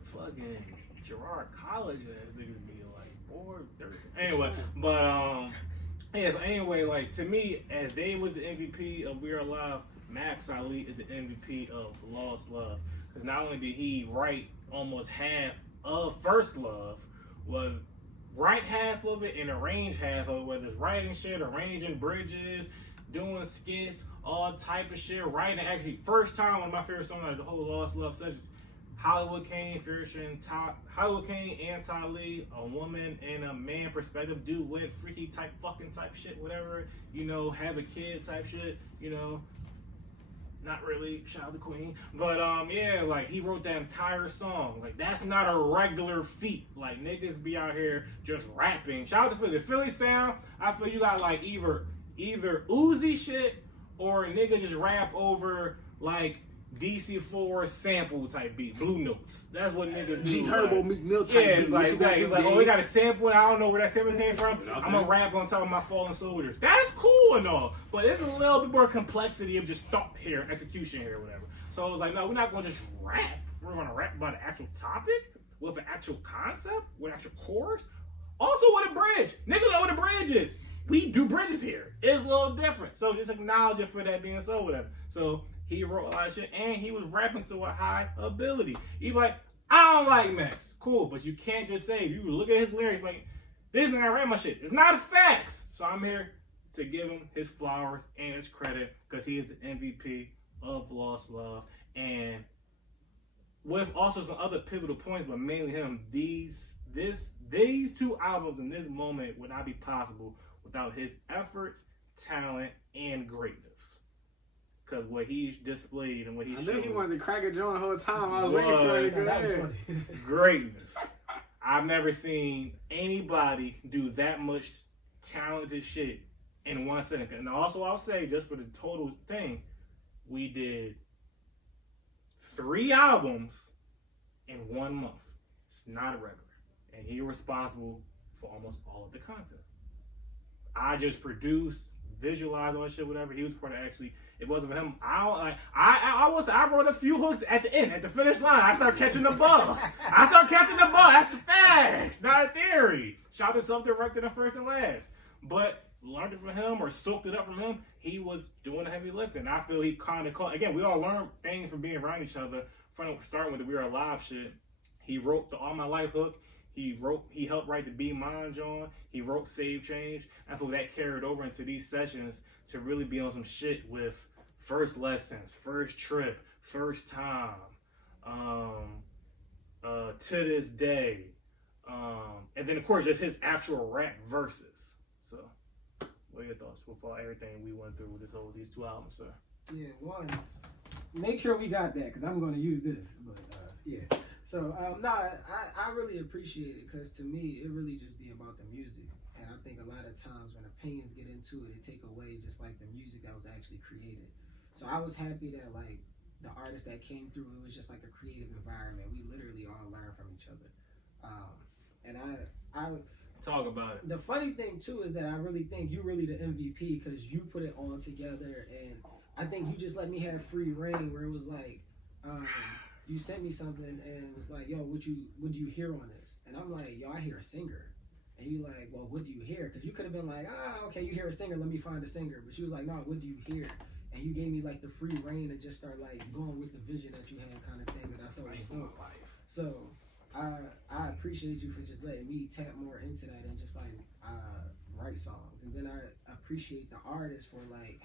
Fucking Gerard College ass niggas be like 4, 13. Anyway, but so anyway, like, to me, as Dave was the MVP of We Are Alive, Max Ali is the MVP of Lost Love. Because not only did he write almost half of First Love, was write half of it and arrange half of it, whether it's writing shit, arranging bridges, doing skits, all type of shit, writing. Actually, first time, one of my favorite songs of the whole Lost Love sessions, Hollywood Kane and Ty Lee, a woman and a man perspective, duet, freaky type shit, whatever, you know, have a kid type shit, you know, not really, shout out to Queen, but yeah, like, he wrote that entire song. Like, that's not a regular feat. Like, niggas be out here just rapping. Shout out to Philly. The Philly sound, I feel you got like either Uzi shit or nigga just rap over like DC4 sample type beat, Blue Notes. That's what niggas do. G Herbo like, Meek Mill type yeah, beat. it's like, oh, we got a sample and I don't know where that sample came from. I'm gonna rap on top of my fallen soldiers. That's cool and all, but it's a little bit more complexity of just thought here, execution here, whatever. So I was like, no, we're not gonna just rap. We're gonna rap about an actual topic with an actual concept, with actual chorus. Also with a bridge. Niggas know what a bridge is. We do bridges here. It's a little different. So just acknowledge it for that being so, whatever. So he wrote a lot of shit, and he was rapping to a high ability. He like, I don't like Max. Cool, but you can't just say, if you look at his lyrics, like, this nigga rap my shit. It's not facts. So I'm here to give him his flowers and his credit, because he is the MVP of Lost Love. And with also some other pivotal points, but mainly him, these two albums in this moment would not be possible without his efforts, talent, and greatness. because what he displayed and what he I showed. knew he wanted to crack a joint the whole time. I was waiting for it to go That was ahead. funny. Greatness. I've never seen anybody do that much talented shit in one sitting. And also, I'll say, just for the total thing, we did 3 albums in 1 month. It's not a regular. And he responsible for almost all of the content. I just produced, visualized all that shit, whatever. He was part of actually. If it wasn't for him, I wrote a few hooks at the end, at the finish line. I started catching the ball. That's the facts, not a theory. Shout to self-directed and first and last. But learned it from him or soaked it up from him. He was doing the heavy lifting. I feel he kind of caught. Again, we all learn things from being around each other. Starting with the We Are Alive shit. He wrote the All My Life hook. He helped write the Be Mine John. He wrote Save Change. I feel that carried over into these sessions to really be on some shit with first lessons, first trip, first time, to this day. And then of course just his actual rap verses. So what are your thoughts before everything we went through with these 2 albums, sir? Yeah, one, make sure we got that because I'm going to use this. But yeah, so I really appreciate it because to me it really just be about the music, and I think a lot of times when opinions get into it, they take away just like the music that was actually created. So I was happy that like the artists that came through, it was just like a creative environment. We literally all learned from each other, and I talk about it. The funny thing too is that I really think you really the MVP because you put it all together, and I think you just let me have free reign where it was like, you sent me something and it was like, yo, what do you hear on this? And I'm like, yo, I hear a singer. And you like, well, what do you hear? Because you could have been like, okay, you hear a singer, let me find a singer. But you was like, no, what do you hear? And you gave me like the free reign to just start like going with the vision that you had, kind of thing that I thought was dope. So I appreciate you for just letting me tap more into that and just like write songs. And then I appreciate the artist for like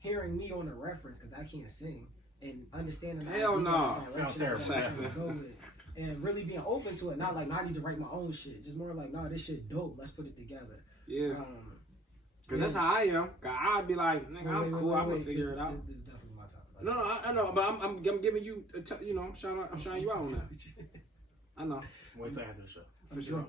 hearing me on a reference because I can't sing and understanding. Hell no, sounds terrible. And really being open to it, not like, no, I need to write my own shit. Just more like, no, this shit dope. Let's put it together. Yeah. Cause that's how I am. Cause I'd be like, nigga, I'm cool. I'm gonna figure it out. This is definitely my top. No, I know, but I'm giving you, I'm showing you out on that. I know. Wait till after the show. For sure.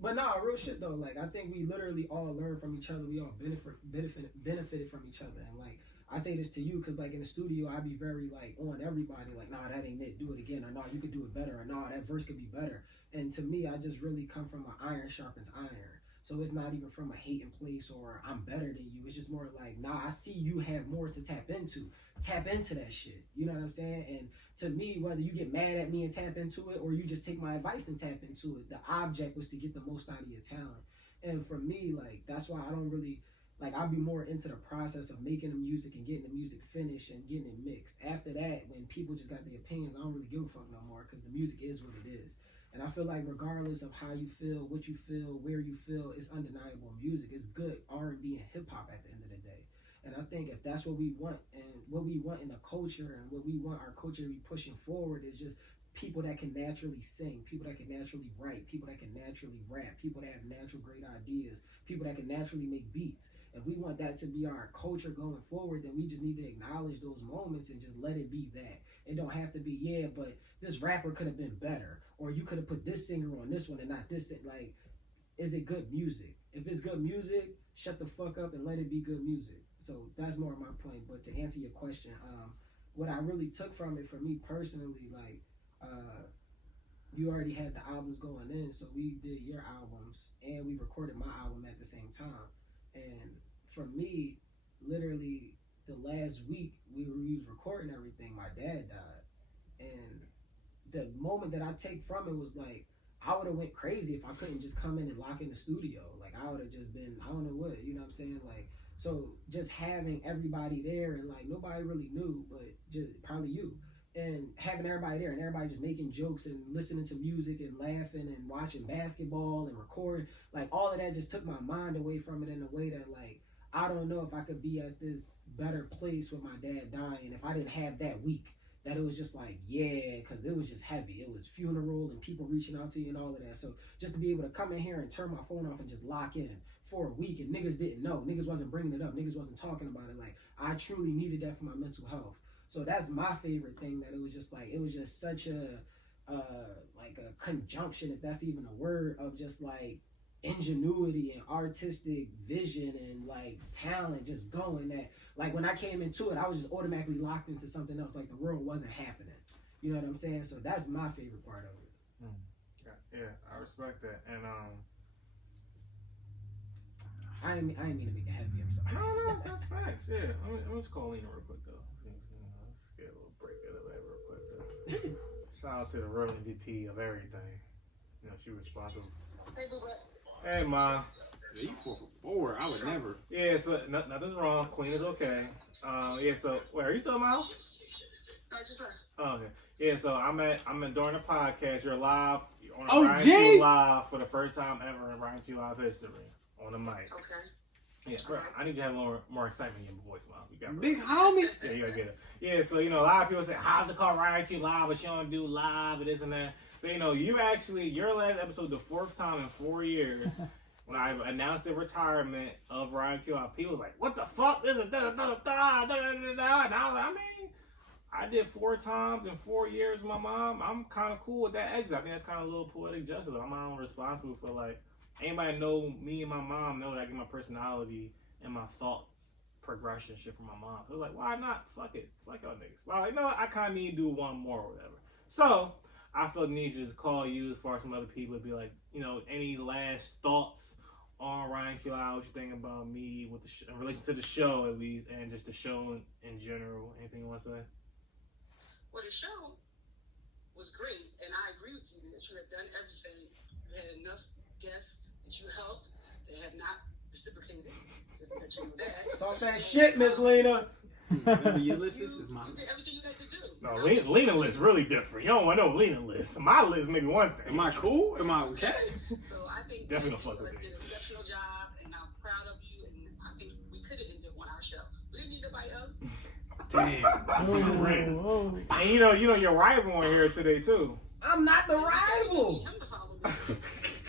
But no, real shit though. Like I think we literally all learned from each other. We all benefited from each other, and like. I say this to you because, like, in the studio, I be very, like, on everybody. Like, nah, that ain't it. Do it again. Or, nah, you could do it better. Or, nah, that verse could be better. And to me, I just really come from an iron sharpens iron. So it's not even from a hating place or I'm better than you. It's just more like, nah, I see you have more to tap into. Tap into that shit. You know what I'm saying? And to me, whether you get mad at me and tap into it or you just take my advice and tap into it, the object was to get the most out of your talent. And for me, like, that's why I don't really... Like, I'll be more into the process of making the music and getting the music finished and getting it mixed. After that, when people just got their opinions, I don't really give a fuck no more because the music is what it is. And I feel like regardless of how you feel, what you feel, where you feel, it's undeniable music. It's good R&B and hip-hop at the end of the day. And I think if that's what we want and what we want in the culture and what we want our culture to be pushing forward is just people that can naturally sing, people that can naturally write, people that can naturally rap, people that have natural great ideas, people that can naturally make beats. If we want that to be our culture going forward, then we just need to acknowledge those moments and just let it be that. It don't have to be, yeah, but this rapper could have been better, or you could have put this singer on this one and not this. Like, is it good music? If it's good music, shut the fuck up and let it be good music. So that's more my point. But to answer your question, what I really took from it for me personally, like, you already had the albums going in, so we did your albums and we recorded my album at the same time. And for me, literally the last week we was recording everything, my dad died. And the moment that I take from it was like, I would have went crazy if I couldn't just come in and lock in the studio. Like I would have just been, I don't know what, you know what I'm saying? Like, so just having everybody there and like nobody really knew, but just probably you. And having everybody there and everybody just making jokes and listening to music and laughing and watching basketball and recording, like all of that just took my mind away from it in a way that like, I don't know if I could be at this better place with my dad dying if I didn't have that week. that it was just like, yeah, because it was just heavy. It was funeral and people reaching out to you and all of that. So just to be able to come in here and turn my phone off and just lock in for a week, and niggas didn't know. Niggas wasn't bringing it up. Niggas wasn't talking about it. Like, I truly needed that for my mental health. So that's my favorite thing, that it was just like, it was just such a, like a conjunction, if that's even a word, of just like ingenuity and artistic vision and like talent just going, that like when I came into it, I was just automatically locked into something else. Like the world wasn't happening. You know what I'm saying? So that's my favorite part of it. Yeah, I respect that. And I ain't mean to make it heavy. I'm sorry. no, that's facts. Yeah, let me just call Lena real quick though. Let's get a little break out of that real quick though. Shout out to the real MVP of everything. You know, she responsible. Hey, Ma. Yeah, you 4 for 4. I would never. Yeah, so nothing's wrong. Queen is okay. Yeah. So, wait, are you still in my house? No, just her. Oh, okay. Yeah. So I'm during the podcast. You're live on Oh, RightonQuelive Live for the first time ever in RightonQuelive history on the mic. Okay. Yeah, bro, I need you to have a little more excitement in your voice, Mom. You got Big homie. Yeah, you gotta get it. Yeah, so a lot of people say, how's it called RightonQuelive, but you don't do live and this and that. So your last episode, the 4th time in 4 years, when I announced the retirement of RightonQuelive, people was like, what the fuck? This is da-da-da-da-da, da-da-da-da. And I was like, I did 4 times in 4 years with my mom. I'm kind of cool with that exit. I think that's kind of a little poetic justice. I'm not responsible for anybody know me and my mom know that I get my personality and my thoughts progression shit from my mom. So why not? Fuck it. Fuck y'all niggas. Well, I kind of need to do one more or whatever. So I felt the need to just call you as far as some other people to be like, any last thoughts on RightonQuelive, what you think about me with in relation to the show at least, and just the show in general. Anything you want to say? Well, the show was great, and I agree with you that you have done everything. You had enough guests that you helped. They have not reciprocated. Just to let you know that. Talk that shit, Miss Lena. Whatever your list is my You did list. everything you had to do. No, Lena list really different. You don't want no Lena list. My list maybe one thing. Am I cool? Am I okay? So I think Definitely that fuck you with did an it. exceptional job, and I'm proud of you. And I think we could have ended on our show. We didn't need nobody else. Damn. Whoa. And your rival on here today too. I'm not the We rival. need him to follow me.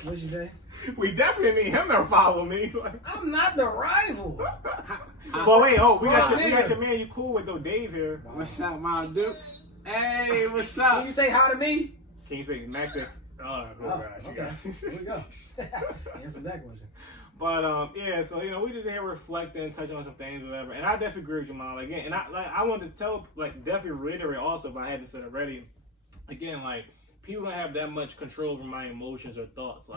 What'd you say? We definitely need him to follow me. I'm not the rival. Well, wait, we got Bro, your man you cool with though, Dave here. What's up, my dukes? Hey, what's Can up? you say hi to me? Can you say Max? Oh, Okay. Here we go. Answers that question. But yeah, so we just here reflecting, touching on some things, whatever. And I definitely agree with you, Mom. Again, and I wanted to tell, definitely reiterate also, if I hadn't said it already. Again, people don't have that much control over my emotions or thoughts.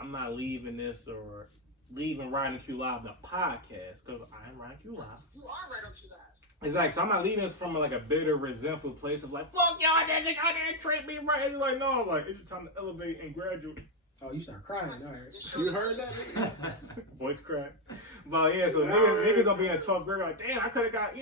I'm not leaving this or leaving RightonQuelive the podcast because I am RightonQuelive. You are right on you guys. Exactly. So I'm not leaving this from a bitter, resentful place of fuck y'all niggas, y'all didn't treat me right. It's no, it's just time to elevate and graduate. Oh, you start crying. All right. You heard that? Voice crack. But yeah, so niggas don't be in 12th grade damn, I could have got,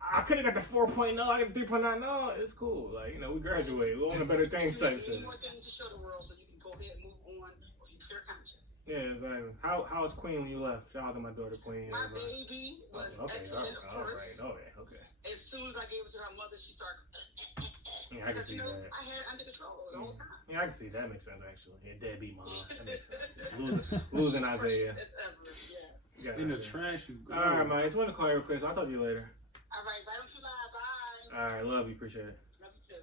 I could have got the 4.0, I got the 3.9. No, it's cool. We graduate. We're on to better things type shit. You need more things to show the world so you can go ahead and move on with your clear conscience. Yeah, exactly. How was Queen when you left? Shout out to my daughter Queen. My baby was excellent, of course. Okay. As soon as I gave it to her mother, she started. Yeah, I can see that. I had it under control the whole time. Yeah, I can see that. Makes sense actually. Yeah, deadbeat mom. That makes sense. Yeah. Losing Isaiah. Yeah. In the trash, you go. All right, man. I just wanted to call you real quick. So I'll talk to you later. All right, RightonQuelive. Bye. All right, love you. Appreciate it. Love you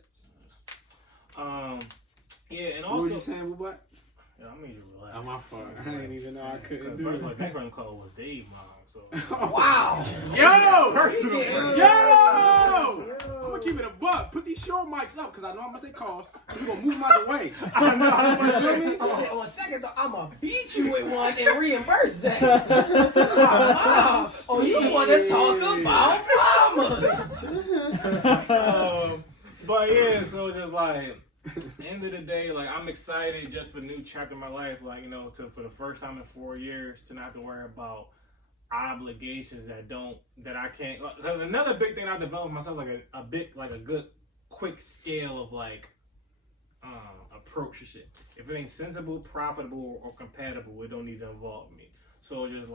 too. Yeah, and What also. was you saying, what? Yeah, I made you relax. Oh, my fault. I didn't even know I couldn't do First of all, it. that friend call was Dave mom. So. Wow. Yo! Personal. Yo! I'm gonna keep it a buck. Put these short mics up because I know how much they cost. So we're gonna move them out of the way. I know how much You feel me? I said, on second thought, I'm going to beat you with one and reimburse that. Wow. Oh, you want to talk about mamas. But yeah, so it's just end of the day, I'm excited just for a new chapter in my life, for the first time in 4 years to not have to worry about obligations that I can't. Cause another big thing I developed myself a good quick scale of approach to shit. If it ain't sensible, profitable, or compatible, it don't need to involve me. So it's just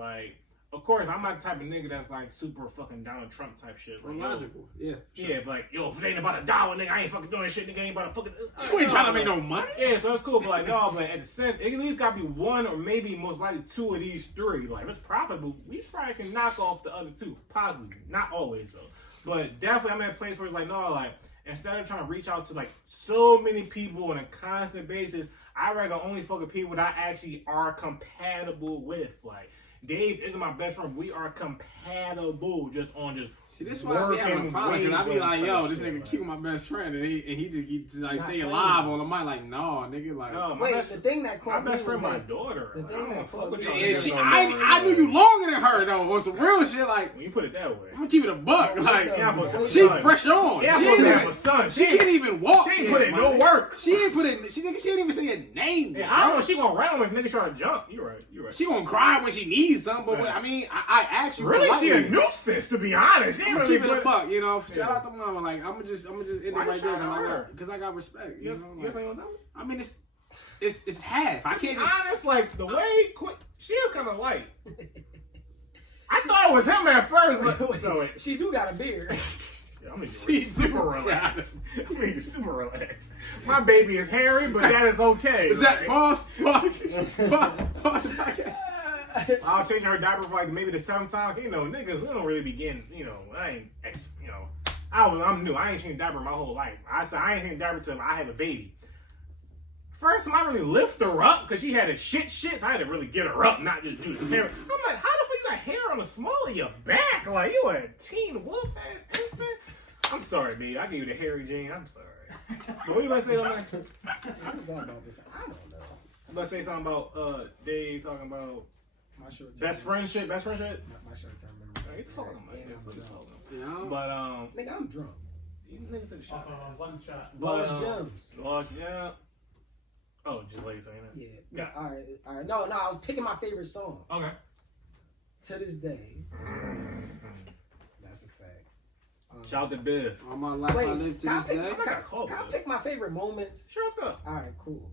of course, I'm not the type of nigga that's like super fucking Donald Trump type shit. Like, logical. Yeah. Sure. Yeah, if like, yo, if it ain't about $1, nigga, I ain't fucking doing shit, nigga, ain't about to fucking. You ain't trying to make no money. Yeah, so it's cool, but like, no, but at the sense, it at least gotta be one or maybe most likely two of these three. Like, if it's profitable, we probably can knock off the other two. Possibly. Not always, though. But definitely, I'm at a place where it's like, no, like, instead of trying to reach out to like so many people on a constant basis, I rather only fuck with people that I actually are compatible with. Like, Dave isn't my best friend. We are compatible just on just. See, this is why I be having a problem, because I be like, yo, this nigga cute, my best friend, and he just like say it live on the mic, like, no, nigga, like. No, the thing that caught my best friend, my like, daughter. The thing that caught me. I knew you longer than her though, on some real shit. Like, when you put it that way, I'm gonna keep it a buck. Like, she fresh on. Yeah, she have a son. She can't even walk. She ain't put in no work. She ain't put in. She didn't even say a name. Yeah, I don't know. She gonna run if niggas try to jump. You're right. She gonna cry when she needs something. But I mean, I actually really she a nuisance, to be honest. She ain't really keep it a buck. You know, shout out to mama. Like, I'm gonna just end it right there because I got respect. You know, I mean, it's half. I can't just honest. Like the way she is kind of light. I thought it was him at first, but no, wait. She do got a beard. Yeah, I'm super relaxed. Super relaxed. My baby is hairy, but that is okay. Is that pause the podcast? I'll change her diaper for like maybe the 7th time. You know, niggas, we don't really be getting, I'm new. I ain't changed diaper my whole life. I said I ain't changed diaper till I have a baby. First time I really lift her up because she had a shit, so I had to really get her up, not just do the hair. I'm like, how the fuck you got hair on the small of your back? Like, you a teen wolf ass infant? I'm sorry, babe. I gave you the hairy gene. I'm sorry. But what you about to say on next? I was talking about this. I don't know. I'm about to say something about Dave talking about my short best friendship. My short term memory. Get the fuck on my Yeah, but nigga, I'm drunk. You nigga took a shot. One shot. Lost Gems. Yeah. Oh, just like saying that. Yeah. All right. No, I was picking my favorite song. Okay. To this day, that's a fact. Shout out to Biv. All my life I live to this day. Can I pick my favorite moments? Sure, let's go. All right, cool.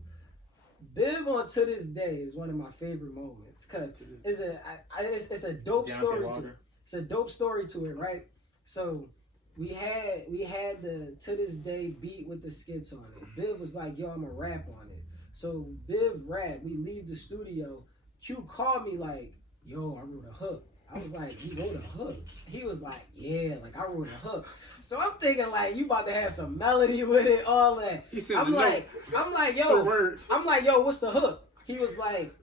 Biv on To This Day is one of my favorite moments because it's a dope story to it. It's a dope story to it, right? So we had the To This Day beat with the skits on it. Biv was like, yo, I'm gonna rap on it. So Biv rap, we leave the studio. Q called me like, yo, I wrote a hook. I was like, you wrote a hook? He was like, yeah, like I wrote a hook. So I'm thinking like, you about to have some melody with it, all that. He said, I'm like, yo, what's the hook? He was like,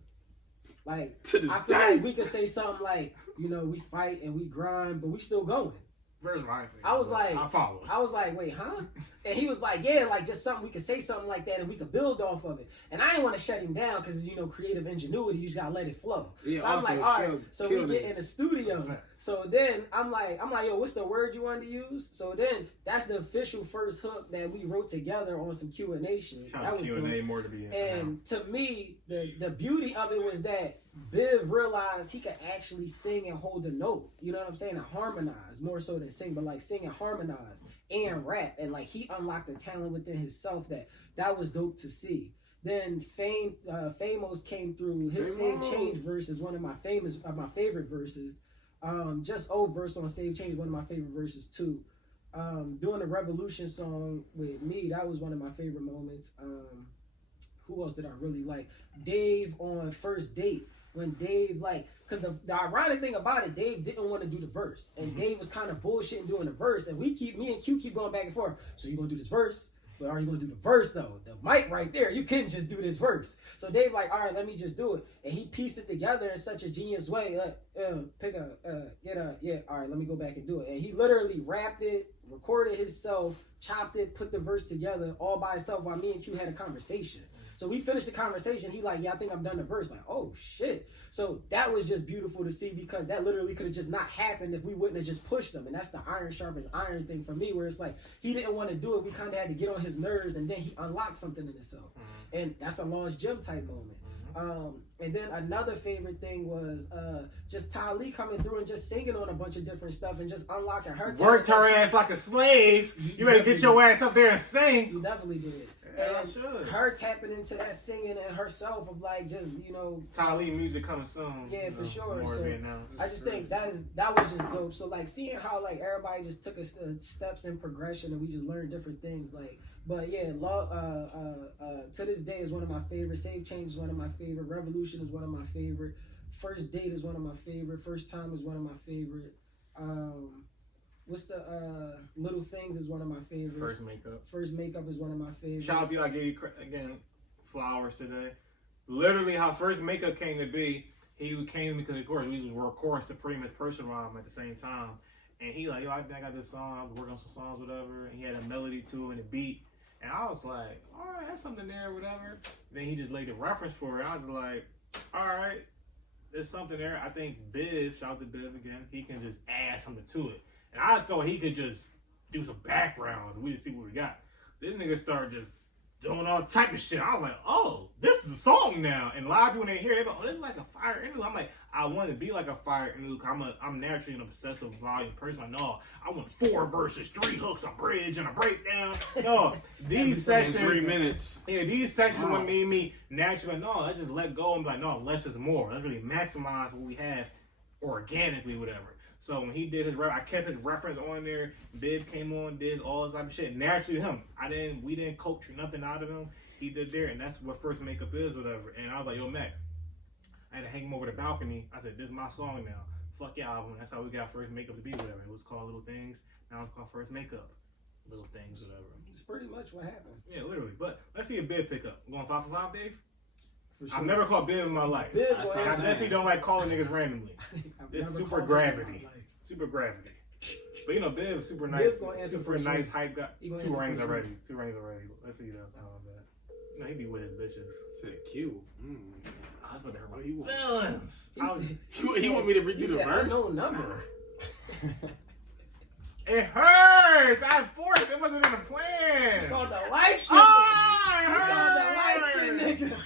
I feel like we could say something like, we fight and we grind, but we still going. Where's my I was like, I follow. I was like, wait, huh? And he was like, yeah, like just something, we could say something like that and we could build off of it. And I didn't want to shut him down because, creative ingenuity, you just got to let it flow. Yeah, so I'm like, all right, so we get in the studio. So then I'm like, yo, what's the word you wanted to use? So then that's the official first hook that we wrote together on some Q&A shit. Shout out Q&A more to be in. And to me, the beauty of it was that Biv realized he could actually sing and hold a note. You know what I'm saying? And harmonize more so than sing, but like sing and harmonize and rap. And like he unlocked the talent within himself that was dope to see. Then Famous came through. His Save Change verse is one of my favorite verses. Just old verse on Save Change, one of my favorite verses too. Doing the Revolution song with me, that was one of my favorite moments. Who else did I really like? Dave on First Date. When Dave, because the ironic thing about it, Dave didn't want to do the verse. And Dave was kind of bullshitting doing the verse. And me and Q keep going back and forth. So you going to do this verse? But are you going to do the verse, though? The mic right there, you couldn't just do this verse. So Dave all right, let me just do it. And he pieced it together in such a genius way. All right, let me go back and do it. And he literally rapped it, recorded himself, chopped it, put the verse together all by himself while me and Q had a conversation. So we finished the conversation. He like, yeah, I think I'm done the verse. Like, oh shit. So that was just beautiful to see because that literally could have just not happened if we wouldn't have just pushed him. And that's the iron sharpens iron thing for me, where it's like he didn't want to do it. We kind of had to get on his nerves, and then he unlocked something in himself. And that's a Lost Gem type moment. And then another favorite thing was just Ty coming through and just singing on a bunch of different stuff and just unlocking her. Worked her ass like a slave. You better get your ass up there and sing. You definitely did. And her tapping into that singing and herself of like just, you know, Tali music coming soon. Yeah, for sure. More So I just think that was just dope. So like seeing how like everybody just took steps in progression and we just learned different things. Like, but yeah, to this day is one of my favorites. Save Change is one of my favorite. Revolution is one of my favorite. First Date is one of my favorite. First Time is one of my favorite. What's the Little Things is one of my favorite. First Makeup is one of my favorites. Shout out to you. I gave you again flowers today. Literally, how First Makeup came to be. He came because of course we were recording Supreme as Person Rhyme at the same time, and he like, yo, I got this song. I was working on some songs, whatever. And he had a melody to it and a beat, and I was like, all right, that's something there, whatever. Then he just laid a reference for it. I was like, all right, there's something there. I think Biv, shout out to Biv again. He can just add something to it. And I just thought he could just do some backgrounds and we just see what we got. This nigga started just doing all type of shit. I was like, oh, this is a song now. And a lot of people didn't hear it. They go, oh, this is like a fire interlude. I'm like, I want to be like a fire interlude. I'm naturally an obsessive volume person. Like, no, I want 4 verses, 3 hooks, a bridge, and a breakdown. No, these sessions. 3 minutes. Yeah, these sessions would made me naturally, no, let's just let go and be like, no, less is more. Let's really maximize what we have organically, whatever. So when he did his I kept his reference on there. Biv came on, did all this type of shit. Naturally him. We didn't coach nothing out of him. He did there, and that's what First Makeup is, whatever. And I was like, yo, Max. I had to hang him over the balcony. I said, this is my song now. Fuck your album. That's how we got First Makeup to be, whatever. It was called Little Things. Now it's called First Makeup. Little Things, whatever. It's pretty much what happened. Yeah, literally. But let's see a Biv pick up. Going 5 for 5, Dave? Sure. I've never called Biv in my life. I definitely don't like calling niggas randomly. This is super gravity. Super gravity. But you know, Biv is super nice. Super nice hype guy. 2 rings already. 2 rings already. Let's see though. You know, he be with his bitches. Said Q. I was about to hurt my feelings. He want me to read you the verse? No number. It hurts. I forced. It wasn't in the plan. You called the light skin. Oh, it hurts. You called the light skin nigga.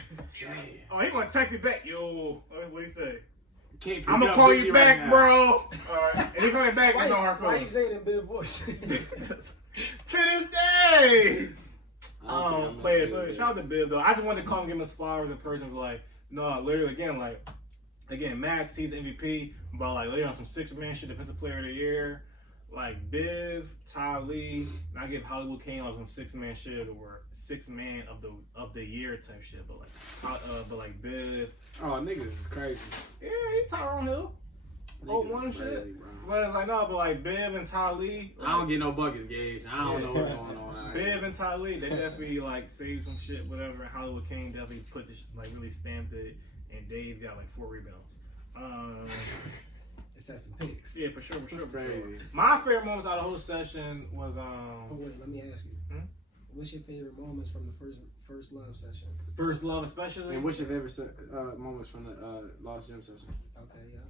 Oh, he gonna text me back. Yo, what he say? I'm gonna call you back, right bro. All right. And he coming back with no hard feelings. Why you saying it in big voice? To this day. But yeah, so shout out to Biv though. I just wanted to call and give him his flowers in person. Like, no, literally again, Max, he's the MVP, but like later on some 6-man shit, defensive player of the year. Like Biv, Tali, and I give Hollywood King like some 6-man shit or 6-man of the year type shit. But like Biv. Oh, niggas is crazy. Yeah, he Tyrone Hill. One shit. Bro. But it's like, no, but like Biv and Tali. Like, I don't get no buckets, Gage. I don't know what's going on. Biv and Tali, they definitely like saved some shit, whatever. And Hollywood King definitely put this, like really stamped it. And Dave got like 4 rebounds. It's at some picks. Yeah, for sure. Crazy. My favorite moments out of the whole session was Oh wait, let me ask you. What's your favorite moments from the first love sessions? First love, especially. And what's your favorite moments from the Lost Gym session? Okay, yeah.